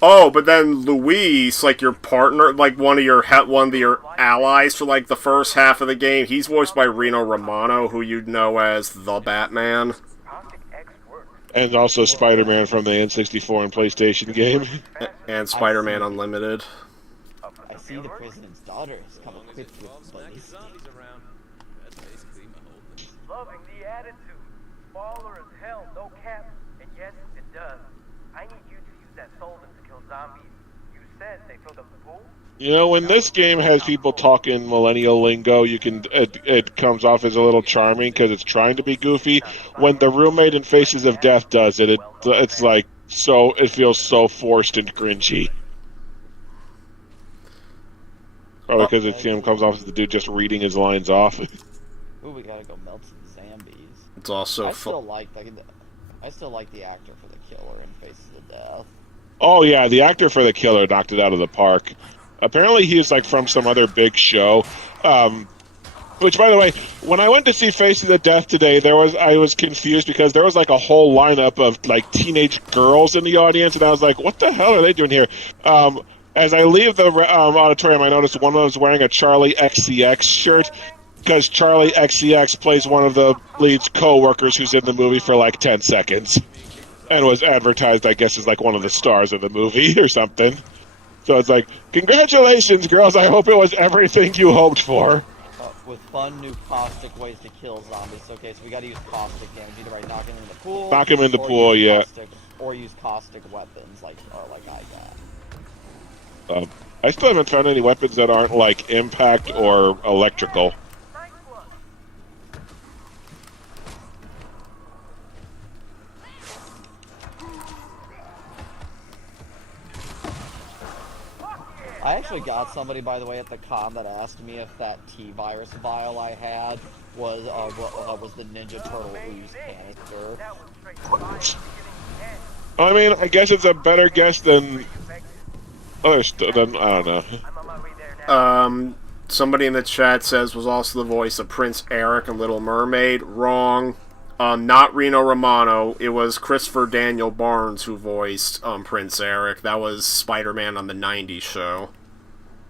Oh, but then Luis, like your partner, like one of your allies for like the first half of the game, he's voiced by Rino Romano, who you'd know as the Batman. And also Spider-Man from the N64 and PlayStation game. And Spider-Man Unlimited. I see the president's daughter has come equipped with ballistic. Loving the attitude. Baller as hell, no cap. And yes, it does. I need you to use that solvent to kill zombies. You said they filled up the pool? You know, when this game has people talking millennial lingo, it comes off as a little charming because it's trying to be goofy. When the roommate in Faces of Death does it, it's like it feels so forced and cringy. Probably because it comes off as the dude just reading his lines off. Ooh, we gotta go melt some zombies. It's also I still like the actor for the killer in Faces of Death. Oh yeah, the actor for the killer knocked it out of the park. Apparently he's like from some other big show. Which, by the way, when I went to see Faces of Death today, I was confused because there was like a whole lineup of like teenage girls in the audience, and I was like, what the hell are they doing here? As I leave the auditorium, I noticed one of them was wearing a Charlie XCX shirt, because Charlie XCX plays one of the lead's co-workers who's in the movie for like 10 seconds. And was advertised, I guess, as like one of the stars of the movie or something. So it's like, congratulations, girls, I hope it was everything you hoped for. With fun, new caustic ways to kill zombies. Okay, so we gotta use caustic damage, either by knocking them in the pool... Knock them in the pool, yeah. Or use caustic weapons, like I got. I still haven't found any weapons that aren't like impact or electrical. I actually got somebody, by the way, at the con that asked me if that T-virus vial I had was the Ninja Turtle ooze canister. I mean, I guess it's a better guess than other stuff. I don't know. Somebody in the chat says was also the voice of Prince Eric in Little Mermaid. Wrong. Not Rino Romano. It was Christopher Daniel Barnes who voiced Prince Eric. That was Spider-Man on the 90s show.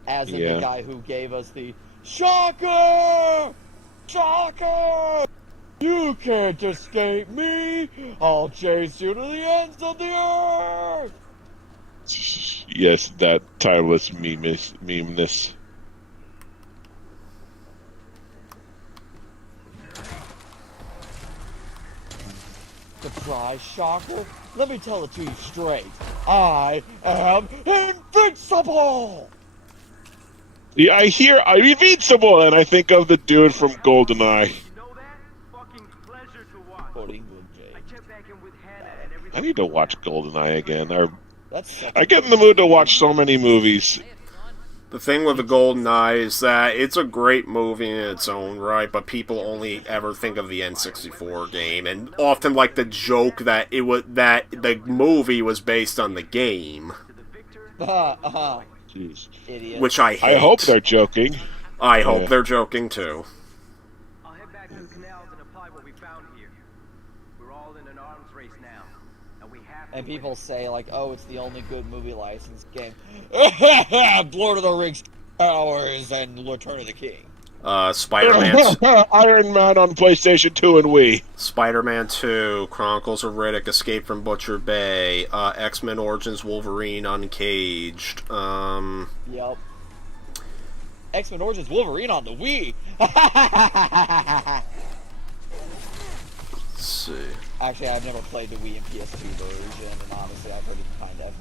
As in the guy who gave us the Shocker! Shocker! You can't escape me! I'll chase you to the ends of the earth! Yes, that timeless memeness. Surprise, Shocker? Let me tell it to you straight. I am invincible! Yeah, I hear I'm invincible, and I think of the dude from GoldenEye. I need to watch GoldenEye again. I get in the mood to watch so many movies. The thing with the GoldenEye is that it's a great movie in its own right, but people only ever think of the N64 game, and often like the joke that the movie was based on the game. Jeez. Idiot. Which I hate. I hope they're joking. I hope they're joking too. I'll head back to the canals and apply what we found here. We're all in an arms race now, and we have And people say, like, oh, it's the only good movie license game. Lord of the Rings, Powers, and Return of the King. Spider-Man... Iron Man on PlayStation 2 and Wii. Spider-Man 2, Chronicles of Riddick, Escape from Butcher Bay, X-Men Origins Wolverine Uncaged, Yep. X-Men Origins Wolverine on the Wii! Let's see. Actually, I've never played the Wii and PS2 version, and honestly, I've heard it kind of...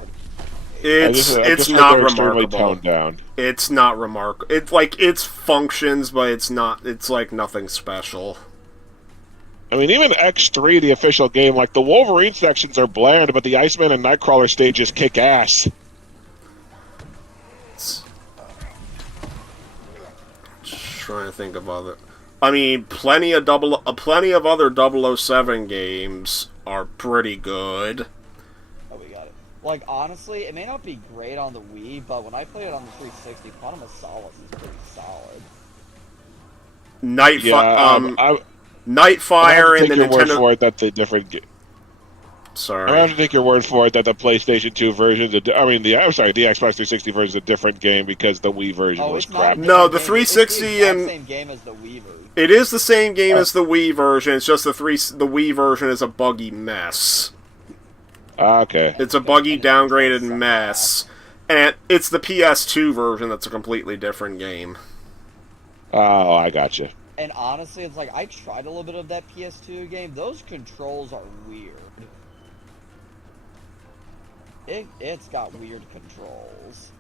It's not remarkable. Toned down. It's not remarkable. It's like, it's functions, but it's not, it's like nothing special. I mean, even X3, the official game, like, the Wolverine sections are bland, but the Iceman and Nightcrawler stages kick ass. Just trying to think of other... I mean, plenty of other 007 games are pretty good. Oh, we got it. Like, honestly, it may not be great on the Wii, but when I play it on the 360, Quantum of Solace is pretty solid. Nightfire and the Nintendo... Nintendo... Word for it, that's a different game. Sorry. I have to take your word for it that the PlayStation 2 version, the Xbox 360 version is a different game because the Wii version was crap. No, the 360 it's the same game as the Wii version. It is the same game as the Wii version, it's just the Wii version is a buggy mess. Okay. It's a buggy, downgraded mess. And it's the PS2 version that's a completely different game. Oh, I gotcha. And honestly, it's like, I tried a little bit of that PS2 game. Those controls are weird. It's got weird controls.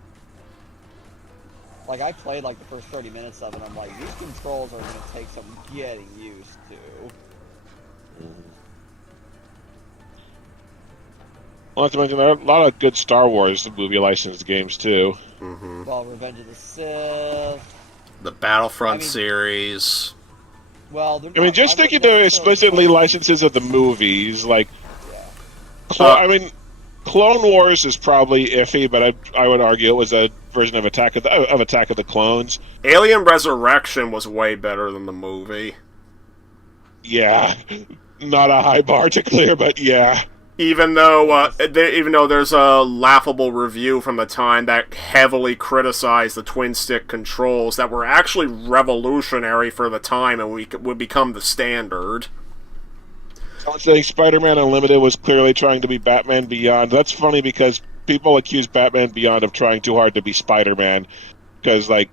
Like, I played, like, the first 30 minutes of it, and I'm like, these controls are going to take some getting used to. Well, not to mention, there are a lot of good Star Wars movie licensed games, too. Mm-hmm. Well, Revenge of the Sith... The Battlefront series... Well, I mean, just thinking they're explicitly licenses of the movies, like... I mean... Clone Wars is probably iffy, but I would argue it was a version of Attack of the Clones. Alien Resurrection was way better than the movie. Yeah, not a high bar to clear, but yeah. Even though there's a laughable review from the time that heavily criticized the twin-stick controls that were actually revolutionary for the time and would become the standard. I'm saying Spider-Man Unlimited was clearly trying to be Batman Beyond. That's funny because people accuse Batman Beyond of trying too hard to be Spider-Man. Because, like,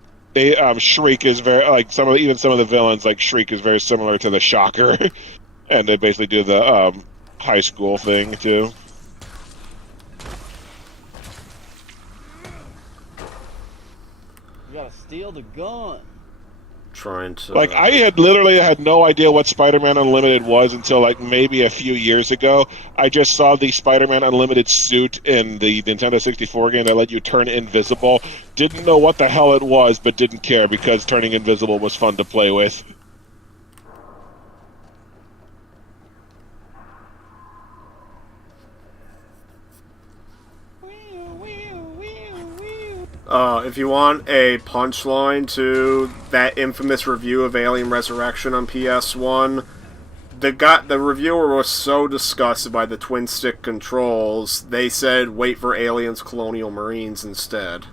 Shriek is very, like, some of the villains, like Shriek is very similar to the Shocker. And they basically do the high school thing, too. You gotta steal the gun. Trying to... Like, I had literally had no idea what Spider-Man Unlimited was until, like, maybe a few years ago. I just saw the Spider-Man Unlimited suit in the Nintendo 64 game that let you turn invisible. Didn't know what the hell it was, but didn't care because turning invisible was fun to play with. If you want a punchline to that infamous review of Alien Resurrection on PS1, the reviewer was so disgusted by the twin-stick controls, they said, wait for Aliens Colonial Marines instead.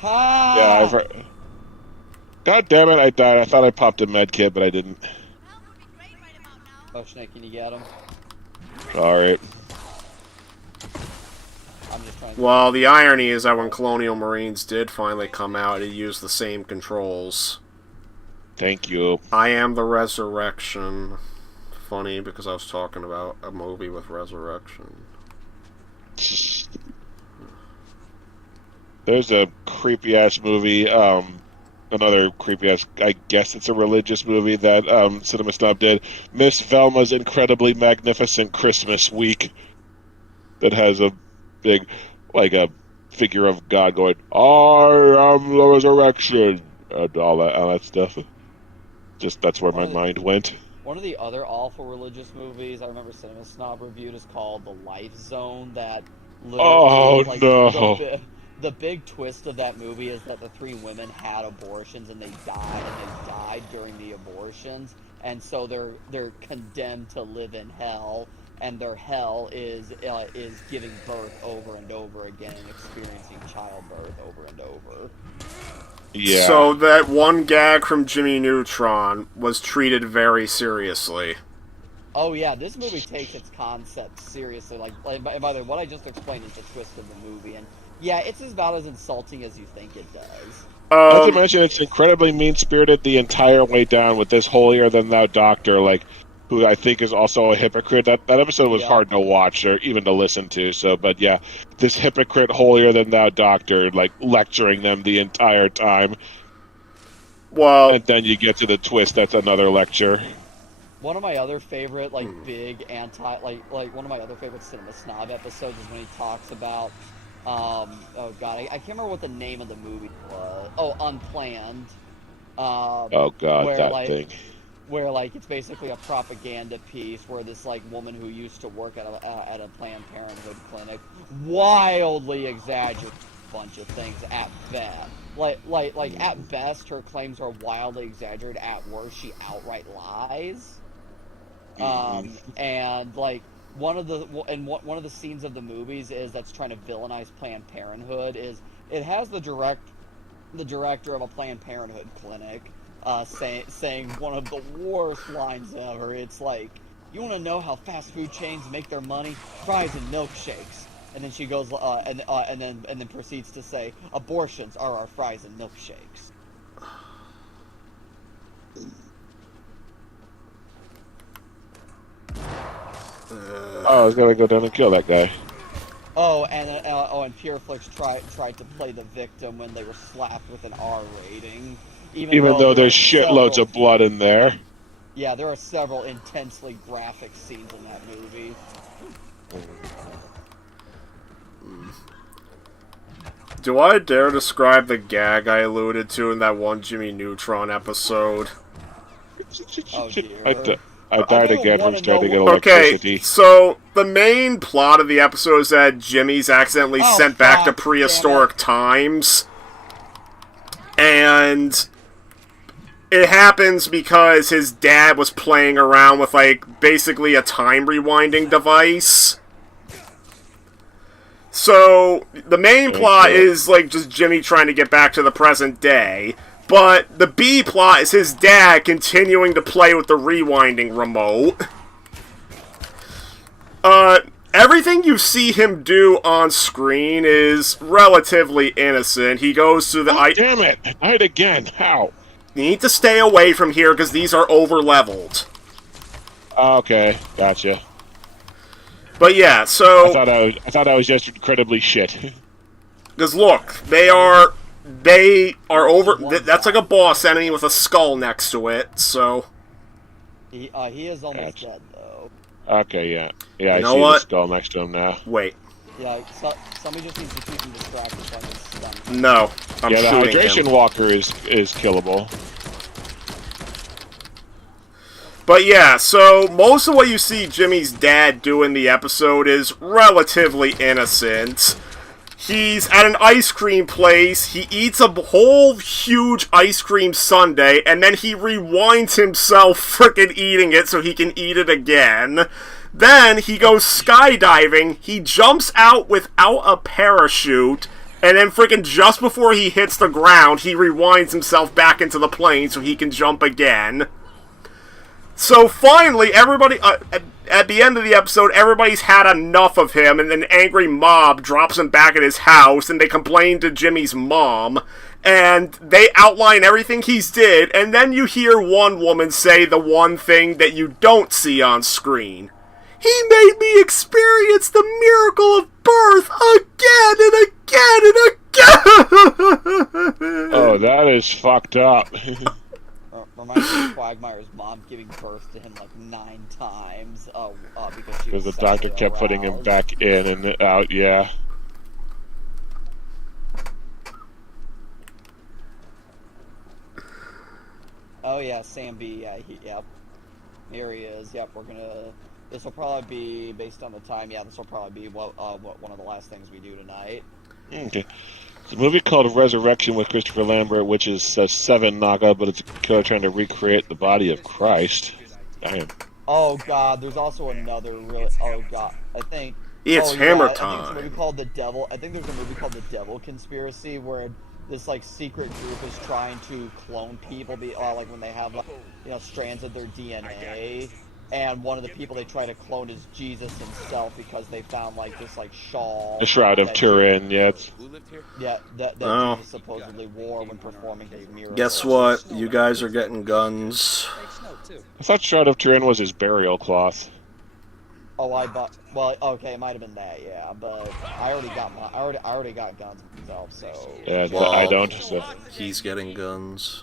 Yeah, I've heard... God damn it, I died. I thought I popped a med kit, but I didn't. Oh, Snake, can you get him? Alright. Well, the irony is that when Colonial Marines did finally come out, it used the same controls. Thank you. I Am the Resurrection. Funny, because I was talking about a movie with Resurrection. There's a creepy-ass movie, another creepy-ass, I guess it's a religious movie that Cinema Snob did. Miss Velma's Incredibly Magnificent Christmas Week. That has a big, like a figure of God going, I am the resurrection, and all that stuff. Just, that's where my mind went. One of the other awful religious movies I remember Cinema Snob reviewed is called The Life Zone, that literally, no. The big twist of that movie is that the three women had abortions and they died during the abortions, and so they're condemned to live in hell. and their hell is giving birth over and over again and experiencing childbirth over and over. Yeah. So that one gag from Jimmy Neutron was treated very seriously. Oh yeah, this movie takes its concept seriously. Like by the way, what I just explained is the twist of the movie, and yeah, it's about as insulting as you think it does. Not to mention, it's incredibly mean-spirited the entire way down with this holier-than-thou doctor, like, who I think is also a hypocrite. That episode was hard to watch or even to listen to. So, but yeah, this hypocrite holier-than-thou doctor, like, lecturing them the entire time. Well, and then you get to the twist. That's another lecture. One of my other favorite, like, big like one of my other favorite Cinema Snob episodes is when he talks about, oh god, I can't remember what the name of the movie was. Oh, Unplanned. Oh god, where, that like, thing. Where, like, it's basically a propaganda piece where this, like, woman who used to work at a Planned Parenthood clinic wildly exaggerates a bunch of things at best. Like at best, her claims are wildly exaggerated. At worst, she outright lies. And, like, one of the scenes of the movies is that's trying to villainize Planned Parenthood is it has the director of a Planned Parenthood clinic saying one of the worst lines ever. It's like, you want to know how fast food chains make their money? Fries and milkshakes. And then she goes and then proceeds to say, abortions are our fries and milkshakes. I was gonna go down and kill that guy. Oh, and Pureflix tried to play the victim when they were slapped with an R rating. Even though there's shitloads of blood in there. Yeah, there are several intensely graphic scenes in that movie. Do I dare describe the gag I alluded to in that one Jimmy Neutron episode? Oh dear. I died again from starting to get electricity. Okay, so the main plot of the episode is that Jimmy's accidentally sent back to prehistoric times. And it happens because his dad was playing around with, like, basically a time rewinding device. So, the main plot is, like, just Jimmy trying to get back to the present day. But the B plot is his dad continuing to play with the rewinding remote. Everything you see him do on screen is relatively innocent. He goes to the... damn it! I died again. How? You need to stay away from here because these are over-leveled. Okay, gotcha. But yeah, so... I thought I was just incredibly shit. Because look, they are over... That's like a boss enemy with a skull next to it, so... He is almost dead, though. Okay, yeah. Yeah, I see the skull next to him now. Wait. Yeah, somebody just needs to keep him distracted so I can stun him. No, I'm shooting him. the Hydration Walker is killable. But yeah, so most of what you see Jimmy's dad do in the episode is relatively innocent. He's at an ice cream place, he eats a whole huge ice cream sundae, and then he rewinds himself frickin' eating it so he can eat it again. Then he goes skydiving, he jumps out without a parachute, and then frickin' just before he hits the ground, he rewinds himself back into the plane so he can jump again. So finally, everybody, at the end of the episode, everybody's had enough of him, and an angry mob drops him back at his house, and they complain to Jimmy's mom, and they outline everything he's did, and then you hear one woman say the one thing that you don't see on screen. He made me experience the miracle of birth again and again and again! Oh, that is fucked up. Reminds me of Quagmire's mom giving birth to him like 9 times because the doctor kept putting him back in and out, yeah. Oh yeah, Sam B, yeah, yep. Here he is, yep, this will probably be, based on the time, yeah, this will probably be one of the last things we do tonight. Okay. It's a movie called Resurrection with Christopher Lambert, which is a 7 knockout, but it's a killer trying to recreate the body of Christ. Damn. Oh god, there's also another really. Oh god, I think. It's Hammer Time. I think there's a movie called The Devil. I think there's a movie called The Devil Conspiracy where this like secret group is trying to clone people, like when they have like, strands of their DNA. And one of the people they try to clone is Jesus himself because they found like this like shawl. The Shroud of Turin, yeah. That Jesus supposedly wore when performing his miracle. Guess what? You guys are getting guns. I thought Shroud of Turin was his burial cloth. Oh, well, okay, it might have been that, yeah, but I already got I already got guns myself, so. Yeah, well, I don't. So. He's getting guns.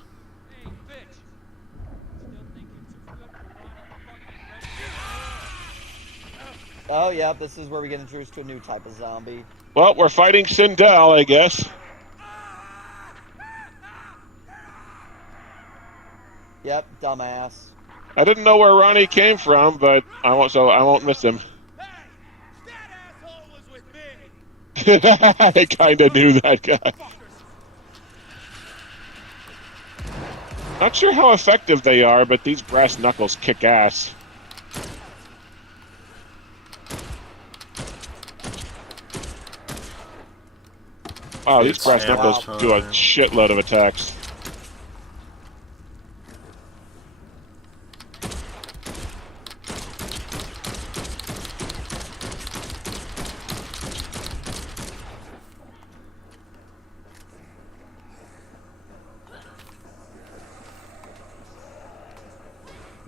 Oh, yeah, this is where we get introduced to a new type of zombie. Well, we're fighting Sindel, I guess. Yep, dumbass. I didn't know where Ronnie came from, but I won't miss him. I kinda knew that guy. Not sure how effective they are, but these brass knuckles kick ass. Wow, these brass knuckles do a shitload of attacks.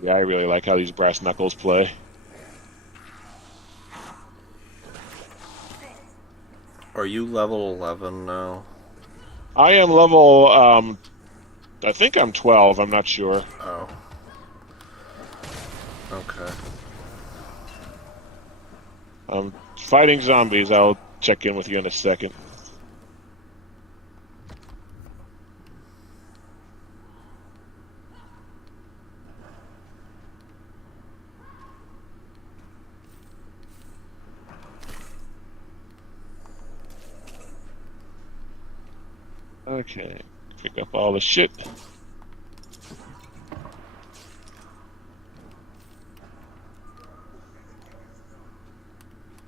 Yeah, I really like how these brass knuckles play. Are you level 11 now? I am level, I think I'm 12, I'm not sure. Oh. Okay. I'm fighting zombies, I'll check in with you in a second. Okay, pick up all the shit.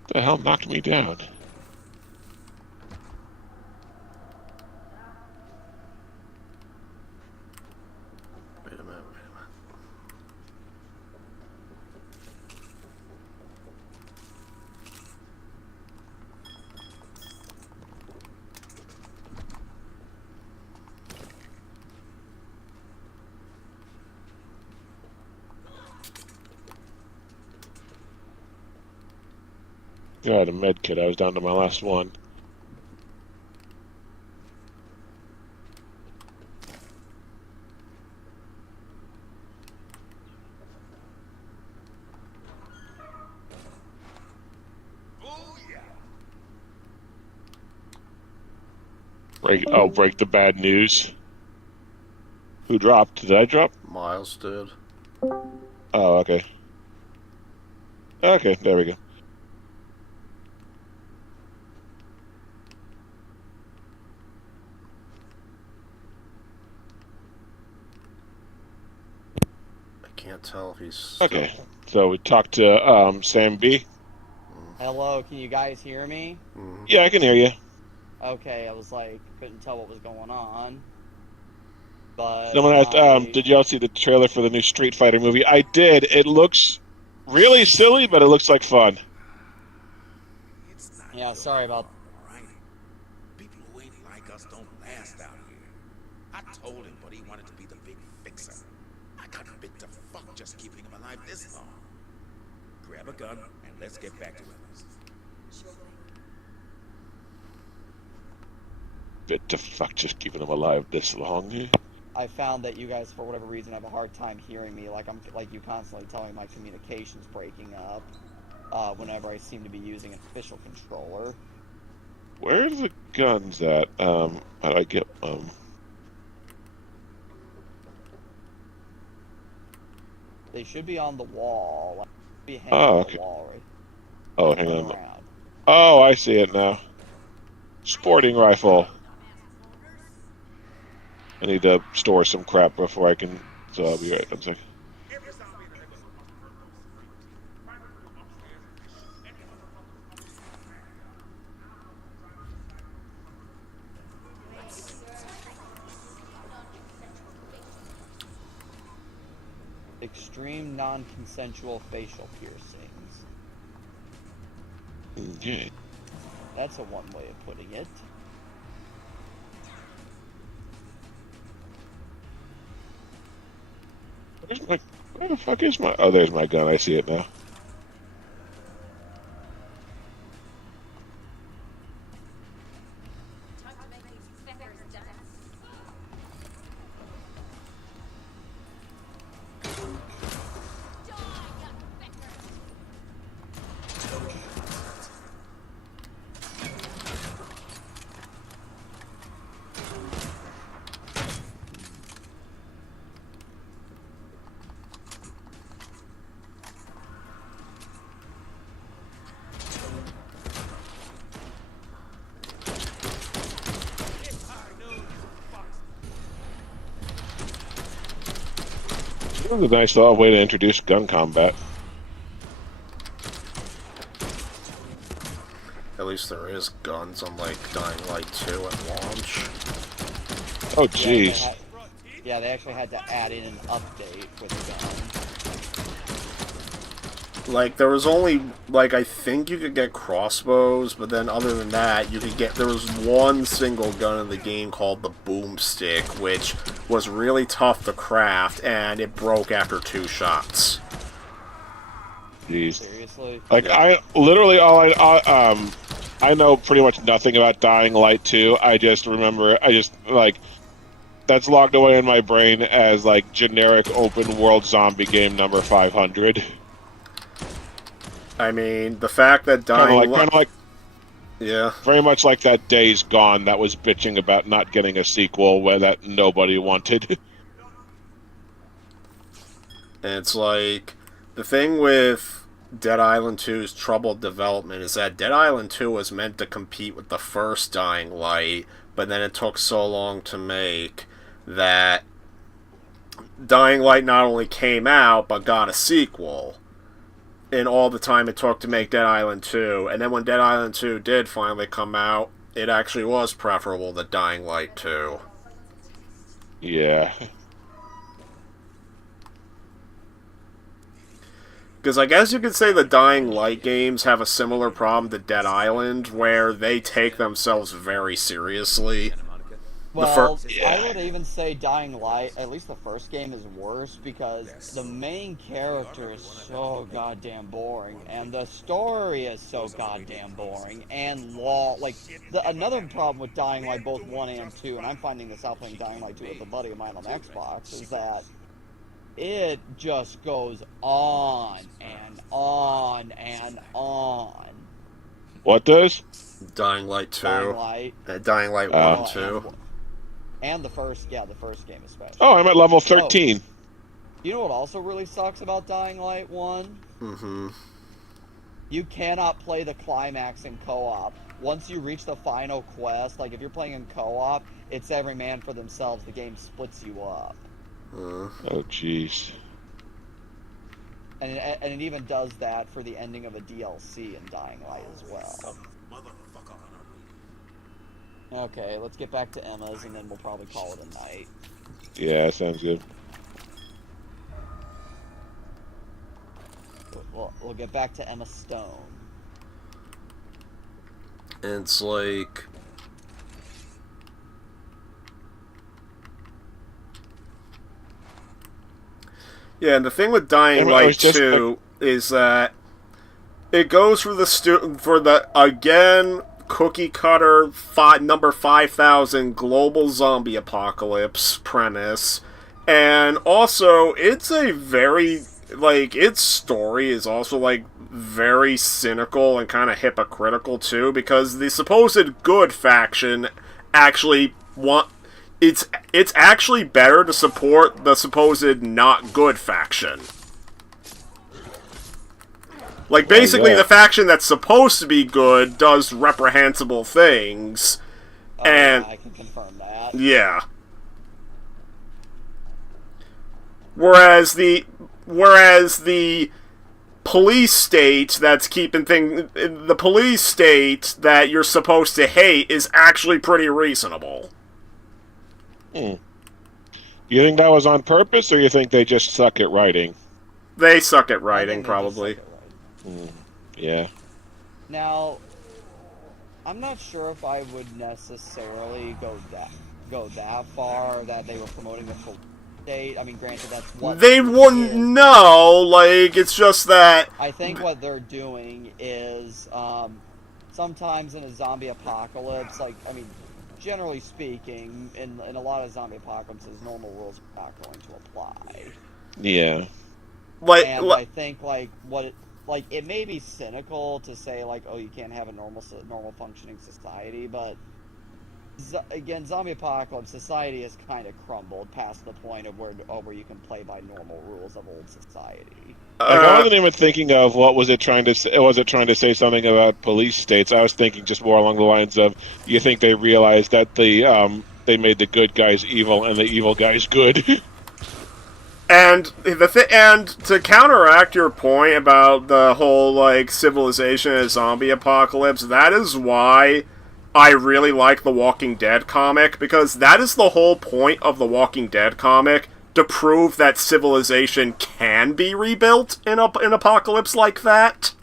What the hell knocked me down? Wait a minute. God, a med kit. I was down to my last one. Break the bad news. Who dropped? Did I drop? Miles did. Oh, okay. Okay, there we go. Can't tell if he's okay. So we talked to Sam B. Hello, can you guys hear me? Yeah, I can hear you. Okay, I was like, couldn't tell what was going on. But Someone asked, did y'all see the trailer for the new Street Fighter movie? I did. It looks really silly, but it looks like fun. Yeah, sorry about. People who ain't like us don't last out here. I told him, but he wanted to be the big fixer. I got bit the fuck just keeping him alive this long. Grab a gun and let's get back to business. Bit the fuck just keeping him alive this long. I found that you guys, for whatever reason, have a hard time hearing me. Like you constantly telling my communications breaking up. Whenever I seem to be using an official controller. Where's the guns at? How do I get They should be on the wall. Like, be hanging on the wall, right? Oh, hang on. Oh, I see it now. Sporting rifle. I need to store some crap before I can. So I'll be right. 1 second. Extreme non-consensual facial piercings. Okay. That's a one way of putting it. Where the fuck is my... Oh, there's my gun. I see it now. It was a nice little way to introduce gun combat. At least there is guns, unlike Dying Light 2 at launch. Oh, jeez. Yeah, they actually had to add in an update for the gun. Like, there was only, like, I think you could get crossbows, but then other than that, you could get, there was one single gun in the game called the Boomstick, which was really tough to craft, and it broke after 2 shots. Jeez. Seriously? Like, I know pretty much nothing about Dying Light 2. I just remember, that's logged away in my brain as, like, generic open world zombie game number 500. I mean, the fact that Dying Light... Yeah. Very much like that Days Gone that was bitching about not getting a sequel where that nobody wanted. And it's like, the thing with Dead Island 2's troubled development is that Dead Island 2 was meant to compete with the first Dying Light, but then it took so long to make that Dying Light not only came out, but got a sequel in all the time it took to make Dead Island 2. And then when Dead Island 2 did finally come out, it actually was preferable to Dying Light 2. Yeah. Because I guess you could say the Dying Light games have a similar problem to Dead Island, where they take themselves very seriously. Well, I would even say Dying Light, at least the first game, is worse because the main character is so goddamn boring, and the story is so goddamn boring, and another problem with Dying Light, both 1 and 2, and I'm finding this out playing Dying Light 2 with a buddy of mine on Xbox, is that it just goes on and on and on. What does? Dying Light 2. Dying Light. Dying Light 1 and 2. And the first game especially. Oh, I'm at level 13. You know what also really sucks about Dying Light 1? Mm-hmm. You cannot play the climax in co-op. Once you reach the final quest, like if you're playing in co-op, it's every man for themselves. The game splits you up. Oh, jeez. And it even does that for the ending of a DLC in Dying Light as well. Okay, let's get back to Emma's, and then we'll probably call it a night. Yeah, sounds good. We'll get back to Emma Stone. And it's like... Yeah, and the thing with Dying Light 2 is that it goes for the again, cookie cutter number 5000 global zombie apocalypse premise, and also it's a very, like, its story is also, like, very cynical and kind of hypocritical too, because the supposed good faction actually it's actually better to support the supposed not good faction. Like, basically, the faction that's supposed to be good does reprehensible things, and... Yeah, I can confirm that. Yeah. Whereas the police state that's keeping the police state that you're supposed to hate is actually pretty reasonable. You think that was on purpose, or you think they just suck at writing? They suck at writing, probably. Yeah. Now, I'm not sure if I would necessarily go that far that they were promoting the full date. I mean, granted, that's what they wouldn't know. Like, it's just that I think what they're doing is sometimes in a zombie apocalypse, like, I mean, generally speaking, in a lot of zombie apocalypses, normal rules are not going to apply. Yeah. I think it may be cynical to say like, oh, you can't have a normal functioning society, but again, zombie apocalypse society has kind of crumbled past the point of where you can play by normal rules of old society. I wasn't even thinking of what was it trying to say. Was it trying to say something about police states? I was thinking just more along the lines of, you think they realized that they made the good guys evil and the evil guys good. And to counteract your point about the whole like civilization and zombie apocalypse, that is why I really like the Walking Dead comic, because that is the whole point of the Walking Dead comic, to prove that civilization can be rebuilt in an apocalypse like that.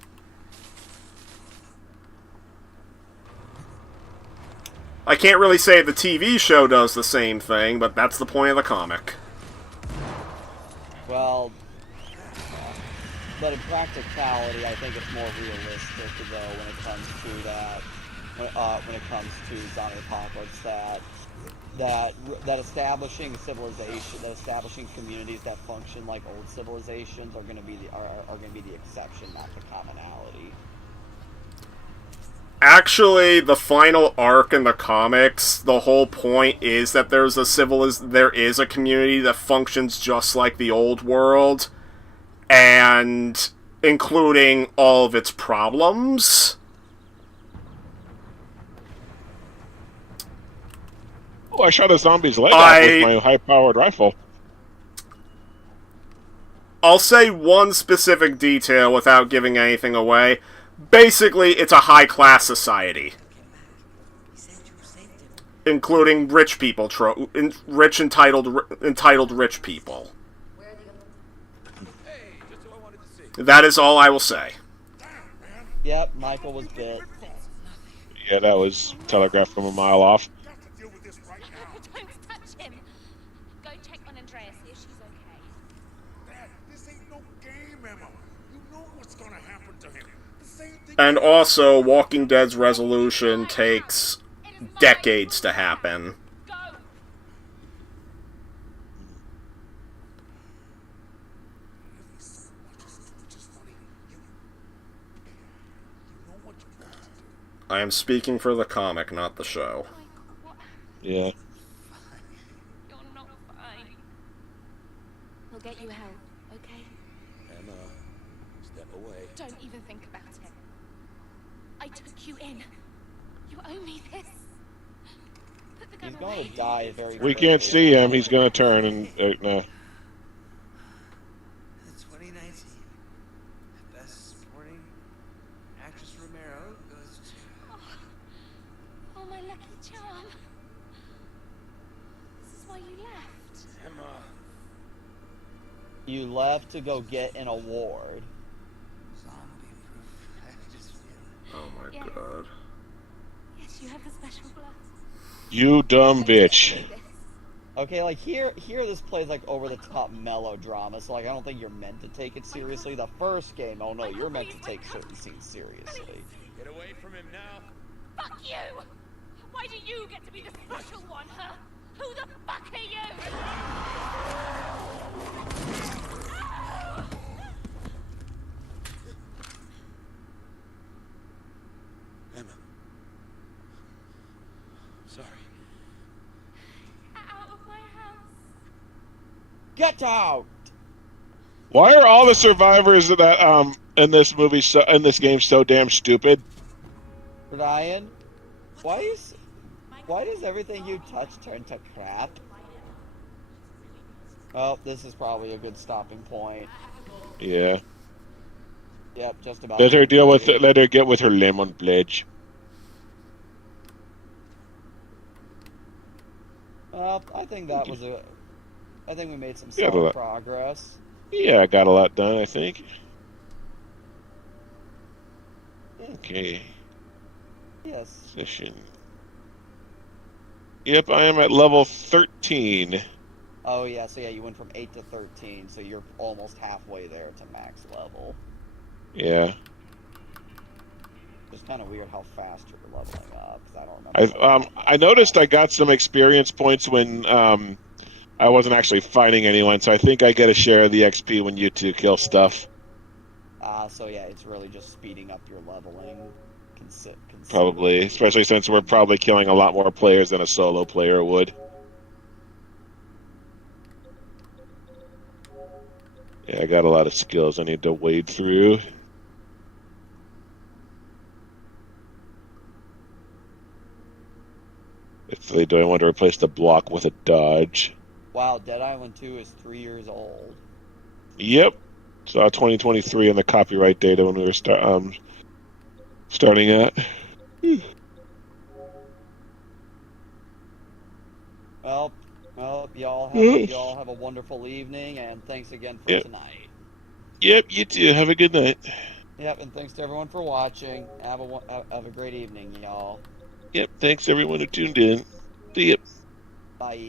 I can't really say the TV show does the same thing, but that's the point of the comic. Well, but in practicality, I think it's more realistic, though, when it comes to that. When it comes to zombie apocalypse, that establishing civilization, that establishing communities that function like old civilizations are going to be the exception, not the commonality. Actually, the final arc in the comics, the whole point is that there is a community that functions just like the old world, and including all of its problems. Oh, I shot a zombie's leg off with my high-powered rifle. I'll say one specific detail without giving anything away. Basically, it's a high-class society. Including rich people, entitled rich people. That is all I will say. Yep, Michael was bit. Yeah, that was telegraphed from a mile off. And also, Walking Dead's resolution takes decades to happen. I am speaking for the comic, not the show. Yeah. You're not fine. We'll get you help, okay? Emma, step away. Don't even think about it. I took you in. You owe me this. Put the gun He's away. going to die very quickly. We can't see him. He's going to turn and... no. The 2019 Best Supporting Actress Romero goes to... Oh, my lucky charm. This is why you left. Emma. You left to go get an award. Oh my god. Yes, you have the special blood. You dumb bitch. Okay, like here this plays like over the top melodrama, so like I don't think you're meant to take it seriously. The first game, oh no, you're meant to take certain scenes seriously. Get away from him now. Fuck you! Why do you get to be the special one, huh? Who the fuck are you? Emma. Sorry. Out of my house. Get out! Why are all the survivors of that in this game so damn stupid? Ryan, why does everything you touch turn to crap? Oh, this is probably a good stopping point. Yeah. Yep, just about. Let her deal with it. Let her get with her lemon pledge. Well, I think that was I think we made some solid progress. Yeah, I got a lot done, I think. Okay. Yes. Session. Yep, I am at level 13. Oh, yeah, so yeah, you went from 8 to 13, so you're almost halfway there to max level. Yeah. It's kind of weird how fast you're leveling up, because I don't remember. I noticed I got some experience points when I wasn't actually fighting anyone, so I think I get a share of the XP when you two kill stuff. So yeah, it's really just speeding up your leveling. Probably, especially since we're probably killing a lot more players than a solo player would. Yeah, I got a lot of skills I need to wade through. Do I want to replace the block with a dodge? Wow, Dead Island 2 is 3 years old. Yep. Saw 2023 on the copyright data when we were starting at. Well, y'all have a wonderful evening, and thanks again for tonight. Yep, you too. Have a good night. Yep, and thanks to everyone for watching. Have a great evening, y'all. Yep, thanks everyone who tuned in. See ya. Bye.